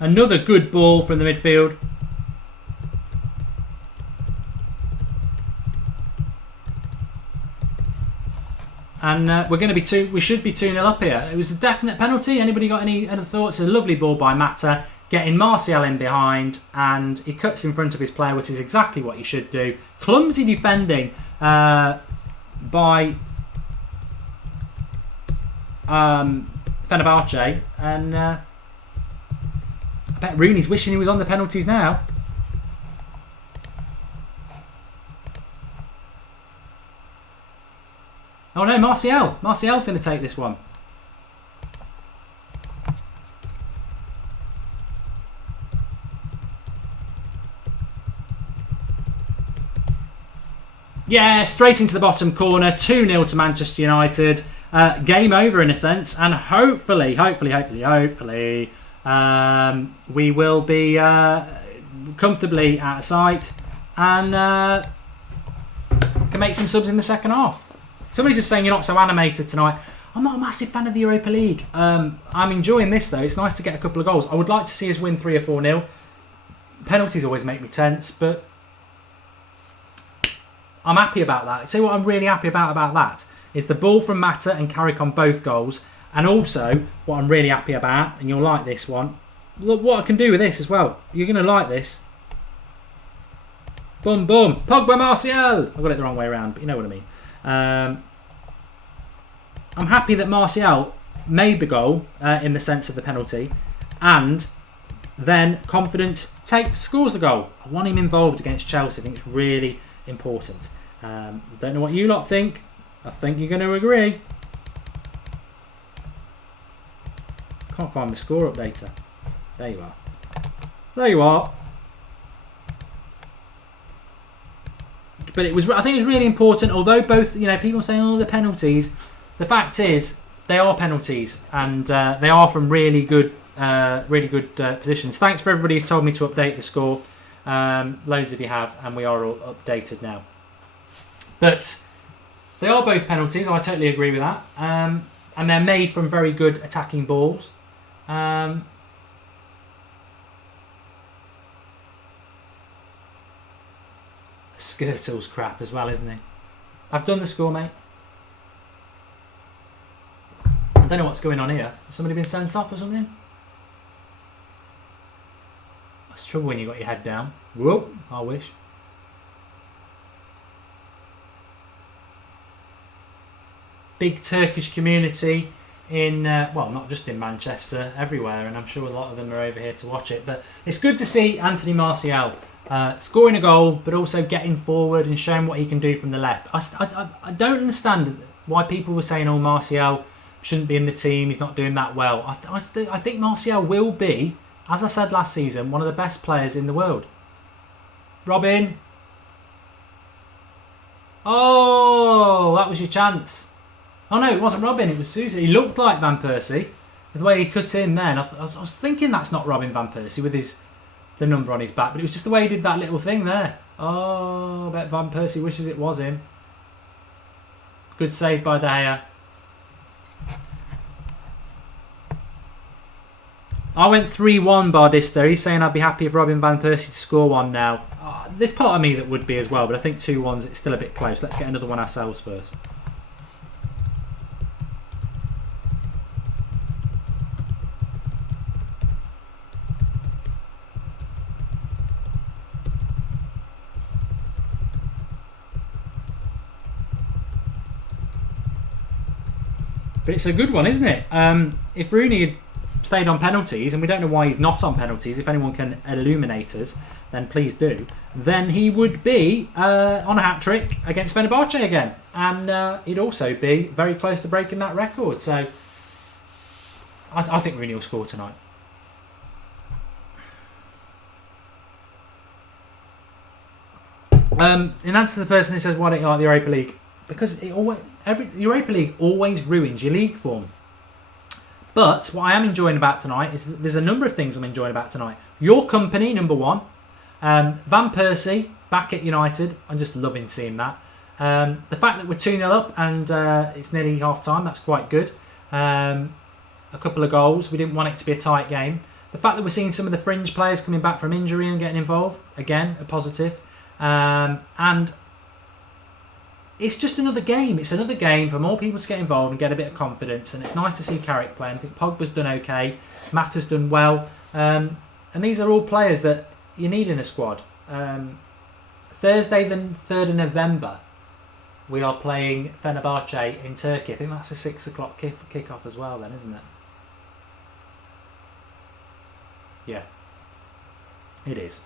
Another good ball from the midfield. And we're going to be we should be 2-0 up here. It was a definite penalty. Anybody got any other thoughts? A lovely ball by Mata, getting Martial in behind, and he cuts in front of his player, which is exactly what he should do. Clumsy defending by Fenerbahce, and I bet Rooney's wishing he was on the penalties now. Oh no, Martial. Martial's going to take this one. Yeah, straight into the bottom corner. 2-0 to Manchester United. Game over in a sense. And hopefully, we will be comfortably out of sight and can make some subs in the second half. Somebody's just saying you're not so animated tonight. I'm not a massive fan of the Europa League. I'm enjoying this though. It's nice to get a couple of goals. I would like to see us win 3 or 4-0. Penalties always make me tense, but I'm happy about that. See what I'm really happy about that is the ball from Mata and Carrick on both goals. And also what I'm really happy about, and you'll like this one. Look what I can do with this as well. You're going to like this. Boom, boom. Pogba Martial. I got it the wrong way around, but you know what I mean. I'm happy that Martial made the goal in the sense of the penalty, and then confidence scores the goal. I want him involved against Chelsea. I think it's really important. Don't know what you lot think. I think you're going to agree. Can't find the score updater. There you are. There you are. But I think it was really important. Although both, people saying, "Oh, the penalties," the fact is they are penalties, and they are from really good positions. Thanks for everybody who's told me to update the score. Loads of you have, and we are all updated now. But they are both penalties. I totally agree with that. And they're made from very good attacking balls. Skirtle's crap as well, isn't he? I've done the score, mate. I don't know what's going on here. Has somebody been sent off or something? That's trouble when you got your head down. Whoop, I wish. Big Turkish community in, not just in Manchester, everywhere, and I'm sure a lot of them are over here to watch it. But it's good to see Anthony Martial scoring a goal, but also getting forward and showing what he can do from the left. I don't understand why people were saying, "Oh, Martial shouldn't be in the team. He's not doing that well." I think Martial will be, as I said last season, one of the best players in the world. Robin. Oh, that was your chance. Oh no, it wasn't Robin, it was Susie. He looked like Van Persie. The way he cut in then, I was thinking that's not Robin Van Persie with the number on his back, but it was just the way he did that little thing there. Oh, I bet Van Persie wishes it was him. Good save by De Gea. I went 3-1 Bardista. He's saying I'd be happy if Robin Van Persie to score one now. There's part of me that would be as well, but I think 2-1's it's still a bit close. Let's get another one ourselves first. But it's a good one, isn't it? If Rooney had stayed on penalties, and we don't know why he's not on penalties, if anyone can illuminate us, then please do, then he would be on a hat-trick against Fenerbahce again. And he'd also be very close to breaking that record. So I think Rooney will score tonight. In answer to the person who says, "Why don't you like the Europa League?" Because Europa League always ruins your league form. But what I am enjoying about tonight is that there's a number of things I'm enjoying about tonight. Your company, number one. Van Persie back at United. I'm just loving seeing that. The fact that we're 2-0 up and it's nearly half time, that's quite good. A couple of goals. We didn't want it to be a tight game. The fact that we're seeing some of the fringe players coming back from injury and getting involved, again, a positive. And it's just another game. It's another game for more people to get involved and get a bit of confidence. And it's nice to see Carrick playing. I think Pogba's done okay. Matt has done well. And these are all players that you need in a squad. Thursday, the 3rd of November, we are playing Fenerbahce in Turkey. I think that's a 6 o'clock kick-off as well then, isn't it? Yeah. It is.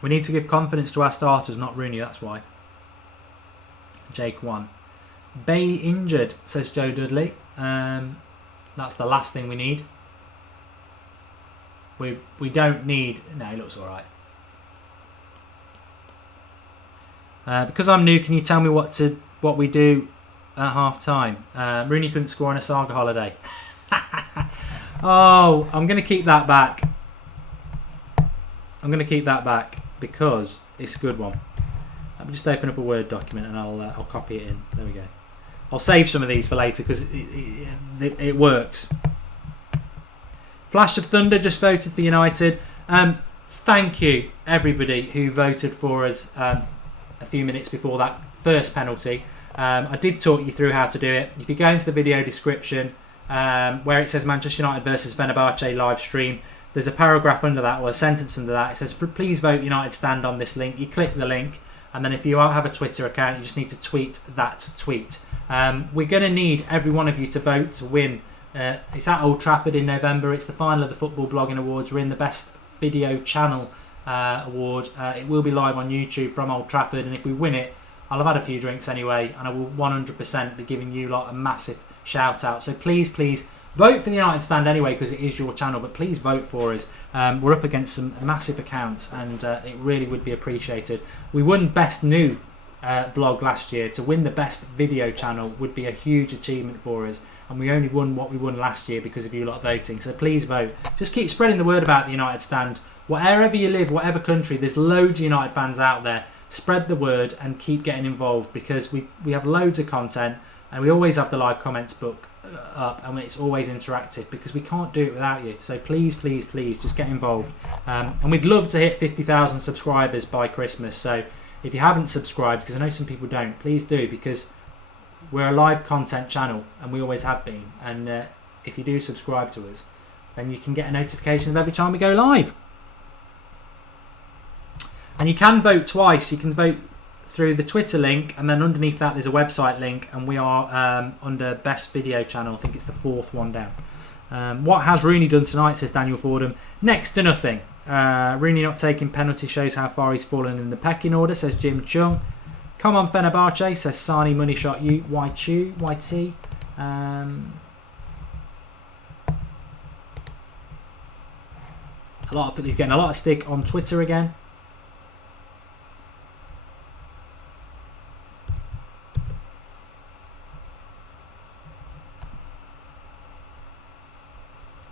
We need to give confidence to our starters, not Rooney, that's why. Jake 1. Bay injured, says Joe Dudley. That's the last thing we need. We don't need... No, he looks alright. Because I'm new, can you tell me what we do at half time? Rooney couldn't score on a saga holiday. Oh, I'm going to keep that back. I'm going to keep that back because it's a good one. Let me just open up a Word document and I'll copy it in. There we go. I'll save some of these for later because it works. Flash of Thunder just voted for United. Thank you everybody who voted for us a few minutes before that first penalty. I did talk you through how to do it. If you go into the video description where it says Manchester United versus Fenerbahce live stream, there's a paragraph under that or a sentence under that. It says, "Please vote United stand" on this link. You click the link, and then if you have a Twitter account, you just need to tweet that tweet. We're going to need every one of you to vote to win. It's at Old Trafford in November. It's the final of the Football Blogging Awards. We're in the Best Video Channel Award. It will be live on YouTube from Old Trafford, and if we win it, I'll have had a few drinks anyway, and I will 100% be giving you lot a massive shout out. So please Vote for the United Stand anyway, because it is your channel, but please vote for us. We're up against some massive accounts, and it really would be appreciated. We won Best New blog last year. To win the Best Video channel would be a huge achievement for us, and we only won what we won last year because of you lot voting. So please vote. Just keep spreading the word about the United Stand. Wherever you live, whatever country, there's loads of United fans out there. Spread the word and keep getting involved, because we have loads of content, and we always have the live comments book up, and it's always interactive, because we can't do it without you. So please, please, please just get involved, and we'd love to hit 50,000 subscribers by Christmas. So if you haven't subscribed, because I know some people don't, please do, because we're a live content channel and we always have been, and if you do subscribe to us, then you can get a notification of every time we go live. And you can vote twice. You can vote through the Twitter link, and then underneath that there's a website link, and we are under Best Video channel. I think it's the 4th one down. What has Rooney done tonight, says Daniel Fordham? Next to nothing. Rooney not taking penalty shows how far he's fallen in the pecking order, says Jim Chung. Come on Fenerbahce, says Sani Money Shot You. YT. He's getting a lot of stick on Twitter again.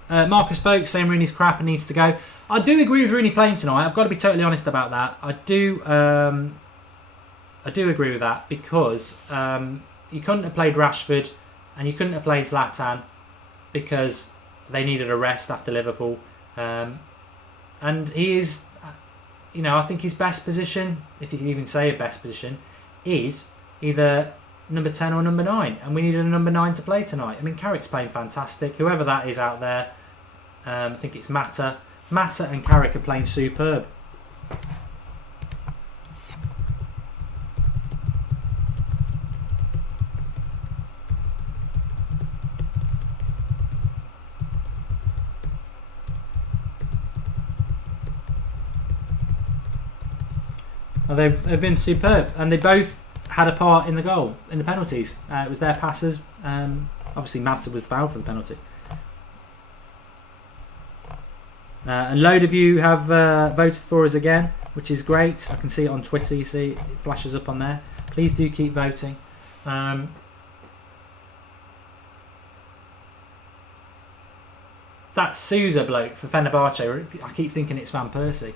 Marcus Folkes saying Rooney's crap and needs to go. I do agree with Rooney playing tonight. I've got to be totally honest about that. I do agree with that, because you couldn't have played Rashford and you couldn't have played Zlatan, because they needed a rest after Liverpool. And he is, I think his best position, if you can even say a best position, is either number 10 or number 9, and we needed a number 9 to play tonight. I mean, Carrick's playing fantastic. Whoever that is out there, I think it's Mata and Carrick are playing superb. Well, they've been superb, and they both had a part in the goal, in the penalties. It was their passes. Obviously, Mata was fouled for the penalty. A load of you have voted for us again, which is great. I can see it on Twitter. You see it flashes up on there. Please do keep voting. That Sousa bloke for Fenerbahce, I keep thinking it's Van Persie.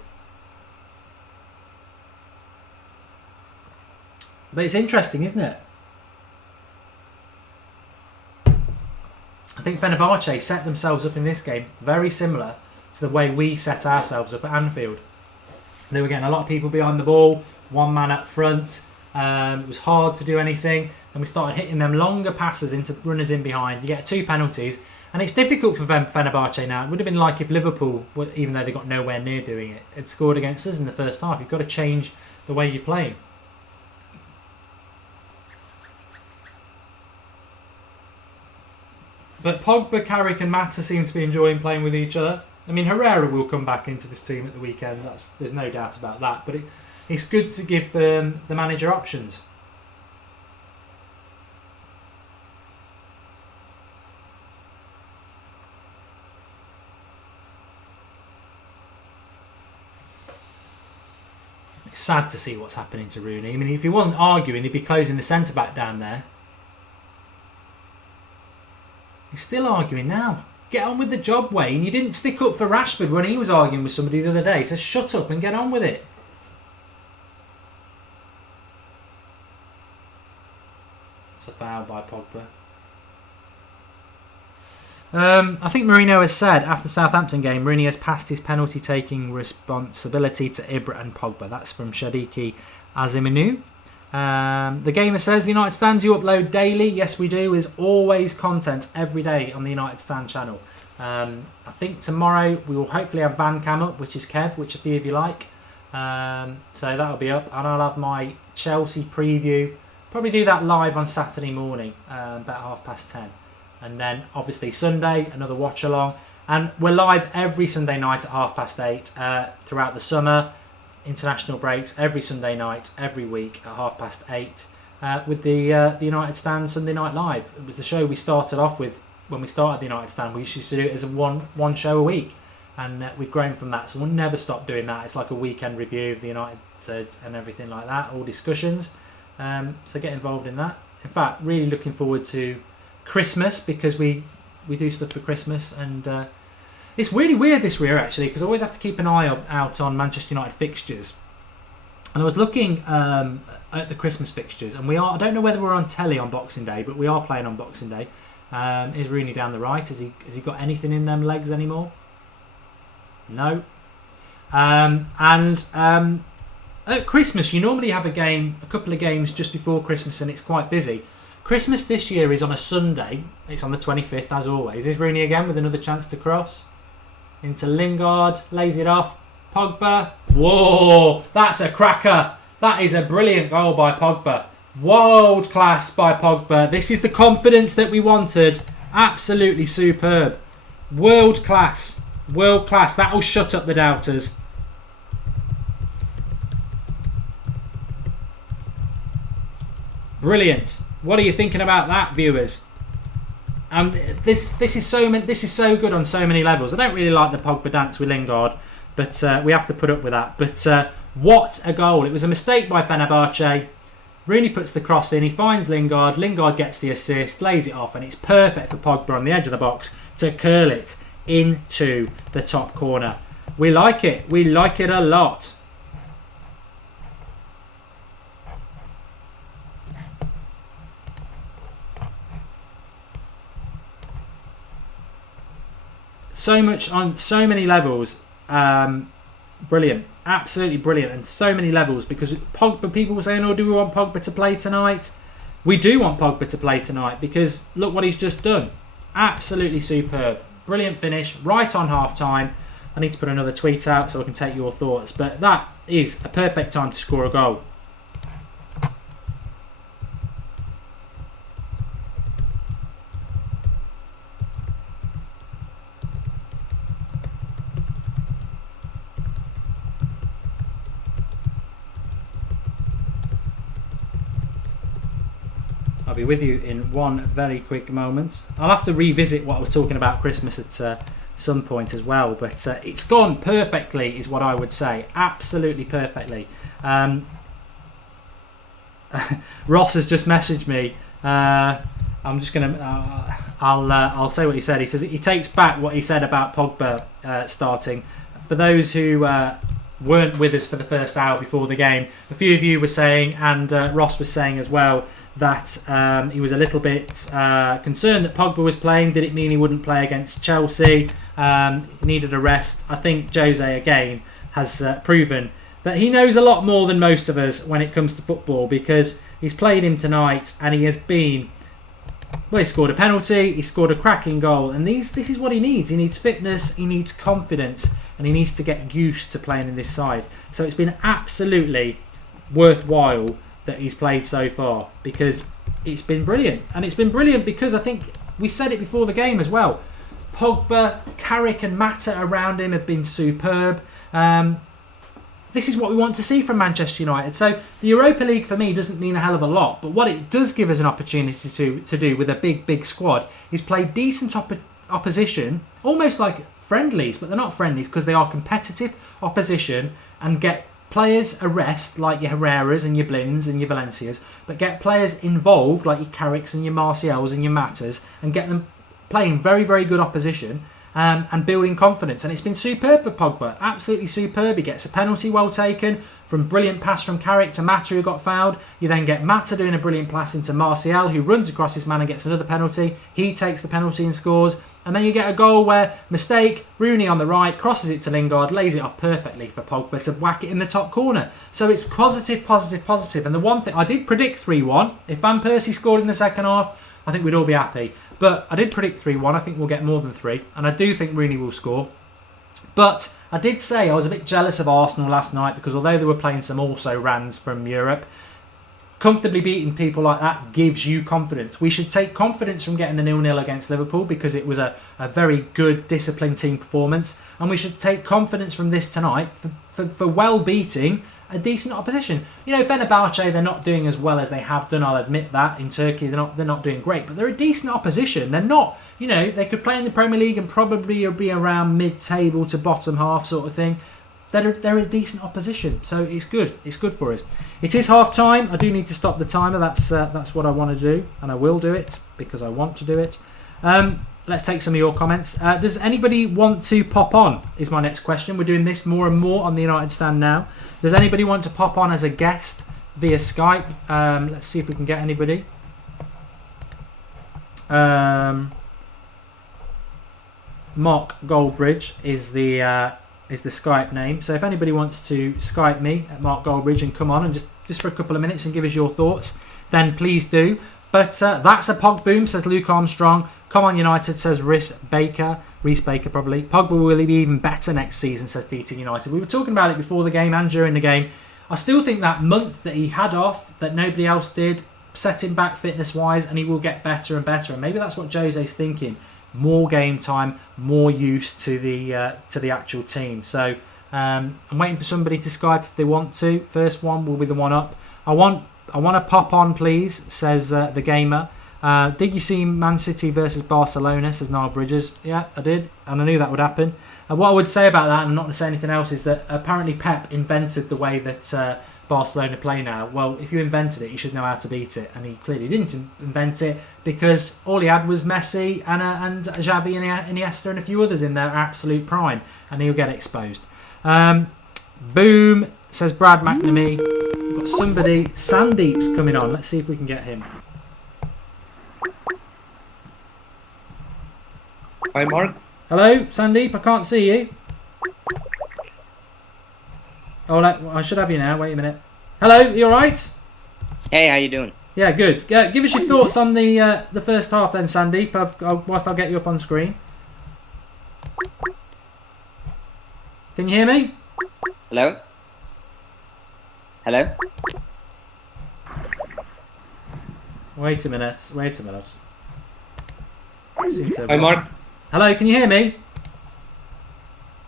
But it's interesting, isn't it? I think Fenerbahce set themselves up in this game very similar to the way we set ourselves up at Anfield. They were getting a lot of people behind the ball, one man up front. It was hard to do anything, and we started hitting them longer passes into runners in behind. You get 2 penalties, and it's difficult for Fenerbahce now. It would have been like if Liverpool, even though they got nowhere near doing it, had scored against us in the first half. You've got to change the way you're playing. But Pogba, Carrick and Mata seem to be enjoying playing with each other. I mean, Herrera will come back into this team at the weekend. There's no doubt about that. But it's good to give the manager options. It's sad to see what's happening to Rooney. I mean, if he wasn't arguing, he'd be closing the centre-back down there. He's still arguing now. Get on with the job, Wayne. You didn't stick up for Rashford when he was arguing with somebody the other day. So shut up and get on with it. It's a foul by Pogba. I think Mourinho has said after the Southampton game, Rooney has passed his penalty-taking responsibility to Ibra and Pogba. That's from Shadiki Azimanu. The gamer says, the United Stand you upload daily. Yes, we do. There's always content every day on the United Stand channel. I think tomorrow we will hopefully have Van Cam up, which is Kev, which a few of you like. So that'll be up, and I'll have my Chelsea preview. Probably do that live on Saturday morning, about 10:30. And then obviously Sunday, another watch along. And we're live every Sunday night at 8:30 throughout the summer. International breaks every Sunday night, every week at 8:30 with the United Stand Sunday Night Live. It was the show we started off with when we started the United Stand, we used to do it as a one show a week, and we've grown from that. So we'll never stop doing that. It's like a weekend review of the United and everything like that, all discussions. So get involved in that. In fact, really looking forward to Christmas, because we do stuff for Christmas, and it's really weird this year actually, because I always have to keep an eye out on Manchester United fixtures. And I was looking at the Christmas fixtures, and I don't know whether we're on telly on Boxing Day, but we are playing on Boxing Day. Is Rooney down the right? Has he got anything in them legs anymore? No. At Christmas, you normally have a couple of games just before Christmas, and it's quite busy. Christmas this year is on a Sunday. It's on the 25th, as always. Is Rooney again with another chance to cross? Into Lingard, lays it off. Pogba. Whoa, that's a cracker. That is a brilliant goal by Pogba. World class by Pogba. This is the confidence that we wanted. Absolutely superb. World class. World class. That will shut up the doubters. Brilliant. What are you thinking about that, viewers? This is so good on so many levels. I don't really like the Pogba dance with Lingard, but we have to put up with that. But what a goal. It was a mistake by Fenerbahce. Rooney puts the cross in, he finds Lingard, Lingard gets the assist, lays it off, and it's perfect for Pogba on the edge of the box to curl it into the top corner. We like it a lot. So much on so many levels. Brilliant. Absolutely brilliant. And so many levels, because Pogba, people were saying, oh, do we want Pogba to play tonight? We do want Pogba to play tonight, because look what he's just done. Absolutely superb. Brilliant finish. Right on half time. I need to put another tweet out so I can take your thoughts. But that is a perfect time to score a goal. I'll be with you in one very quick moment. I'll have to revisit what I was talking about Christmas at some point as well, but it's gone perfectly is what I would say. Absolutely perfectly. Ross has just messaged me. I'm just gonna I'll say what he said. He says he takes back what he said about Pogba starting. For those who weren't with us for the first hour before the game, a few of you were saying, and Ross was saying as well, that he was a little bit concerned that Pogba was playing. Did it mean he wouldn't play against Chelsea? He needed a rest. I think Jose again has proven that he knows a lot more than most of us when it comes to football, because he's played him tonight and he has been, well, he scored a penalty, he scored a cracking goal, and this is what he needs. He needs fitness, he needs confidence, and he needs to get used to playing in this side. So it's been absolutely worthwhile that he's played so far, because it's been brilliant. And it's been brilliant because I think we said it before the game as well. Pogba, Carrick and Mata around him have been superb. This is what we want to see from Manchester United. So the Europa League for me doesn't mean a hell of a lot, but what it does give us an opportunity to do with a big squad is play decent opposition, almost like friendlies, but they're not friendlies because they are competitive opposition, and get players a rest like your Herreras and your Blins and your Valencias, but get players involved like your Carricks and your Martials and your Matters, and get them playing very good opposition. And building confidence, and it's been superb for Pogba. Absolutely superb. He gets a penalty well taken from brilliant pass from Carrick to Mata, who got fouled. You then get Mata doing a brilliant pass into Martial, who runs across his man and gets another penalty. He takes the penalty and scores, and then you get a goal where mistake, Rooney on the right crosses it to Lingard, lays it off perfectly for Pogba to whack it in the top corner. So it's positive. And the one thing I did predict 3-1. If Van Persie scored in the second half, I think we'd all be happy. But I did predict 3-1. I think we'll get more than 3. And I do think Rooney will score. But I did say I was a bit jealous of Arsenal last night, because although they were playing some also-rans from Europe, comfortably beating people like that gives you confidence. We should take confidence from getting the 0-0 against Liverpool, because it was a very good, disciplined team performance. And we should take confidence from this tonight for well beating a decent opposition. You know, Fenerbahce, they're not doing as well as they have done. I'll admit that. In Turkey, they're not doing great, but they're a decent opposition. They're not, you know, they could play in the Premier League and probably be around mid-table to bottom half sort of thing. They're a decent opposition, so it's good. It's good for us. It is half time. I do need to stop the timer. That's what I want to do, and I will do it because I want to do it. Let's take some of your comments. Does anybody want to pop on? Is my next question. We're doing this more and more on the United Stand now. Does anybody want to pop on as a guest via Skype? Let's see if we can get anybody. Mark Goldbridge is the Skype name. So if anybody wants to Skype me at Mark Goldbridge and come on and just for a couple of minutes and give us your thoughts, then please do. But that's a Pog boom, says Luke Armstrong. Come on United, says Reese Baker probably. Pogba will be even better next season, says DT United. We were talking about it before the game and during the game. I still think that month that he had off, that nobody else did, set him back fitness-wise, and he will get better and better. And maybe that's what Jose's thinking. More game time, more use to the actual team. So I'm waiting for somebody to Skype if they want to. First one will be the one up. I want to pop on, please, says the gamer. Did you see Man City versus Barcelona, says Niall Bridges? Yeah, I did, and I knew that would happen. What I would say about that, and not to say anything else, is that apparently Pep invented the way that Barcelona play now. Well, if you invented it, you should know how to beat it, and he clearly didn't invent it because all he had was Messi and Xavi and Iniesta and a few others in their absolute prime, and he'll get exposed. Boom, says Brad McNamee. We've got somebody, Sandeep's coming on. Let's see if we can get him. Hi, Mark. Hello, Sandeep. I can't see you. Oh, I should have you now. Wait a minute. Hello, you all right? Hey, how you doing? Yeah, good. Give us your thoughts on the first half then, Sandeep, whilst I'll get you up on screen. Can you hear me? Hello? Hello? Wait a minute. Hi, Mark. Hello, can you hear me?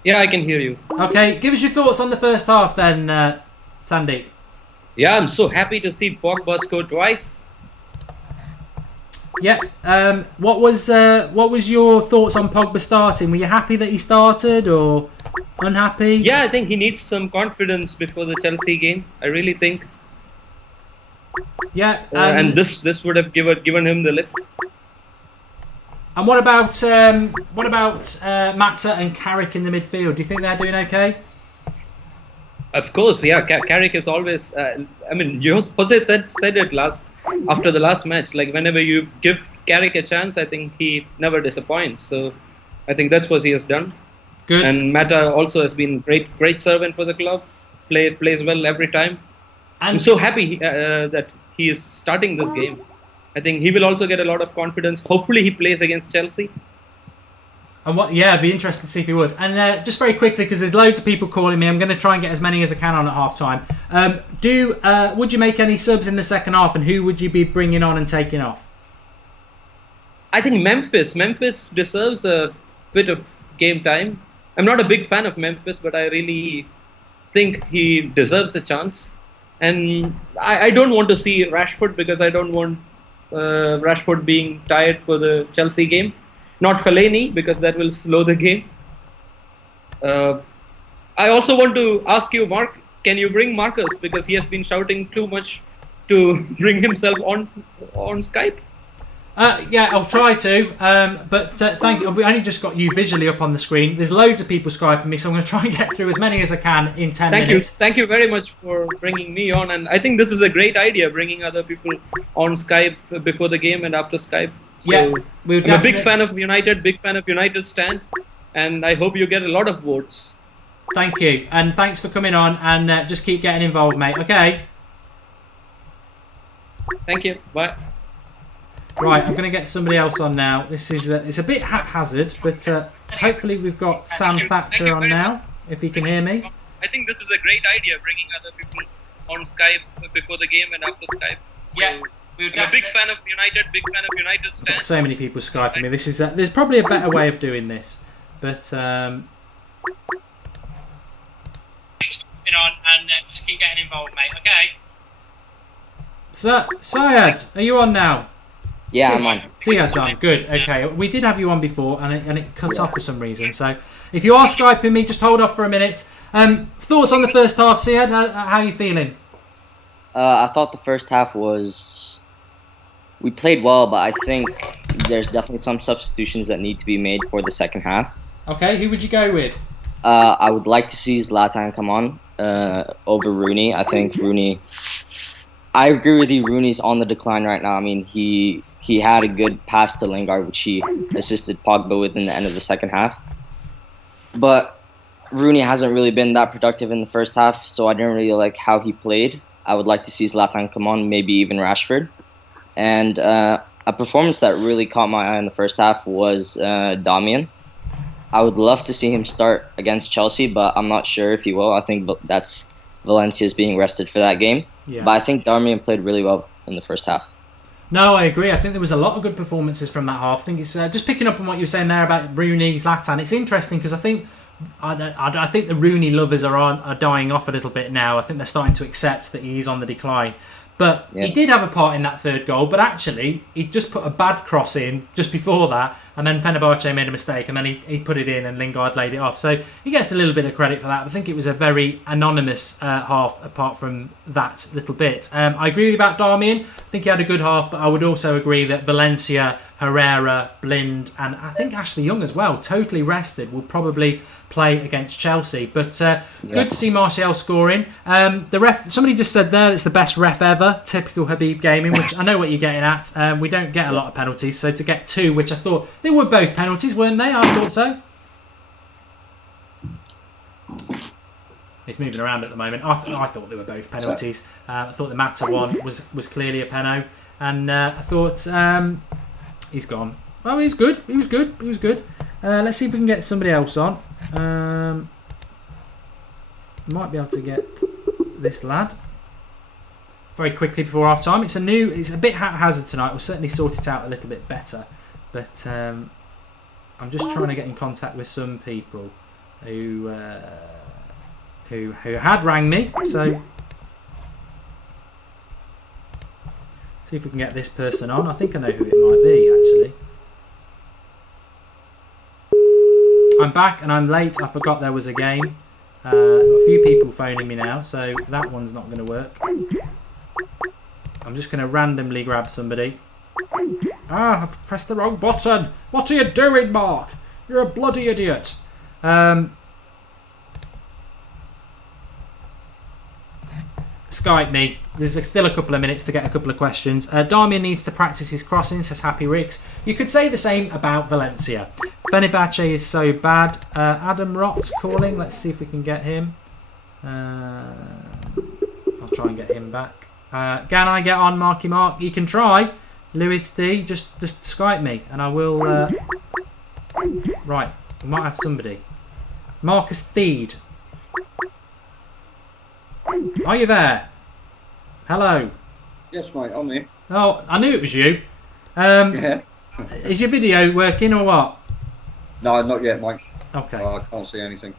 Yeah, I can hear you. Okay, give us your thoughts on the first half then, Sandeep. Yeah, I'm so happy to see Pogba score twice. Yeah. What was your thoughts on Pogba starting? Were you happy that he started or unhappy? Yeah, I think he needs some confidence before the Chelsea game. I really think. Yeah. And this would have given him the lift. And what about Mata and Carrick in the midfield? Do you think they're doing okay? Of course, yeah. Carrick is always. Jose said it after the last match. Like whenever you give Carrick a chance, I think he never disappoints. So I think that's what he has done. Good. And Mata also has been great servant for the club. Plays well every time. And I'm so happy that he is starting this game. I think he will also get a lot of confidence. Hopefully he plays against Chelsea. And it'd be interesting to see if he would. And just very quickly, because there's loads of people calling me, I'm going to try and get as many as I can on at half time. Would you make any subs in the second half, and who would you be bringing on and taking off? I think Memphis deserves a bit of game time. I'm not a big fan of Memphis, but I really think he deserves a chance. And I don't want to see Rashford because I don't want Rashford being tired for the Chelsea game. Not Fellaini because that will slow the game. I also want to ask you, Mark, can you bring Marcus because he has been shouting too much to bring himself on Skype? Yeah, I'll try to. But thank you. We only just got you visually up on the screen. There's loads of people Skyping me, so I'm going to try and get through as many as I can in 10 minutes. Thank you very much for bringing me on. And I think this is a great idea, bringing other people on Skype before the game and after Skype. So yeah, I'm a big fan of United stand. And I hope you get a lot of votes. Thank you. And thanks for coming on. And just keep getting involved, mate. Okay? Thank you. Bye. Right, I'm going to get somebody else on now. This is it's a bit haphazard, but hopefully we've got Sam Thatcher on now, if he can hear me. I think this is a great idea, bringing other people on Skype before the game and after Skype. So, yeah, I'm a big fan of United stand. Got so many people Skyping me. This is there's probably a better way of doing this, but jumping on and just keep getting involved, mate. Okay. Syed, are you on now? Yeah, I'm on. Syed's on. Good. Okay. We did have you on before, and it cut off for some reason. So if you are Skyping me, just hold off for a minute. Thoughts on the first half, Syed? How are you feeling? I thought the first half we played well, but I think there's definitely some substitutions that need to be made for the second half. Okay. Who would you go with? I would like to see Zlatan come on over Rooney. I think Rooney. I agree with you. Rooney's on the decline right now. I mean, he had a good pass to Lingard, which he assisted Pogba with in the end of the second half. But Rooney hasn't really been that productive in the first half, so I didn't really like how he played. I would like to see Zlatan come on, maybe even Rashford. And a performance that really caught my eye in the first half was Damian. I would love to see him start against Chelsea, but I'm not sure if he will. I think that's Valencia's being rested for that game. Yeah. But I think Damian played really well in the first half. No, I agree. I think there was a lot of good performances from that half. I think it's just picking up on what you were saying there about Rooney, Zlatan. It's interesting because I think the Rooney lovers are dying off a little bit now. I think they're starting to accept that he's on the decline. But he did have a part in that third goal, but actually he just put a bad cross in just before that, and then Fenerbahce made a mistake, and then he put it in and Lingard laid it off. So he gets a little bit of credit for that. I think it was a very anonymous half apart from that little bit. I agree with you about Darmian. I think he had a good half, but I would also agree that Valencia, Herrera, Blind, and I think Ashley Young as well, totally rested, will probably play against Chelsea. But good to see Martial scoring. The ref, somebody just said there, it's the best ref ever. Typical Habib Gaming, which I know what you're getting at. We don't get a lot of penalties, so to get two, which I thought they were both penalties, weren't they? I thought so. He's moving around at the moment. I thought they were both penalties. I thought the Mata one was clearly a penno, and I thought he's gone. Well, he's good. He was good. Let's see if we can get somebody else on. Might be able to get this lad very quickly before half time. It's a bit haphazard tonight. We'll certainly sort it out a little bit better. But I'm just trying to get in contact with some people who had rang me. So see if we can get this person on. I think I know who it might be actually. I'm back and I'm late. I forgot there was a game. I've got a few people phoning me now, so that one's not going to work. I'm just going to randomly grab somebody. I've pressed the wrong button. What are you doing, Mark? You're a bloody idiot. Skype me. There's still a couple of minutes to get a couple of questions. Darmian needs to practice his crossing, says Happy Ricks. You could say the same about Valencia. Fenerbahce is so bad. Adam Rott's calling. Let's see if we can get him. I'll try and get him back. Can I get on, Marky Mark? You can try. Lewis D, just Skype me and I will... Right, we might have somebody. Marcus Theed. Are you there? Hello. Yes, mate, I'm here. Oh, I knew it was you. Yeah. Is your video working or what? No, not yet, mate. Okay. I can't see anything.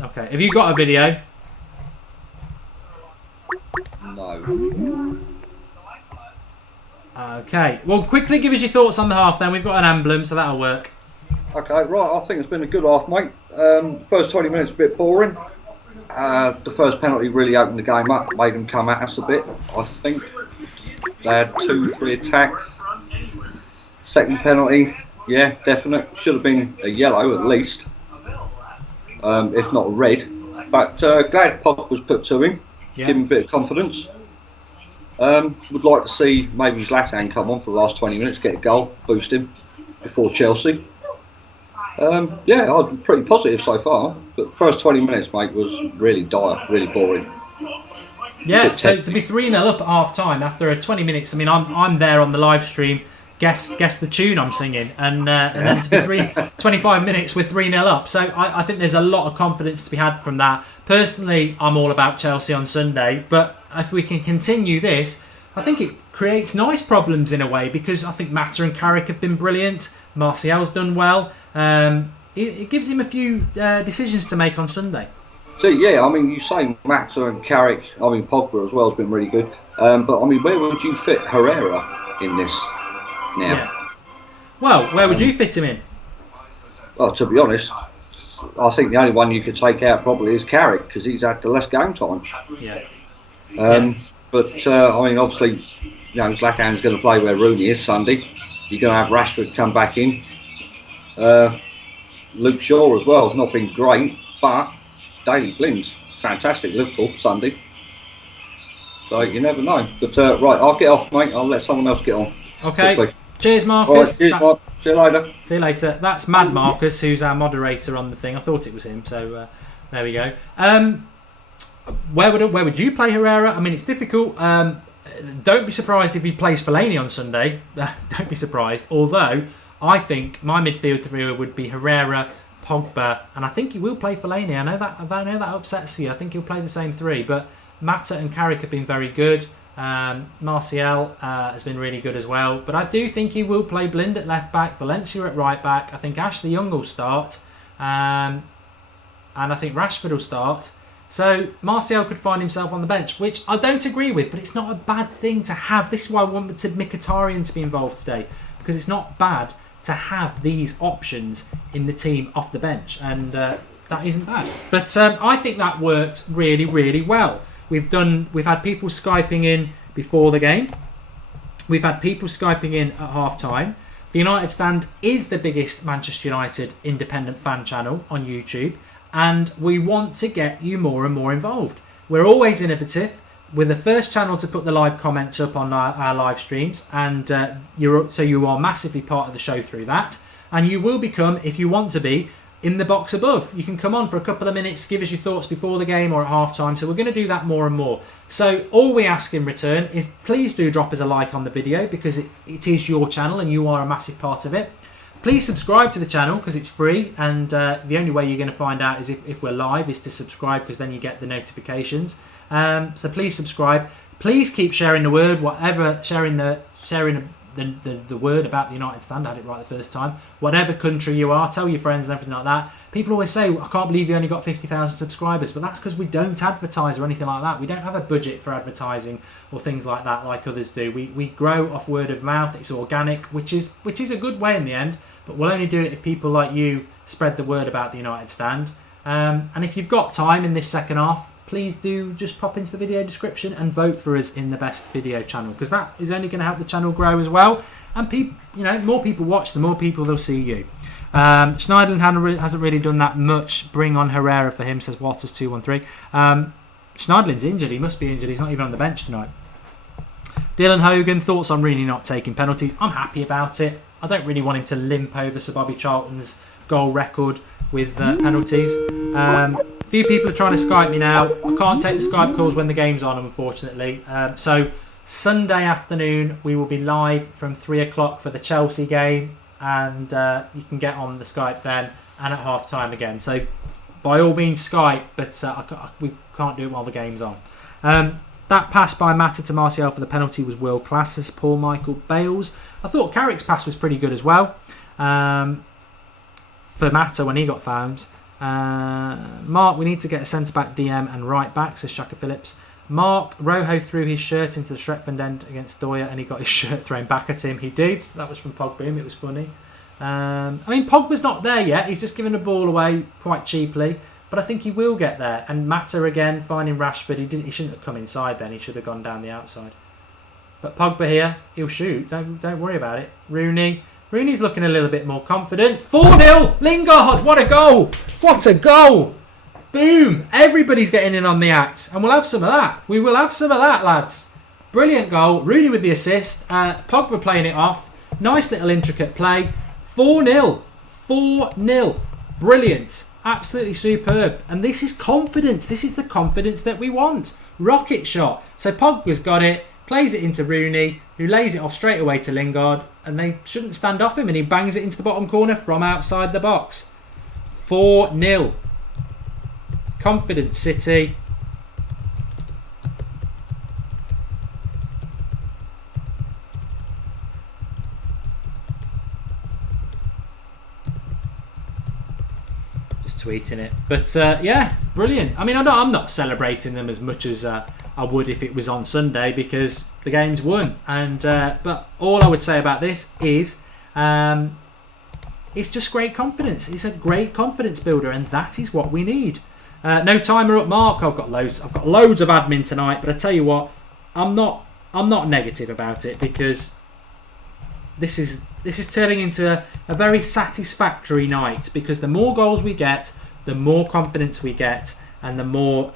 Okay. Have you got a video? No. Okay. Well, quickly give us your thoughts on the half then. We've got an emblem, so that'll work. Okay, right. I think it's been a good half, mate. First 20 minutes a bit boring. The first penalty really opened the game up, made them come at us a bit, I think. They had 2-3 attacks. Second penalty, yeah, definite. Should have been a yellow at least, if not a red. But glad Pog was put to him, give him a bit of confidence. Would like to see maybe Zlatan come on for the last 20 minutes, get a goal, boost him before Chelsea. Yeah, I'm pretty positive so far, but first 20 minutes, mate, was really dire, really boring. Yeah, so to be 3-0 up at half time after 20 minutes, I mean, I'm there on the live stream, guess the tune I'm singing, and then to be 25 minutes with 3-0 up. So I think there's a lot of confidence to be had from that. Personally, I'm all about Chelsea on Sunday, but if we can continue this, I think it creates nice problems in a way, because I think Mata and Carrick have been brilliant. Martial's done well. It gives him a few decisions to make on Sunday. So yeah, I mean, you say Mata and Carrick. I mean, Pogba as well has been really good. But I mean, where would you fit Herrera in this now? Yeah. Well, where would you fit him in? Well, to be honest, I think the only one you could take out probably is Carrick because he's had the less game time. Yeah. But I mean, obviously, Zlatan's going to play where Rooney is Sunday. You're going to have Rashford come back in. Luke Shaw as well, not been great, but Daley Blind, fantastic Liverpool Sunday. So you never know. But right, I'll get off, mate. I'll let someone else get on. Okay. Cheers, Marcus. All right, cheers, Mark. See you later. See you later. That's Mad Marcus, who's our moderator on the thing. I thought it was him, so there we go. Where would you play Herrera? I mean, it's difficult. Don't be surprised if he plays Fellaini on Sunday. Don't be surprised. Although I think my midfield three would be Herrera, Pogba, and I think he will play Fellaini. I know that upsets you. I think he'll play the same three, but Mata and Carrick have been very good. Martial has been really good as well, but I do think he will play Blind at left back, Valencia at right back. I think Ashley Young will start, and I think Rashford will start. So Martial could find himself on the bench, which I don't agree with, but it's not a bad thing to have. This is why I wanted Mkhitaryan to be involved today, because it's not bad to have these options in the team off the bench, and that isn't bad. But I think that worked really, really well. We've had people Skyping in before the game. We've had people Skyping in at half time. The United Stand is the biggest Manchester United independent fan channel on YouTube, and we want to get you more and more involved. We're always innovative. We're the first channel to put the live comments up on our live streams, and you are massively part of the show through that. And you will become, if you want to be, in the box above. You can come on for a couple of minutes, give us your thoughts before the game or at half time. So we're going to do that more and more. So all we ask in return is please do drop us a like on the video, because it is your channel and you are a massive part of it. Please subscribe to the channel because it's free, and the only way you're going to find out is if we're live is to subscribe, because then you get the notifications. So please subscribe. Please keep sharing the word, sharing the word about the United Stand. I had it right the first time. Whatever country you are, tell your friends and everything like that. People always say, I can't believe you only got 50,000 subscribers, but that's because we don't advertise or anything like that. We don't have a budget for advertising or things like that like others do. We grow off word of mouth. It's organic, which is a good way in the end, but we'll only do it if people like you spread the word about the United Stand. And if you've got time in this second half, please do just pop into the video description and vote for us in the best video channel, because that is only going to help the channel grow as well. And people, more people watch, the more people they'll see you. Schneiderlin hasn't really done that much. Bring on Herrera for him, says Waters213. Schneiderlin's injured. He must be injured. He's not even on the bench tonight. Dylan Hogan, thoughts on Rooney not taking penalties? I'm happy about it. I don't really want him to limp over Sir Bobby Charlton's goal record with penalties. A few people are trying to Skype me now. I can't take the Skype calls when the game's on, unfortunately. So Sunday afternoon we will be live from 3 o'clock for the Chelsea game, and you can get on the Skype then, and at half time again. So by all means Skype, but we can't do it while the game's on. That pass by Mata to Martial for the penalty was world class, says Paul Michael Bales. I thought Carrick's pass was pretty good as well for Mata when he got found. Mark, we need to get a centre-back DM and right-back, says Shaka Phillips. Mark, Rojo threw his shirt into the Stretford end against Doyer and he got his shirt thrown back at him. He did. That was from Pogba. It was funny. I mean, Pogba's not there yet. He's just given the ball away quite cheaply, but I think he will get there. And Mata again, finding Rashford. He shouldn't have come inside then. He should have gone down the outside. But Pogba here, he'll shoot. Don't worry about it. Rooney's looking a little bit more confident. 4-0! Lingard! What a goal! What a goal! Boom! Everybody's getting in on the act. And we'll have some of that. We will have some of that, lads. Brilliant goal. Rooney with the assist. Pogba playing it off. Nice little intricate play. 4-0. 4-0. Brilliant. Absolutely superb. And this is confidence. This is the confidence that we want. Rocket shot. So Pogba's got it. Plays it into Rooney, who lays it off straight away to Lingard, and they shouldn't stand off him, and he bangs it into the bottom corner from outside the box. 4-0. Confident City. Just retweeting it. But yeah, brilliant. I mean, I'm not celebrating them as much as I would if it was on Sunday because the game's won. And but all I would say about this is it's just great confidence. It's a great confidence builder, and that is what we need. No timer up, Mark. I've got loads of admin tonight, but I tell you what, I'm not negative about it because this is turning into a very satisfactory night because the more goals we get, the more confidence we get, and the more.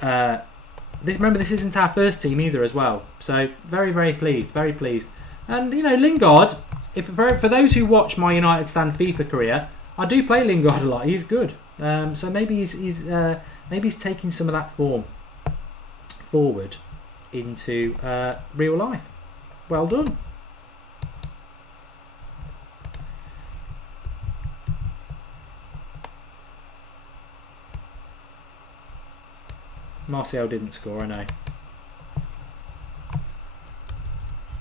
Remember, this isn't our first team either, as well. So very, very pleased, very pleased. And you know, Lingard. For those who watch my United Stand FIFA career, I do play Lingard a lot. He's good. So maybe he's taking some of that form forward into real life. Well done. Martial didn't score, I know.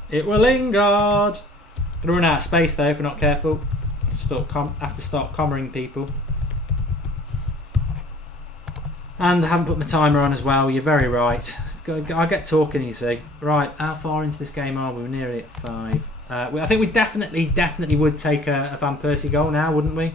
It will Lingard. Gonna run out of space though if we're not careful. Have to start commering people. And I haven't put my timer on as well. You're very right. I'll get talking, you see. Right, how far into this game are we? We're nearly at 5. I think we definitely would take a Van Persie goal now, wouldn't we?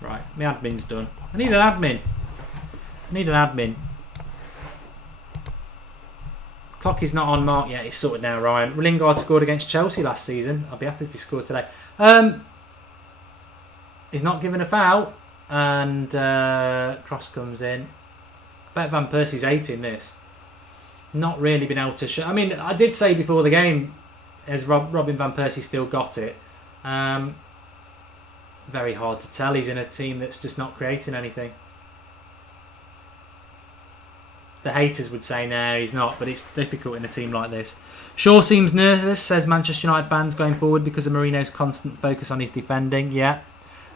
Right, my admin's done. I need an admin. Clock is not on Mark yet. It's sorted now, Ryan. Lingard scored against Chelsea last season. I'll be happy if he scored today. He's not given a foul. And cross comes in. I bet Van Persie's 8 in this. Not really been able to show. I mean, I did say before the game, as Robin Van Persie still got it. Very hard to tell. He's in a team that's just not creating anything. The haters would say no, he's not, but it's difficult in a team like this. Shaw seems nervous, says Manchester United fans going forward because of Mourinho's constant focus on his defending. Yeah.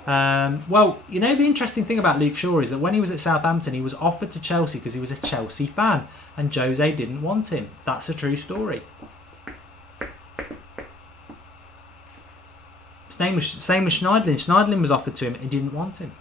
Well, you know, the interesting thing about Luke Shaw is that when he was at Southampton, he was offered to Chelsea because he was a Chelsea fan, and Jose didn't want him. That's a true story. Same with Schneidlin. Schneidlin was offered to him and he didn't want him.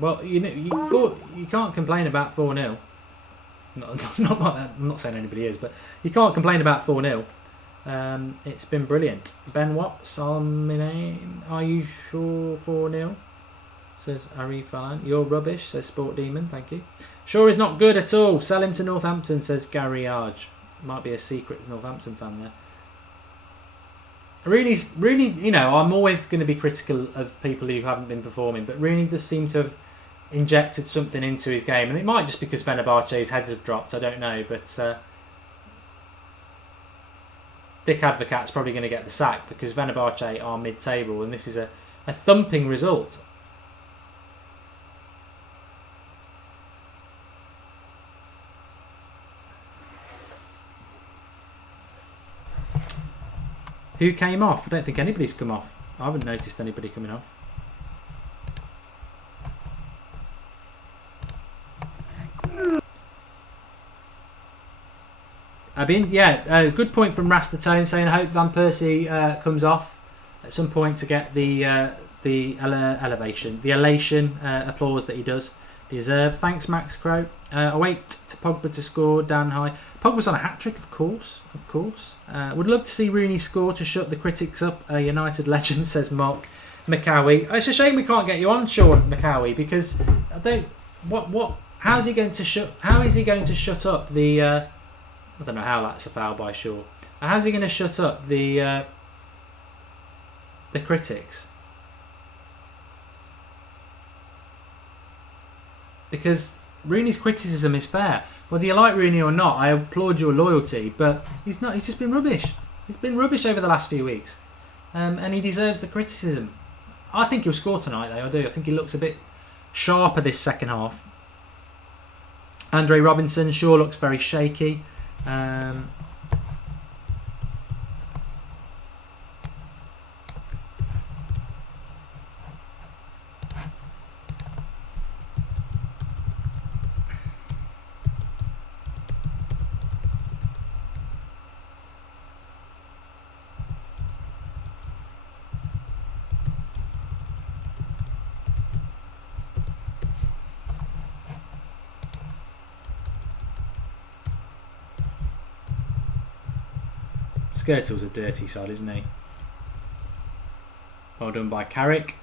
Well, you know, you can't complain about 4-0. Not like that. I'm not saying anybody is, but you can't complain about 4-0. It's been brilliant. Ben Watts on my name. Are you sure 4-0? Says Arif Falan. You're rubbish, says Sport Demon. Thank you. Sure is not good at all. Sell him to Northampton, says Gary Arge. Might be a secret Northampton fan there. Really, you know, I'm always going to be critical of people who haven't been performing, but Rooney does seem to have injected something into his game, and it might just because Fenerbahce's heads have dropped. I don't know, but Dick Advocaat's probably going to get the sack because Fenerbahce are mid-table, and this is a thumping result. Who came off? I don't think anybody's come off. I haven't noticed anybody coming off. Good point from Rastatone saying I hope Van Persie comes off at some point to get the elation applause that he does deserve. Thanks, Max Crow. I wait to Pogba to score. Dan High. Pogba's on a hat trick, of course. Would love to see Rooney score to shut the critics up. United legend, says Mark McCowie. It's a shame we can't get you on, Sean McCowie, because I don't. How is he going to shut up the? I don't know how that's a foul by Shaw. How's he going to shut up the critics? Because Rooney's criticism is fair. Whether you like Rooney or not, I applaud your loyalty, but he's not. He's just been rubbish. He's been rubbish over the last few weeks, and he deserves the criticism. I think he'll score tonight, though. I do. I think he looks a bit sharper this second half. Andre Robinson sure looks very shaky. Skirtle's a dirty side, isn't he? Well done by Carrick.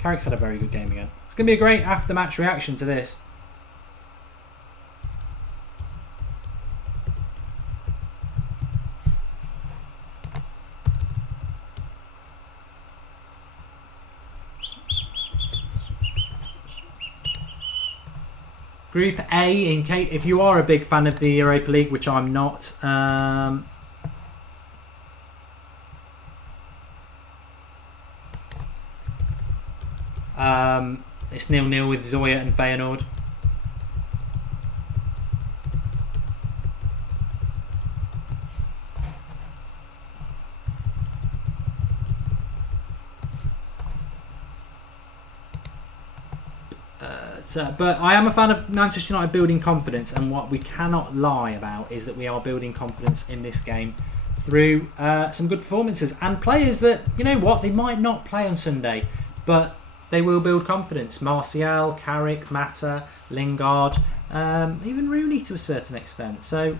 Carrick's had a very good game again. It's going to be a great after-match reaction to this. Group A, in case if you are a big fan of the Europa League, which I'm not, it's 0-0 with Zoya and Feyenoord. But I am a fan of Manchester United building confidence, and what we cannot lie about is that we are building confidence in this game through some good performances and players that, you know what, they might not play on Sunday, but they will build confidence. Martial, Carrick, Mata, Lingard, even Rooney to a certain extent. So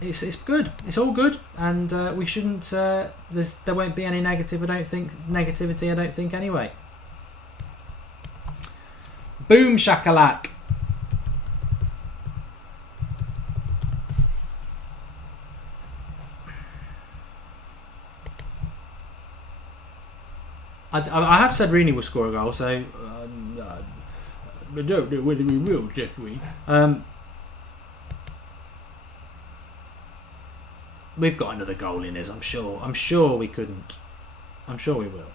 it's good. It's all good, and we shouldn't. There won't be any negativity. I don't think anyway. Boom shakalak. I have said Rooney will score a goal, so I don't know whether we will, Jeffrey. We've got another goal in us, I'm sure. I'm sure we couldn't. I'm sure we will.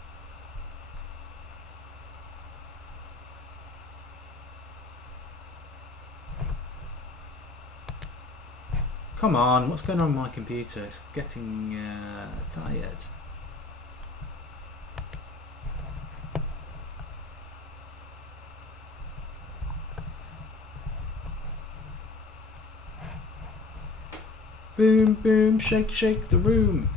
Come on, what's going on with my computer? It's getting tired. Boom, boom, shake, shake the room.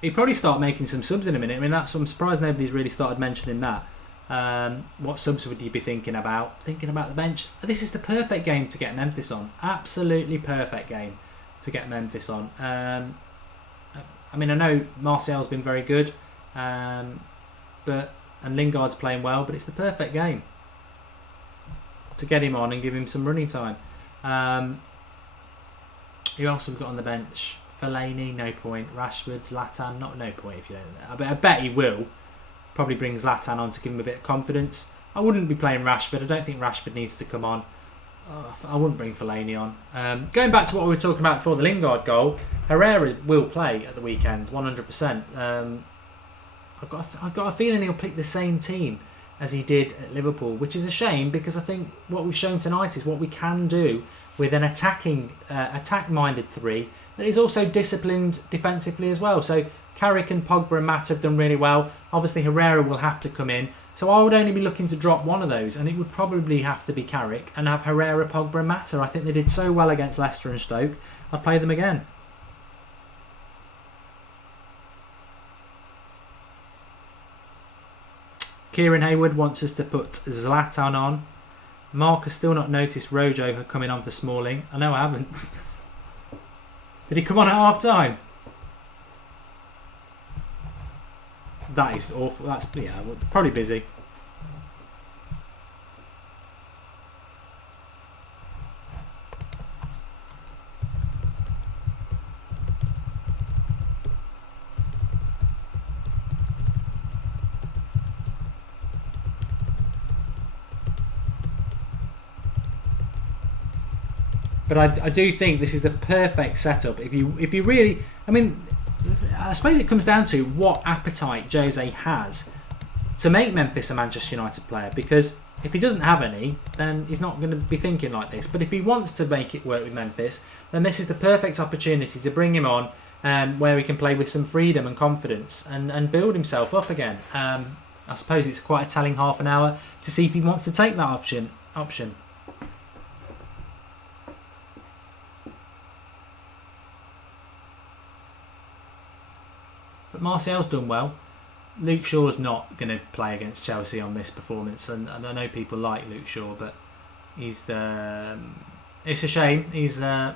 He'd probably start making some subs in a minute. I mean, I'm surprised nobody's really started mentioning that. What subs would you be thinking about? Thinking about the bench. This is the perfect game to get Memphis on. Absolutely perfect game to get Memphis on. I mean, I know Martial's been very good, and Lingard's playing well, but it's the perfect game to get him on and give him some running time. Who else have we got on the bench? Fellaini, no point. Rashford, Zlatan, no point if you don't. I bet he will. Probably bring Zlatan on to give him a bit of confidence. I wouldn't be playing Rashford. I don't think Rashford needs to come on. I wouldn't bring Fellaini on. Going back to what we were talking about before the Lingard goal, Herrera will play at the weekend, 100%. I've got a feeling he'll pick the same team as he did at Liverpool, which is a shame because I think what we've shown tonight is what we can do with an attack-minded three that is also disciplined defensively as well. So Carrick and Pogba and Matt have done really well. Obviously Herrera will have to come in. So I would only be looking to drop one of those, and it would probably have to be Carrick and have Herrera, Pogba and Mata. I think they did so well against Leicester and Stoke. I'd play them again. Kieran Hayward wants us to put Zlatan on. Mark has still not noticed Rojo coming on for Smalling. I know I haven't. Did he come on at half time? That is awful. That's probably busy. But I do think this is the perfect setup. If you really, I mean, I suppose it comes down to what appetite Jose has to make Memphis a Manchester United player. Because if he doesn't have any, then he's not going to be thinking like this. But if he wants to make it work with Memphis, then this is the perfect opportunity to bring him on, where he can play with some freedom and confidence and build himself up again. I suppose it's quite a telling half an hour to see if he wants to take that option. But Martial's done well. Luke Shaw's not going to play against Chelsea on this performance, and I know people like Luke Shaw, but he's it's a shame. He's don't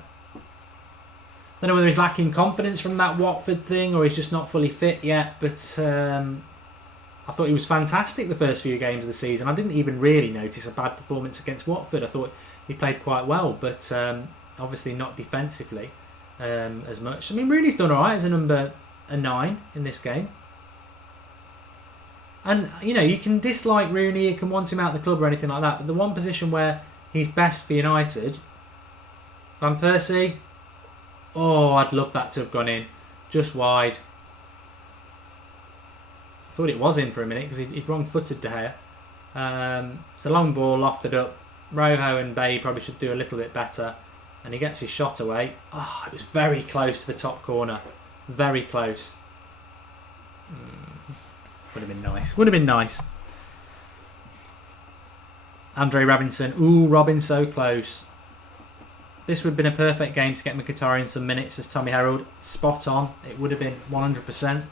know whether he's lacking confidence from that Watford thing or he's just not fully fit yet, but I thought he was fantastic the first few games of the season. I didn't even really notice a bad performance against Watford. I thought he played quite well, but obviously not defensively as much. I mean, Rooney's done alright as a 9 in this game. And, you can dislike Rooney, you can want him out of the club or anything like that, but the one position where he's best for United, Van Persie, I'd love that to have gone in. Just wide. I thought it was in for a minute because he'd wrong-footed De Gea. It's a long ball, lofted up. Rojo and Bay probably should do a little bit better. And he gets his shot away. It was very close to the top corner. Very close. Would have been nice. Andre Robinson. Robin so close. This would have been a perfect game to get Mkhitaryan some minutes, as Tommy Herald. Spot on. It would have been 100%.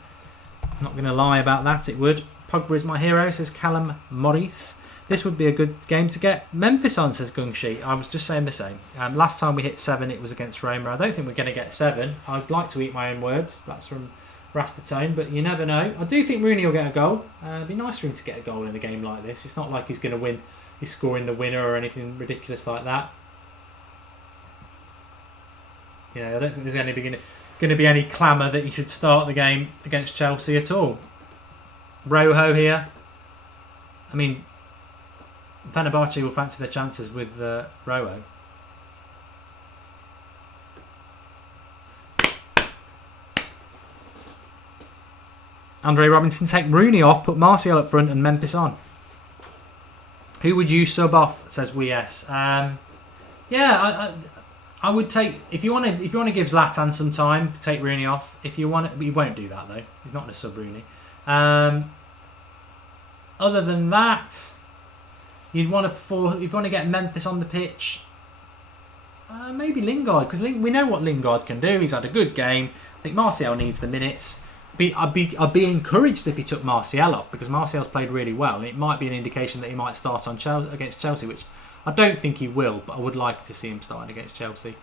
Not going to lie about that, it would. Pogba is my hero, says Callum Morris. This would be a good game to get Memphis on, says Gungshi. I was just saying the same. Last time we hit 7, it was against Roma. I don't think we're going to get 7. I'd like to eat my own words. That's from Rastatone, but you never know. I do think Rooney will get a goal. It'd be nice for him to get a goal in a game like this. It's not like he's going to win. He's scoring the winner or anything ridiculous like that. I don't think there's going to be any clamour that he should start the game against Chelsea at all. Rojo here. I mean, Fenerbahce will fancy their chances with Rojo. Andre Robinson, take Rooney off, put Martial up front and Memphis on. Who would you sub off, says WS. I would take, if you want to give Zlatan some time, take Rooney off. If you want, he won't do that though. He's not going to sub Rooney. Other than that, if you want to get Memphis on the pitch, maybe Lingard, because we know what Lingard can do. He's had a good game. I think Martial needs the minutes. I'd be encouraged if he took Martial off, because Martial's played really well, and it might be an indication that he might start on against Chelsea, which I don't think he will, but I would like to see him starting against Chelsea.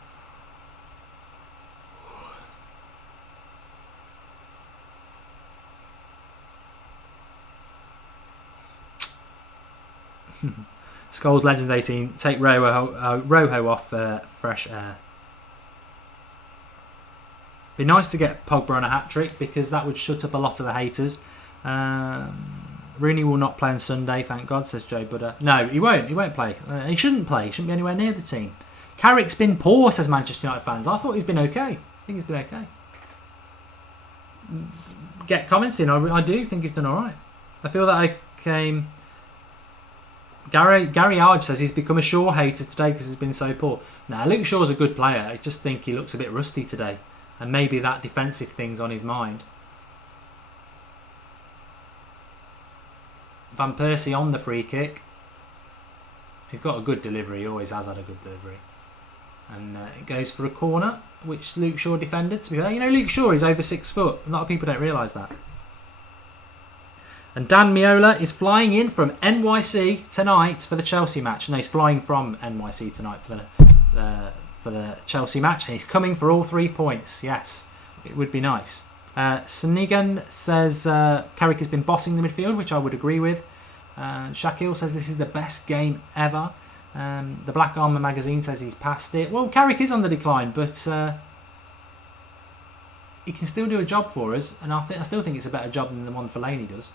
Scholes Legends 18. Take Rojo off fresh air. Be nice to get Pogba on a hat-trick, because that would shut up a lot of the haters. Rooney will not play on Sunday, thank God, says Joe Budder. No, he won't. He won't play. He shouldn't play. He shouldn't be anywhere near the team. Carrick's been poor, says Manchester United fans. I thought he's been okay. I think he's been okay. Get comments in. I do think he's done all right. I feel that I came... Gary Arge says he's become a Shaw hater today because he's been so poor. Now, Luke Shaw's a good player. I just think he looks a bit rusty today. And maybe that defensive thing's on his mind. Van Persie on the free kick. He's got a good delivery. He always has had a good delivery. And it goes for a corner, which Luke Shaw defended. To be fair, Luke Shaw is over 6 foot. A lot of people don't realise that. And Dan Miola is flying in from NYC tonight for the Chelsea match. No, he's flying from NYC tonight for the Chelsea match. And he's coming for all 3 points. Yes, it would be nice. Sanigan says Carrick has been bossing the midfield, which I would agree with. Shaquille says this is the best game ever. The Black Armour magazine says he's passed it. Well, Carrick is on the decline, but he can still do a job for us, and I still think it's a better job than the one Fellaini does.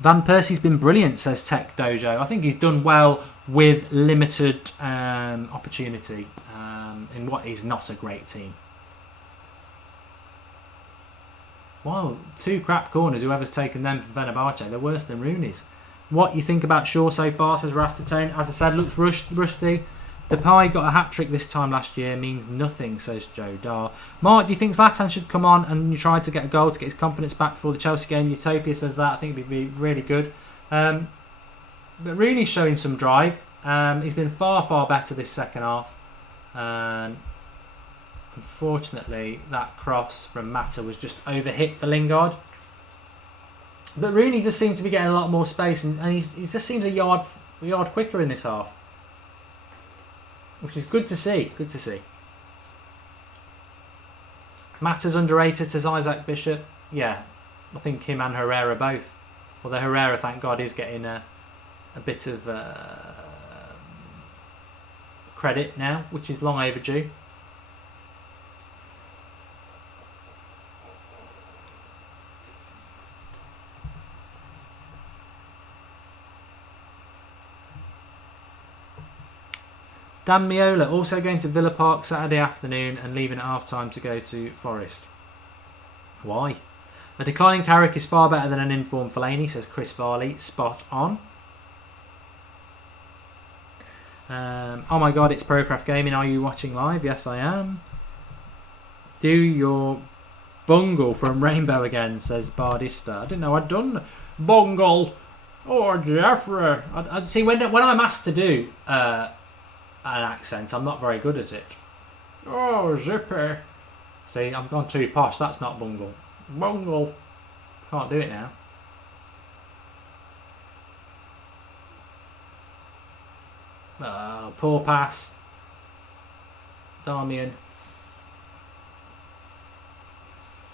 Van Persie's been brilliant, says Tech Dojo. I think he's done well with limited opportunity in what is not a great team. Wow, 2 crap corners, whoever's taken them from Fenerbahce, they're worse than Rooney's. What you think about Shaw so far, says Rastatone. As I said, looks rusty. Depay got a hat-trick this time last year, means nothing, says Joe Dar. Mark, do you think Zlatan should come on and you try to get a goal to get his confidence back before the Chelsea game? Utopia says that. I think it'd be really good. But Rooney's showing some drive. He's been far, far better this second half. And unfortunately, that cross from Mata was just overhit for Lingard. But Rooney just seems to be getting a lot more space, and he just seems a yard quicker in this half, which is good to see. Good to see. Mata's underrated, says Isaac Bishop. Yeah, I think him and Herrera both. Although Herrera, thank God, is getting a bit of credit now, which is long overdue. Dan Miola also going to Villa Park Saturday afternoon and leaving at half time to go to Forest. Why? A declining Carrick is far better than an informed Fellaini, says Chris Farley. Spot on. Oh my God, it's Procraft Gaming. Are you watching live? Yes, I am. Do your bungle from Rainbow again, says Bardista. I didn't know I'd done bungle. Oh, Jeffrey. I see, when I'm asked to do an accent, I'm not very good at it. Oh, zipper. See, I've gone too posh. That's not bungle. Bungle. Can't do it now. Poor pass. Darmian.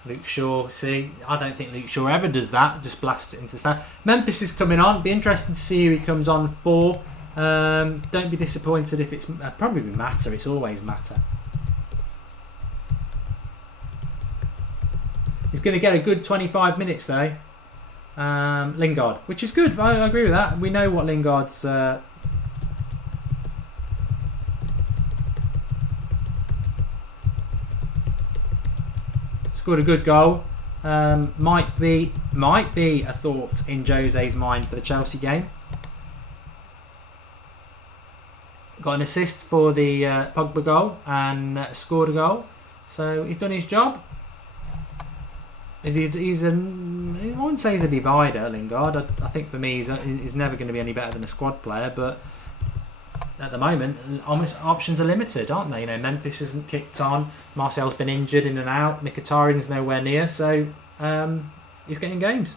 Luke Shaw. See, I don't think Luke Shaw ever does that. Just blasts it into the stand. Memphis is coming on. Be interesting to see who he comes on for. Don't be disappointed if it's probably Mata. It's always Mata. He's going to get a good 25 minutes though. Lingard, which is good. I agree with that. We know what Lingard's scored a good goal. Might be a thought in Jose's mind for the Chelsea game. Got an assist for the Pogba goal and scored a goal. So he's done his job. I wouldn't say he's a divider, Lingard. I think for me he's never going to be any better than a squad player. But at the moment, options are limited, aren't they? You know, Memphis isn't kicked on. Martial's been injured in and out. Mkhitaryan's nowhere near. So he's getting games.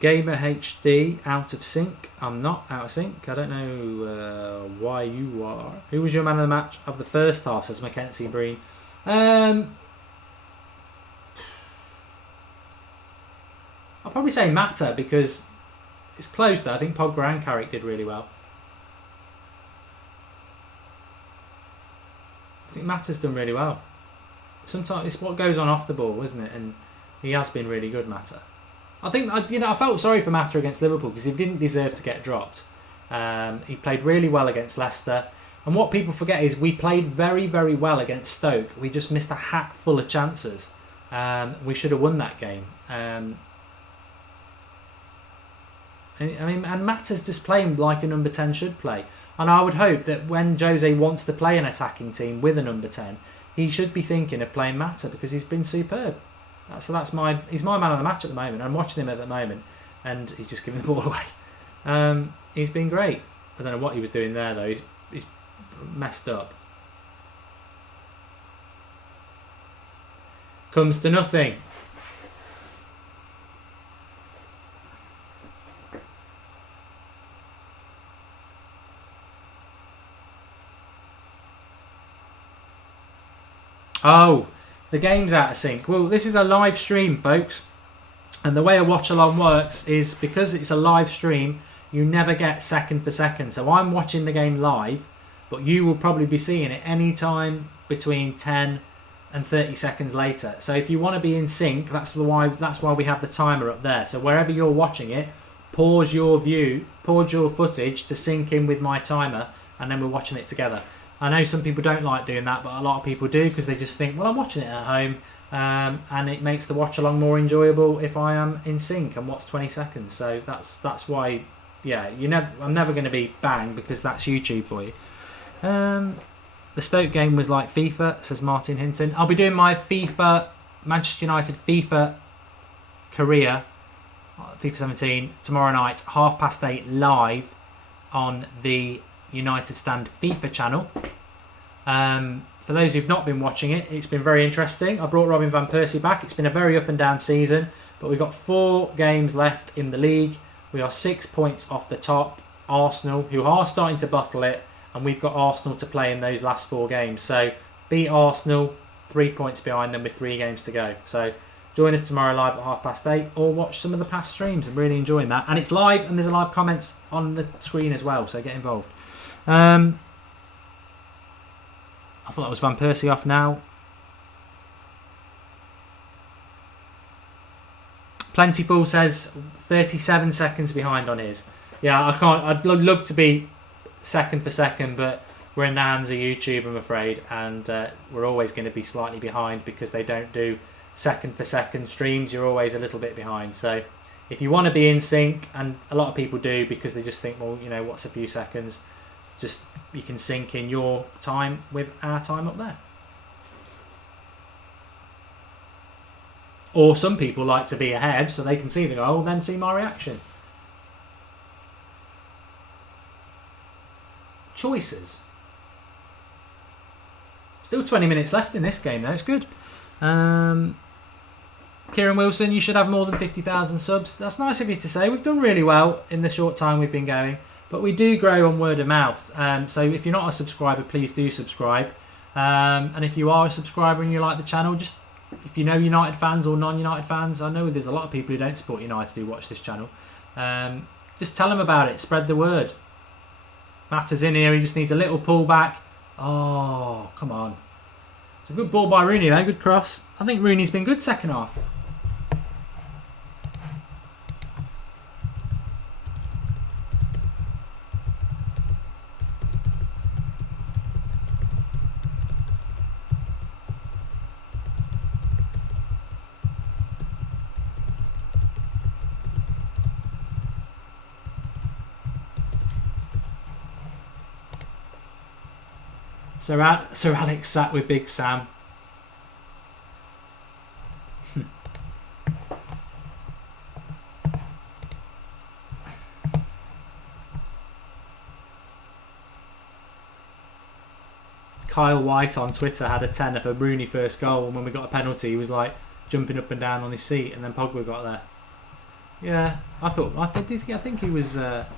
Gamer HD out of sync. I'm not out of sync. I don't know why you are. Who was your man of the match of the first half, says Mackenzie Breen. I'll probably say Mata because it's close though. I think Pogba and Carrick did really well. I think Mata's done really well. Sometimes it's what goes on off the ball, isn't it? And he has been really good, Mata. I think, I felt sorry for Mata against Liverpool because he didn't deserve to get dropped. He played really well against Leicester. And what people forget is we played very, very well against Stoke. We just missed a hat full of chances. We should have won that game. And Mata's just playing like a number 10 should play. And I would hope that when Jose wants to play an attacking team with a number 10, he should be thinking of playing Mata because he's been superb. So he's my man of the match at the moment. I'm watching him at the moment, and he's just giving the ball away. He's been great. I don't know what he was doing there though. He's messed up. Comes to nothing. Oh, the game's out of sync. Well, this is a live stream, folks. And the way a watch-along works is because it's a live stream, you never get second for second. So I'm watching the game live, but you will probably be seeing it any time between 10 and 30 seconds later. So if you want to be in sync, that's why we have the timer up there. So wherever you're watching it, pause your footage to sync in with my timer, and then we're watching it together. I know some people don't like doing that, but a lot of people do, because they just think, well, I'm watching it at home, and it makes the watch along more enjoyable if I am in sync and watch 20 seconds. So that's why, yeah, I'm never going to be bang, because that's YouTube for you. The Stoke game was like FIFA, says Martin Hinton. I'll be doing my Manchester United FIFA career, FIFA 17, tomorrow night, 8:30 live on the United Stand FIFA channel. For those who've not been watching it, it's been very interesting. I brought Robin van Persie back. It's been a very up and down season, but we've got 4 games left in the league. We are 6 points off the top, Arsenal, who are starting to bottle it, and we've got Arsenal to play in those last 4 games. So beat Arsenal, 3 points behind them with 3 games to go. So join us tomorrow live at 8:30, or watch some of the past streams. I'm really enjoying that. And it's live, and there's a live comments on the screen as well, so get involved. I thought that was Van Persie off now. Plentiful says 37 seconds behind on his. Yeah, I can't. I'd love to be second for second, but we're in the hands of YouTube, I'm afraid, and we're always going to be slightly behind because they don't do second for second streams. You're always a little bit behind. So if you want to be in sync, and a lot of people do because they just think, well, you know, what's a few seconds? Just you can sync in your time with our time up there. Or some people like to be ahead so they can see the goal, then see my reaction. Choices. Still 20 minutes left in this game though, it's good. Kieran Wilson, you should have more than 50,000 subs. That's nice of you to say. We've done really well in the short time we've been going, but we do grow on word of mouth. So if you're not a subscriber, please do subscribe. And if you are a subscriber and you like the channel, just if you know United fans or non-United fans, I know there's a lot of people who don't support United who watch this channel. Just tell them about it. Spread the word. Matters in here. He just needs a little pull back. Oh, come on. It's a good ball by Rooney there. Good cross. I think Rooney's been good second half. Sir Alex sat with Big Sam. Kyle White on Twitter had a tenner for Rooney first goal, and when we got a penalty he was like jumping up and down on his seat, and then Pogba got there. Yeah, I think he was.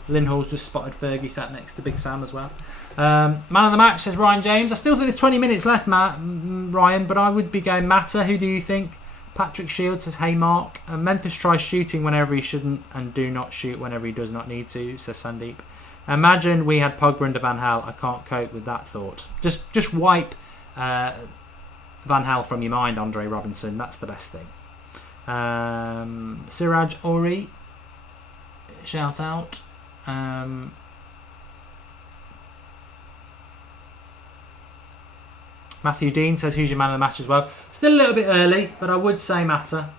Lindhall's just spotted Fergie sat next to Big Sam as well. Man of the match says Ryan James. I still think there's 20 minutes left, Ryan, but I would be going Mata. Who do you think? Patrick Shields says, hey Mark. Memphis tries shooting whenever he shouldn't and do not shoot whenever he does not need to, says Sandeep. Imagine we had Pogba and Van Hal. I can't cope with that thought. Just wipe Van Hal from your mind, Andre Robinson. That's the best thing. Siraj Ori, shout out. Matthew Dean says, who's your man of the match as well? Still a little bit early, but I would say Mata.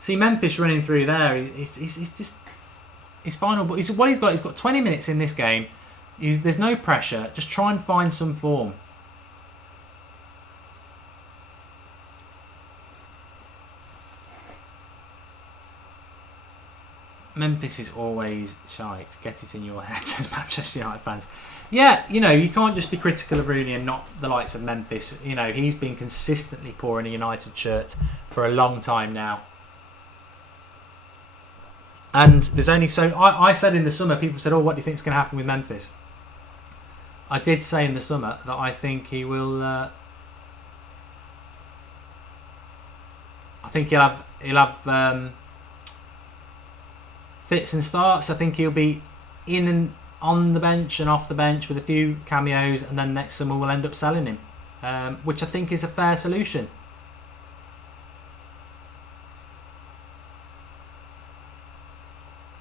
See Memphis running through there. He's just his final. But he's got 20 minutes in this game. There's no pressure. Just try and find some form. Memphis is always shite. Get it in your head, says Manchester United fans. Yeah, you know, you can't just be critical of Rooney and not the likes of Memphis. You know, he's been consistently poor in a United shirt for a long time now. And there's only so... I said in the summer, people said, oh, what do you think is going to happen with Memphis? I did say in the summer that I think he will... I think he'll have fits and starts. I think he'll be in and on the bench and off the bench with a few cameos, and then next summer we'll end up selling him, which I think is a fair solution.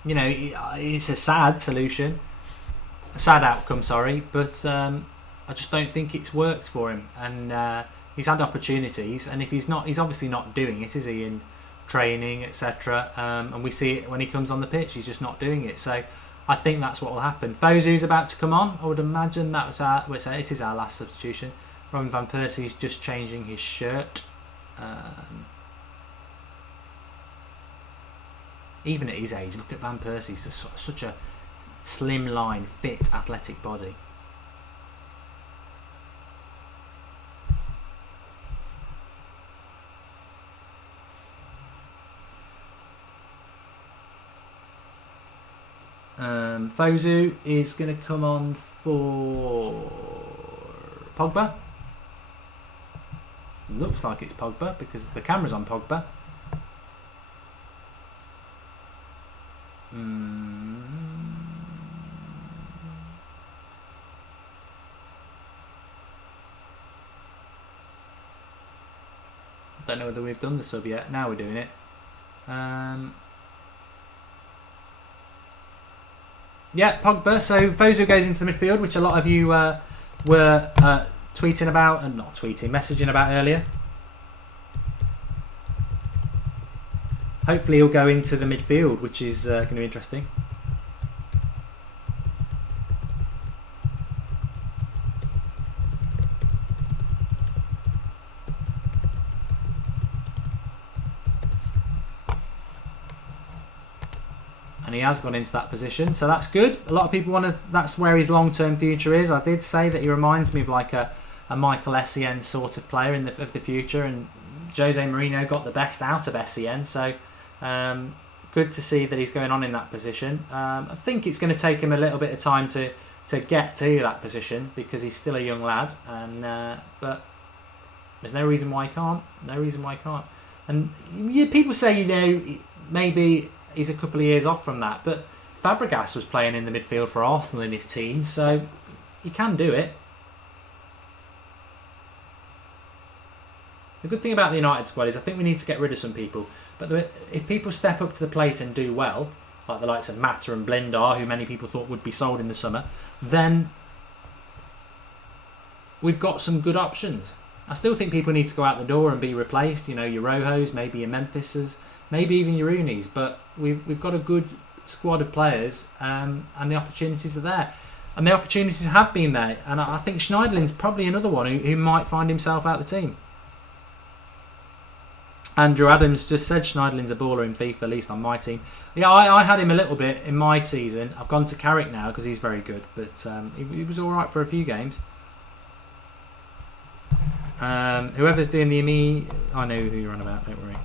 You know, it's a sad solution, a sad outcome, sorry, but I just don't think it's worked for him. And he's had opportunities, and if he's obviously not doing it, is he, in training, etc. And we see it when he comes on the pitch, he's just not doing it. So I think that's what will happen. Fosu's about to come on. I would imagine it is our last substitution. Robin van Persie's just changing his shirt. Even at his age, look at Van Persie's just such a slimline, fit, athletic body. Fosu is going to come on for Pogba. Looks like it's Pogba because the camera's on Pogba. Don't know whether we've done the sub yet. Now we're doing it. Yeah, Pogba. So Fosu goes into the midfield, which a lot of you were tweeting about, and not tweeting, messaging about earlier. Hopefully he'll go into the midfield, which is going to be interesting. And he has gone into that position, so that's good. A lot of people want to. That's where his long-term future is. I did say that he reminds me of like a Michael Essien sort of player of the future, and Jose Mourinho got the best out of Essien, so good to see that he's going on in that position. I think it's going to take him a little bit of time to get to that position because he's still a young lad, and but there's no reason why he can't. No reason why he can't. And people say, you know, maybe he's a couple of years off from that, but Fabregas was playing in the midfield for Arsenal in his teens, so he can do it. The good thing about the United squad is I think we need to get rid of some people, but if people step up to the plate and do well, like the likes of Mata and Blindar, who many people thought would be sold in the summer, then we've got some good options. I still think people need to go out the door and be replaced, you know, your Rohos, maybe your Memphises, maybe even your Rooney's, but we've got a good squad of players, and the opportunities are there. And the opportunities have been there, and I think Schneiderlin's probably another one who might find himself out the team. Andrew Adams just said Schneiderlin's a baller in FIFA, at least on my team. Yeah, I had him a little bit in my season. I've gone to Carrick now because he's very good, but he was alright for a few games. Whoever's doing the Emi, I know who you're on about, don't worry.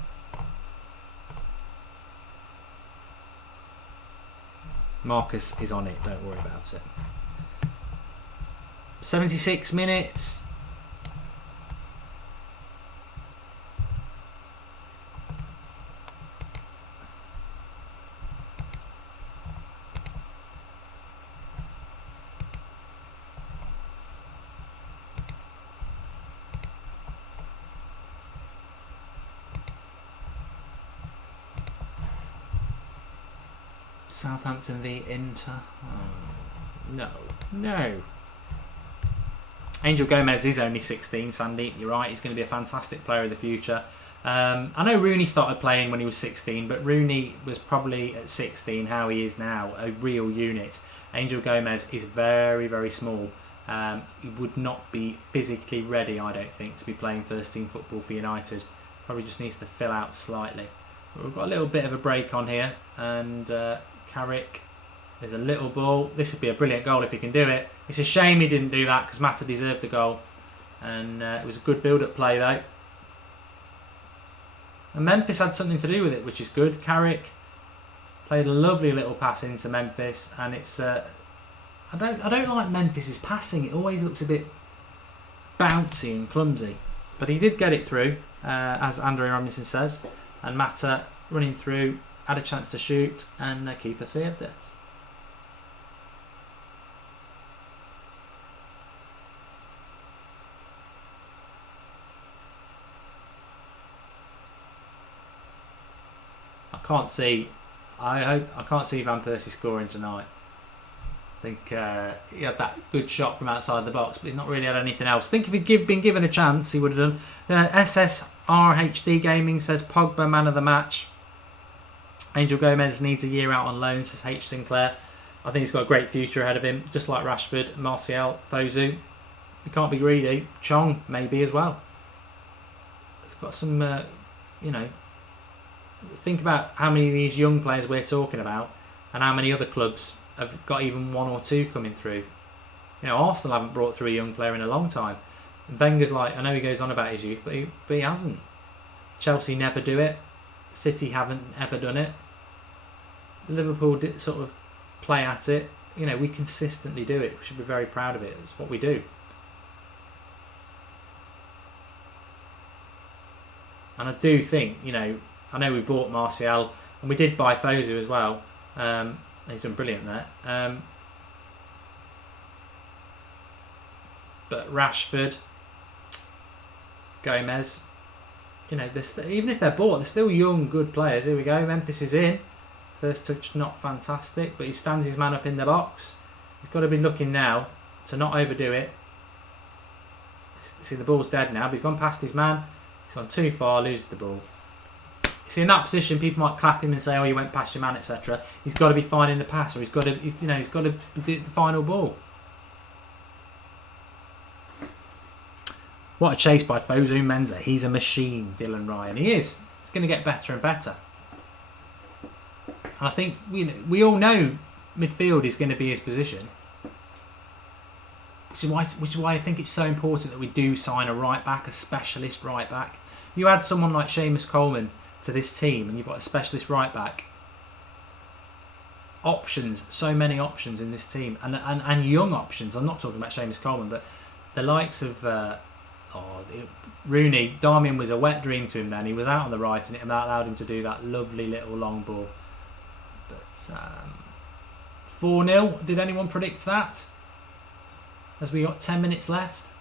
Marcus is on it, don't worry about it. 76 minutes. Southampton v Inter. Oh, no. Angel Gomez is only 16, Sandy. You're right, he's going to be a fantastic player of the future. I know Rooney started playing when he was 16, but Rooney was probably at 16 how he is now, a real unit. Angel Gomez is very, very small. He would not be physically ready, I don't think, to be playing first team football for United. Probably just needs to fill out slightly. But we've got a little bit of a break on here, and Carrick, there's a little ball. This would be a brilliant goal if he can do it. It's a shame he didn't do that because Mata deserved the goal, and it was a good build-up play though. And Memphis had something to do with it, which is good. Carrick played a lovely little pass into Memphis, and it's I don't like Memphis's passing. It always looks a bit bouncy and clumsy, but he did get it through, as Andre Robinson says, and Mata running through had a chance to shoot, and the keeper saved it. can't see. I can't see Van Persie scoring tonight. I think he had that good shot from outside the box, but he's not really had anything else. I think if he'd been given a chance, he would have done. SSRHD Gaming says Pogba man of the match. Angel Gomez needs a year out on loan, says H Sinclair. I think he's got a great future ahead of him, just like Rashford, Martial, Fosu. We can't be greedy. Chong maybe as well. We've got some, think about how many of these young players we're talking about, and how many other clubs have got even one or two coming through. Arsenal haven't brought through a young player in a long time. And Wenger's like, I know he goes on about his youth, but he hasn't. Chelsea never do it. City haven't ever done it. Liverpool did sort of play at it. We consistently do it. We should be very proud of it. It's what we do. And I do think, I know we bought Martial, and we did buy Fosu as well. He's done brilliant there. But Rashford, Gomez, even if they're bought, they're still young, good players. Here we go. Memphis is in. First touch, not fantastic, but he stands his man up in the box. He's got to be looking now to not overdo it. See, the ball's dead now, but he's gone past his man. He's gone too far, loses the ball. See, in that position, people might clap him and say, "Oh, you went past your man," etc. He's got to be finding the pass, or he's got to do the final ball. What a chase by Fosu Mensah. He's a machine, Dylan Ryan. He is. He's going to get better and better. And I think we all know midfield is going to be his position, which is why I think it's so important that we do sign a right back, a specialist right back. You add someone like Seamus Coleman to this team, and you've got a specialist right back. Options, so many options in this team, and young options. I'm not talking about Seamus Coleman, but the likes of Rooney. Darmian was a wet dream to him then. He was out on the right, and it allowed him to do that lovely little long ball. But 4-0. Did anyone predict that? As we got 10 minutes left.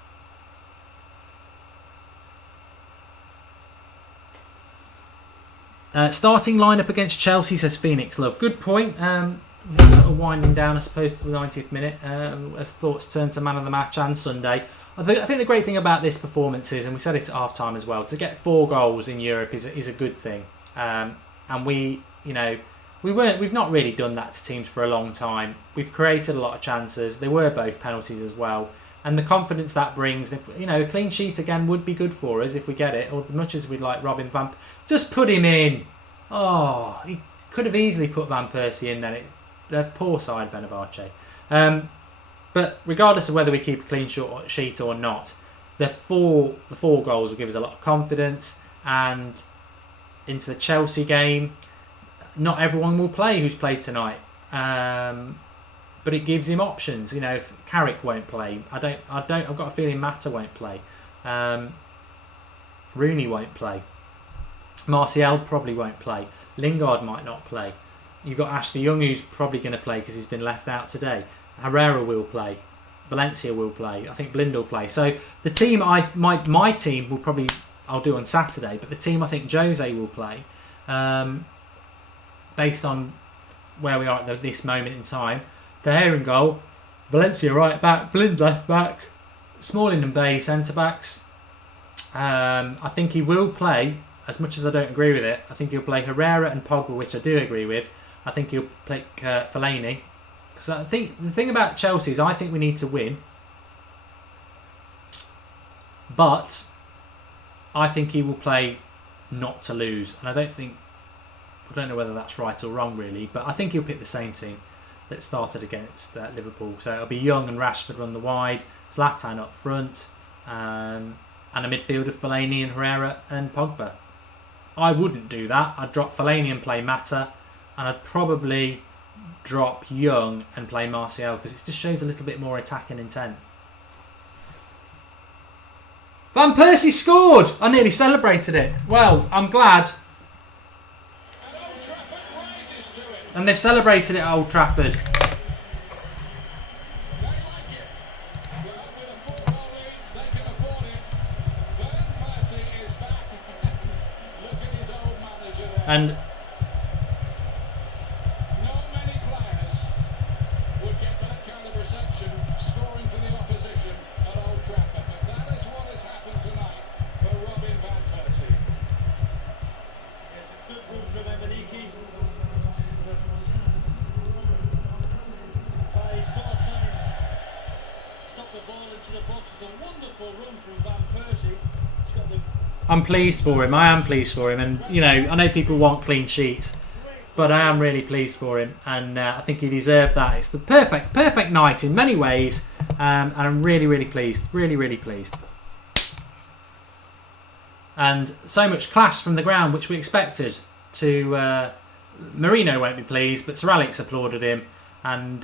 Starting lineup against Chelsea, says Phoenix Love. Good point. Sort of winding down, I suppose, to the 90th minute. As thoughts turn to man of the match and Sunday. I think the great thing about this performance is, and we said it at half time as well, to get 4 goals in Europe is a good thing. And we've not really done that to teams for a long time. We've created a lot of chances. They were both penalties as well. And the confidence that brings, a clean sheet again would be good for us if we get it. Or as much as we'd like Robin Van, just put him in. Oh, he could have easily put Van Persie in then. They're poor side, Fenerbahce. But regardless of whether we keep a clean sheet or not, the four goals will give us a lot of confidence. And into the Chelsea game, not everyone will play who's played tonight. But it gives him options. If Carrick won't play, I've got a feeling Mata won't play. Rooney won't play. Martial probably won't play. Lingard might not play. You've got Ashley Young, who's probably going to play because he's been left out today. Herrera will play. Valencia will play. I think Blind will play. So the team, my team will probably, I'll do on Saturday, but the team I think Jose will play, based on where we are at this moment in time. There in goal, Valencia right back, Blind left back, Smalling and Bay centre backs. I think he will play, as much as I don't agree with it, I think he'll play Herrera and Pogba, which I do agree with. I think he'll play Fellaini. Because I think the thing about Chelsea is I think we need to win. But I think he will play not to lose. And I don't know whether that's right or wrong really, but I think he'll pick the same team that started against Liverpool. So it'll be Young and Rashford run the wide, Zlatan up front, and a midfield of Fellaini and Herrera and Pogba. I wouldn't do that. I'd drop Fellaini and play Mata, and I'd probably drop Young and play Martial because it just shows a little bit more attacking intent. Van Persie scored! I nearly celebrated it. Well, I'm glad. And they've celebrated it at Old Trafford. And box is a wonderful run from Van Persie. He's got the I'm pleased for him. I am pleased for him. And, you know, I know people want clean sheets, but I am really pleased for him. And I think he deserved that. It's the perfect night in many ways. And I'm really, really pleased. Really, really pleased. And so much class from the ground, which we expected. Marino won't be pleased, but Sir Alex applauded him. And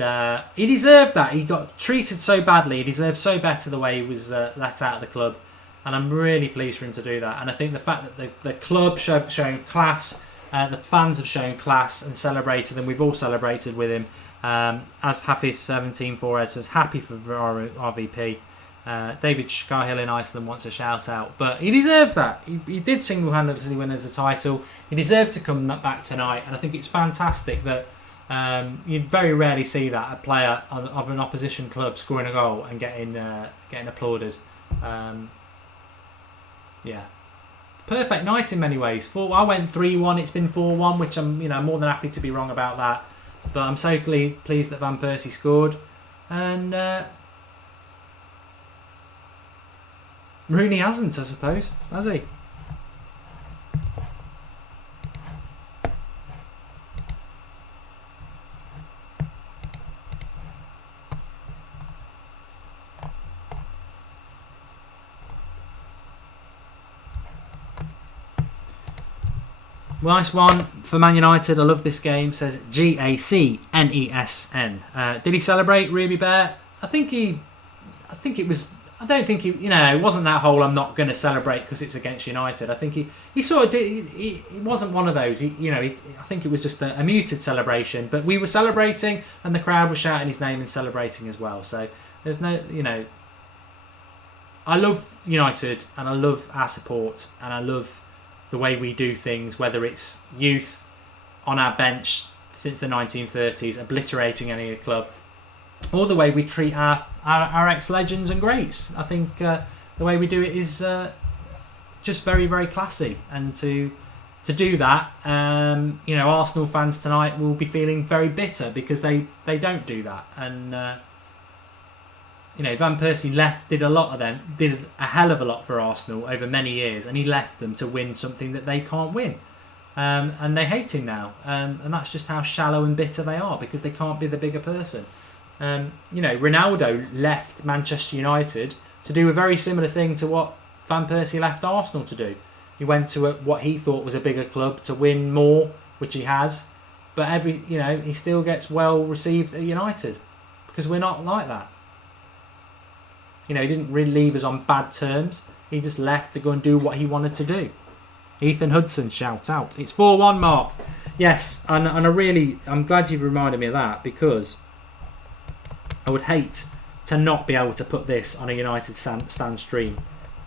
he deserved that. He got treated so badly. He deserved so better the way he was let out of the club. And I'm really pleased for him to do that. And I think the fact that the club have shown class, the fans have shown class and celebrated, and we've all celebrated with him. As Hafiz17 says, happy for RVP. David Scarhill in Iceland wants a shout out, but he deserves that. He did single-handedly win as a title. He deserves to come back tonight, and I think it's fantastic that you very rarely see that a player of an opposition club scoring a goal and getting applauded. Yeah, perfect night in many ways. I went 3-1. It's been 4-1, which I'm more than happy to be wrong about that. But I'm so pleased that Van Persie scored, and Rooney hasn't, I suppose, has he? Nice one for Man United. I love this game, says GACNESN. Did he celebrate, Ruby Bear? It wasn't that whole I'm not going to celebrate because it's against United. I think he sort of did. He wasn't one of those. I think it was just a muted celebration. But we were celebrating and the crowd was shouting his name and celebrating as well. So there's no, I love United and I love our support and I love the way we do things, whether it's youth on our bench since the 1930s, obliterating any club, or the way we treat our ex-legends and greats. I think the way we do it is just very, very classy. And to do that, Arsenal fans tonight will be feeling very bitter because they don't do that. And Van Persie did a hell of a lot for Arsenal over many years, and he left them to win something that they can't win. And they hate him now. And that's just how shallow and bitter they are, because they can't be the bigger person. Ronaldo left Manchester United to do a very similar thing to what Van Persie left Arsenal to do. He went to what he thought was a bigger club to win more, which he has. But he still gets well received at United, because we're not like that. He didn't really leave us on bad terms. He just left to go and do what he wanted to do. Ethan Hudson shouts out. It's 4-1, Mark. Yes, and I'm glad you've reminded me of that, because I would hate to not be able to put this on a United stand stream.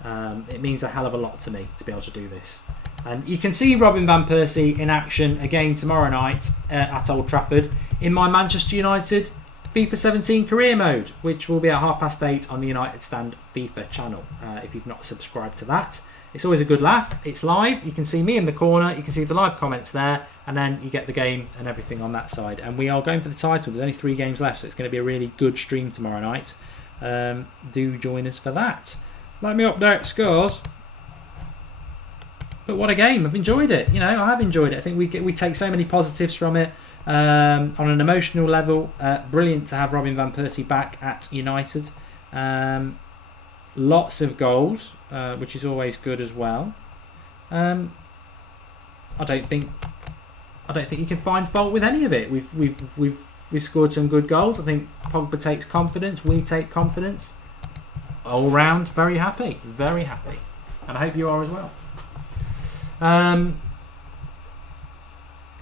It means a hell of a lot to me to be able to do this. And you can see Robin Van Persie in action again tomorrow night at Old Trafford in my Manchester United FIFA 17 career mode, which will be at 8:30 on the United Stand FIFA channel. If you've not subscribed to that, it's always a good laugh. It's live. You can see me in the corner. You can see the live comments there, and then you get the game and everything on that side. And we are going for the title. There's only 3 games left, so it's going to be a really good stream tomorrow night. Do join us for that. Let me update scores. But what a game! I've enjoyed it. I have enjoyed it. I think we take so many positives from it. On an emotional level, brilliant to have Robin Van Persie back at United. Lots of goals, which is always good as well. I don't think you can find fault with any of it. We've scored some good goals. I think Pogba takes confidence. We take confidence. All round, very happy, and I hope you are as well.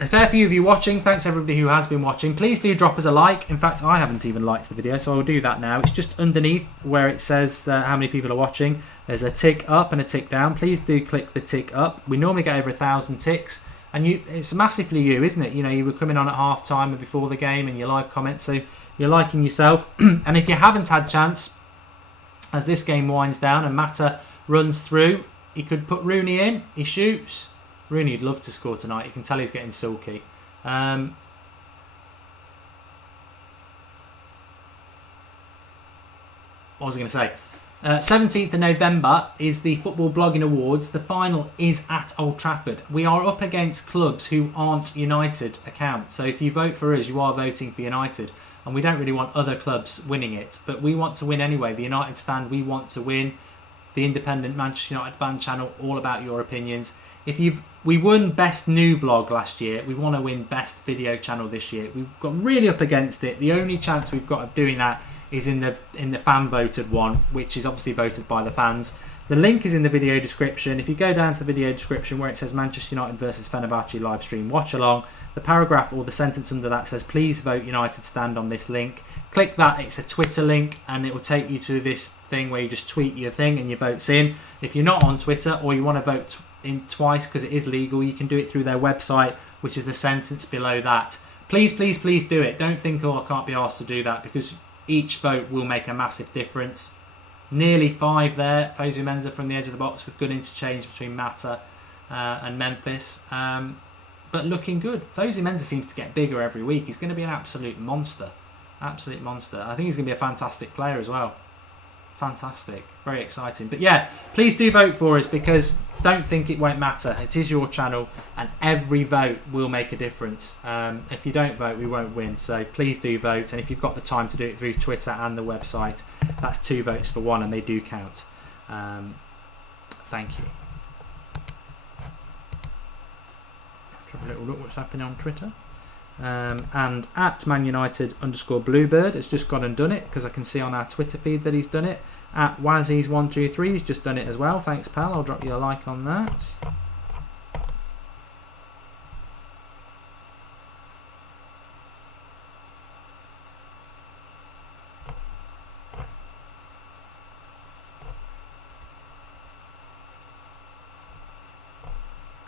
A fair few of you watching. Thanks everybody who has been watching. Please do drop us a like. In fact, I haven't even liked the video, so I'll do that now. It's just underneath where it says how many people are watching. There's a tick up and a tick down. Please do click the tick up. We normally get over 1,000 ticks, and it's massively you, isn't it? You were coming on at half time and before the game, and your live comments, so you're liking yourself. And if you haven't had chance, as this game winds down and Mata runs through, he could put Rooney in. He shoots. Rooney would love to score tonight. You can tell he's getting sulky. What was I going to say? 17th of November is the Football Blogging Awards. The final is at Old Trafford. We are up against clubs who aren't United accounts. So if you vote for us, you are voting for United. And we don't really want other clubs winning it. But we want to win anyway. The United Stand, we want to win. The independent Manchester United fan channel, all about your opinions. We won Best New Vlog last year. We want to win Best Video Channel this year. We've got really up against it. The only chance we've got of doing that is in the fan voted one, which is obviously voted by the fans. The link is in the video description. If you go down to the video description where it says Manchester United versus Fenerbahce live stream watch along, the paragraph or the sentence under that says please vote United Stand on this link. Click that, it's a Twitter link, and it will take you to this thing where you just tweet your thing and your votes in. If you're not on Twitter or you want to vote in twice because it is legal, you can do it through their website, which is the sentence below that. Please, please, please do it. Don't think, oh, I can't be asked to do that, because each vote will make a massive difference. Nearly 5 there. Fosu Mensah from the edge of the box with good interchange between Mata and Memphis. But looking good. Fosu Mensah seems to get bigger every week. He's going to be an absolute monster. Absolute monster. I think he's going to be a fantastic player as well. Fantastic. Very exciting. But yeah, please do vote for us, because don't think it won't matter. It is your channel and every vote will make a difference. If you don't vote, we won't win. So please do vote. And if you've got the time to do it through Twitter and the website, that's 2 votes for 1 and they do count. Thank you. Have a little look what's happening on Twitter. And at Man United _Bluebird has just gone and done it, because I can see on our Twitter feed that he's done it. At Wazzies123 he's just done it as well. Thanks, pal. I'll drop you a like on that.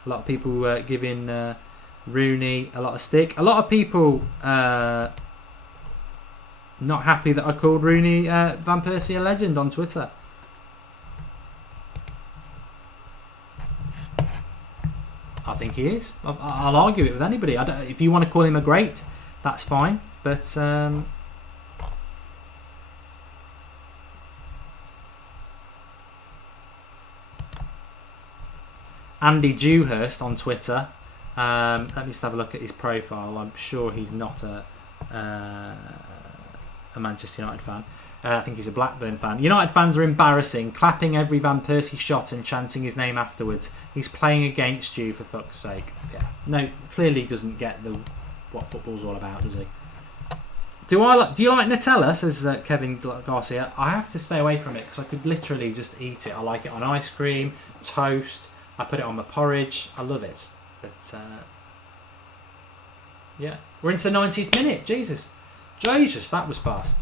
A lot of people giving Rooney a lot of stick. A lot of people not happy that I called Rooney Van Persie a legend on Twitter. I think he is. I'll argue it with anybody. If you want to call him a great, that's fine. But Andy Dewhurst on Twitter. Let me just have a look at his profile. I'm sure he's not a Manchester United fan. I think he's a Blackburn fan. United fans are embarrassing, clapping every Van Persie shot and chanting his name afterwards. He's playing against you, for fuck's sake. Yeah, no, clearly doesn't get what football's all about, does he? Do you like Nutella? Says Kevin Garcia. I have to stay away from it because I could literally just eat it. I like it on ice cream, toast. I put it on my porridge. I love it. But yeah, we're into the 90th minute. Jesus, that was fast.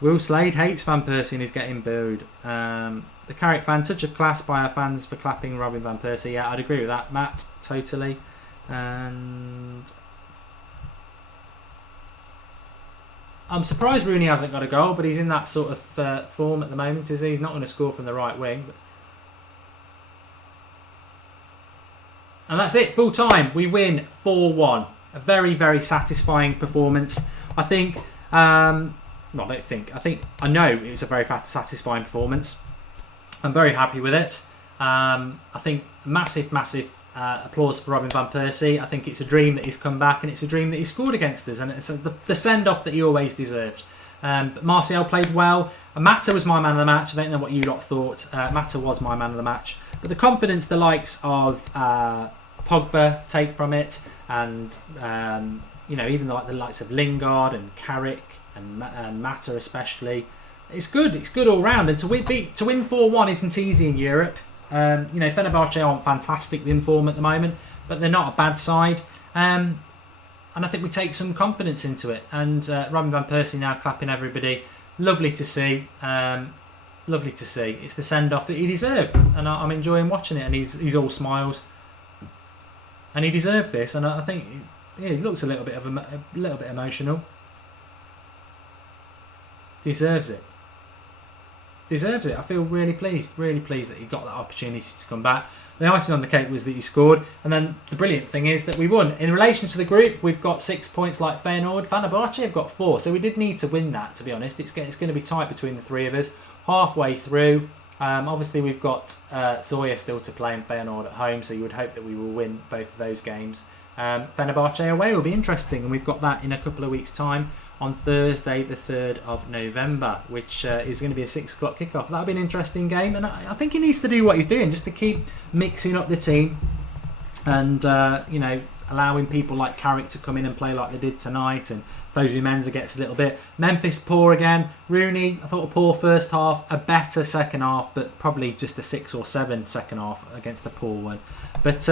Will Slade hates Van Persie and is getting booed. The Carrick fan, touch of class by our fans for clapping Robin Van Persie. Yeah, I'd agree with that, Matt, totally. And I'm surprised Rooney hasn't got a goal, but he's in that sort of form at the moment, is he? He's not going to score from the right wing. But... And that's it, full time. We win 4-1. A very, very satisfying performance. I think... I know it's a very satisfying performance. I'm very happy with it. I think massive applause for Robin Van Persie. I think it's a dream that he's come back, and it's a dream that he scored against us, and it's the send-off that he always deserved. But Martial played well. Mata was my man of the match. I don't know what you lot thought. Mata was my man of the match. But the confidence the likes of Pogba take from it, and even the likes of Lingard and Carrick and Mata especially, it's good. It's good all round. And to win 4-1 isn't easy in Europe. Fenerbahce aren't fantastic in form at the moment, but they're not a bad side. And I think we take some confidence into it. And Robin Van Persie now clapping everybody. Lovely to see. Lovely to see. It's the send-off that he deserved, and I'm enjoying watching it. And he's all smiles, and he deserved this. And I think he looks a little bit emotional. Deserves it. deserves it. I feel really pleased that he got that opportunity to come back. The icing on the cake was that he scored, and then the brilliant thing is that we won. In relation to the group, we've got 6 points like Feyenoord. Fenerbahce have got 4, so we did need to win that, to be honest. It's going to be tight between the three of us. Halfway through, obviously we've got Zoya still to play in Feyenoord at home, so you would hope that we will win both of those games. Fenerbahce away will be interesting, and we've got that in a couple of weeks' time on Thursday the 3rd of November, which is going to be a 6 o'clock kickoff. That'll be an interesting game, and I think he needs to do what he's doing, just to keep mixing up the team and you know, allowing people like Carrick to come in and play like they did tonight, and Fosu Mensah gets a little bit. Memphis poor again. Rooney, I thought a poor first half, a better second half, but probably just a 6 or 7 second half against the poor one. But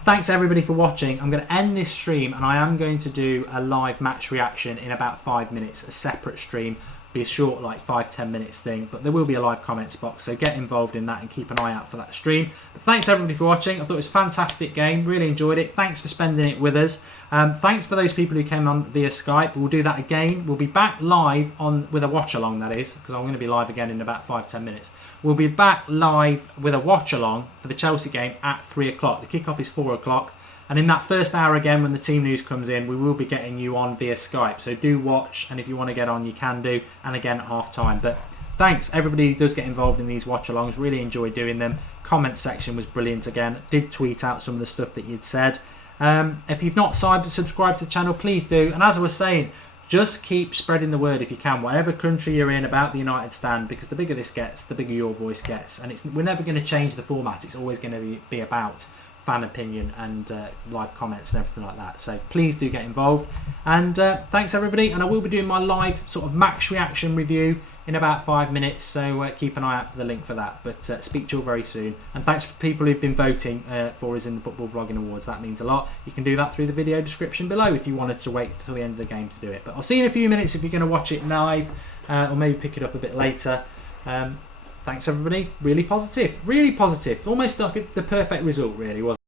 thanks everybody for watching. I'm going to end this stream, and I am going to do a live match reaction in about 5 minutes, a separate stream. Be a short, like 5-10 minutes thing, but there will be a live comments box, so get involved in that and keep an eye out for that stream. But thanks everybody for watching. I thought it was a fantastic game, really enjoyed it. Thanks for spending it with us. Thanks for those people who came on via Skype. We'll do that again. We'll be back live on with a watch along, that is, because I'm going to be live again in about 5-10 minutes. We'll be back live with a watch along for the Chelsea game at 3 o'clock. The kickoff is 4 o'clock. And in that first hour again, when the team news comes in, we will be getting you on via Skype. So do watch, and if you want to get on, you can do. And again at half time. But thanks, everybody who does get involved in these watch-alongs. Really enjoy doing them. Comment section was brilliant again. Did tweet out some of the stuff that you'd said. If you've not subscribed to the channel, please do. And as I was saying, just keep spreading the word if you can, whatever country you're in, about the United stand, because the bigger this gets, the bigger your voice gets. And we're never going to change the format. It's always going to be about fan opinion and live comments and everything like that. So please do get involved, and thanks everybody. And I will be doing my live sort of match reaction review in about 5 minutes, so keep an eye out for the link for that. But speak to you all very soon, and thanks for people who've been voting for us in the Football Vlogging Awards. That means a lot. You can do that through the video description below if you wanted to wait until the end of the game to do it. But I'll see you in a few minutes if you're going to watch it live, or maybe pick it up a bit later. Thanks everybody. Really positive, almost like the perfect result, really, wasn't it?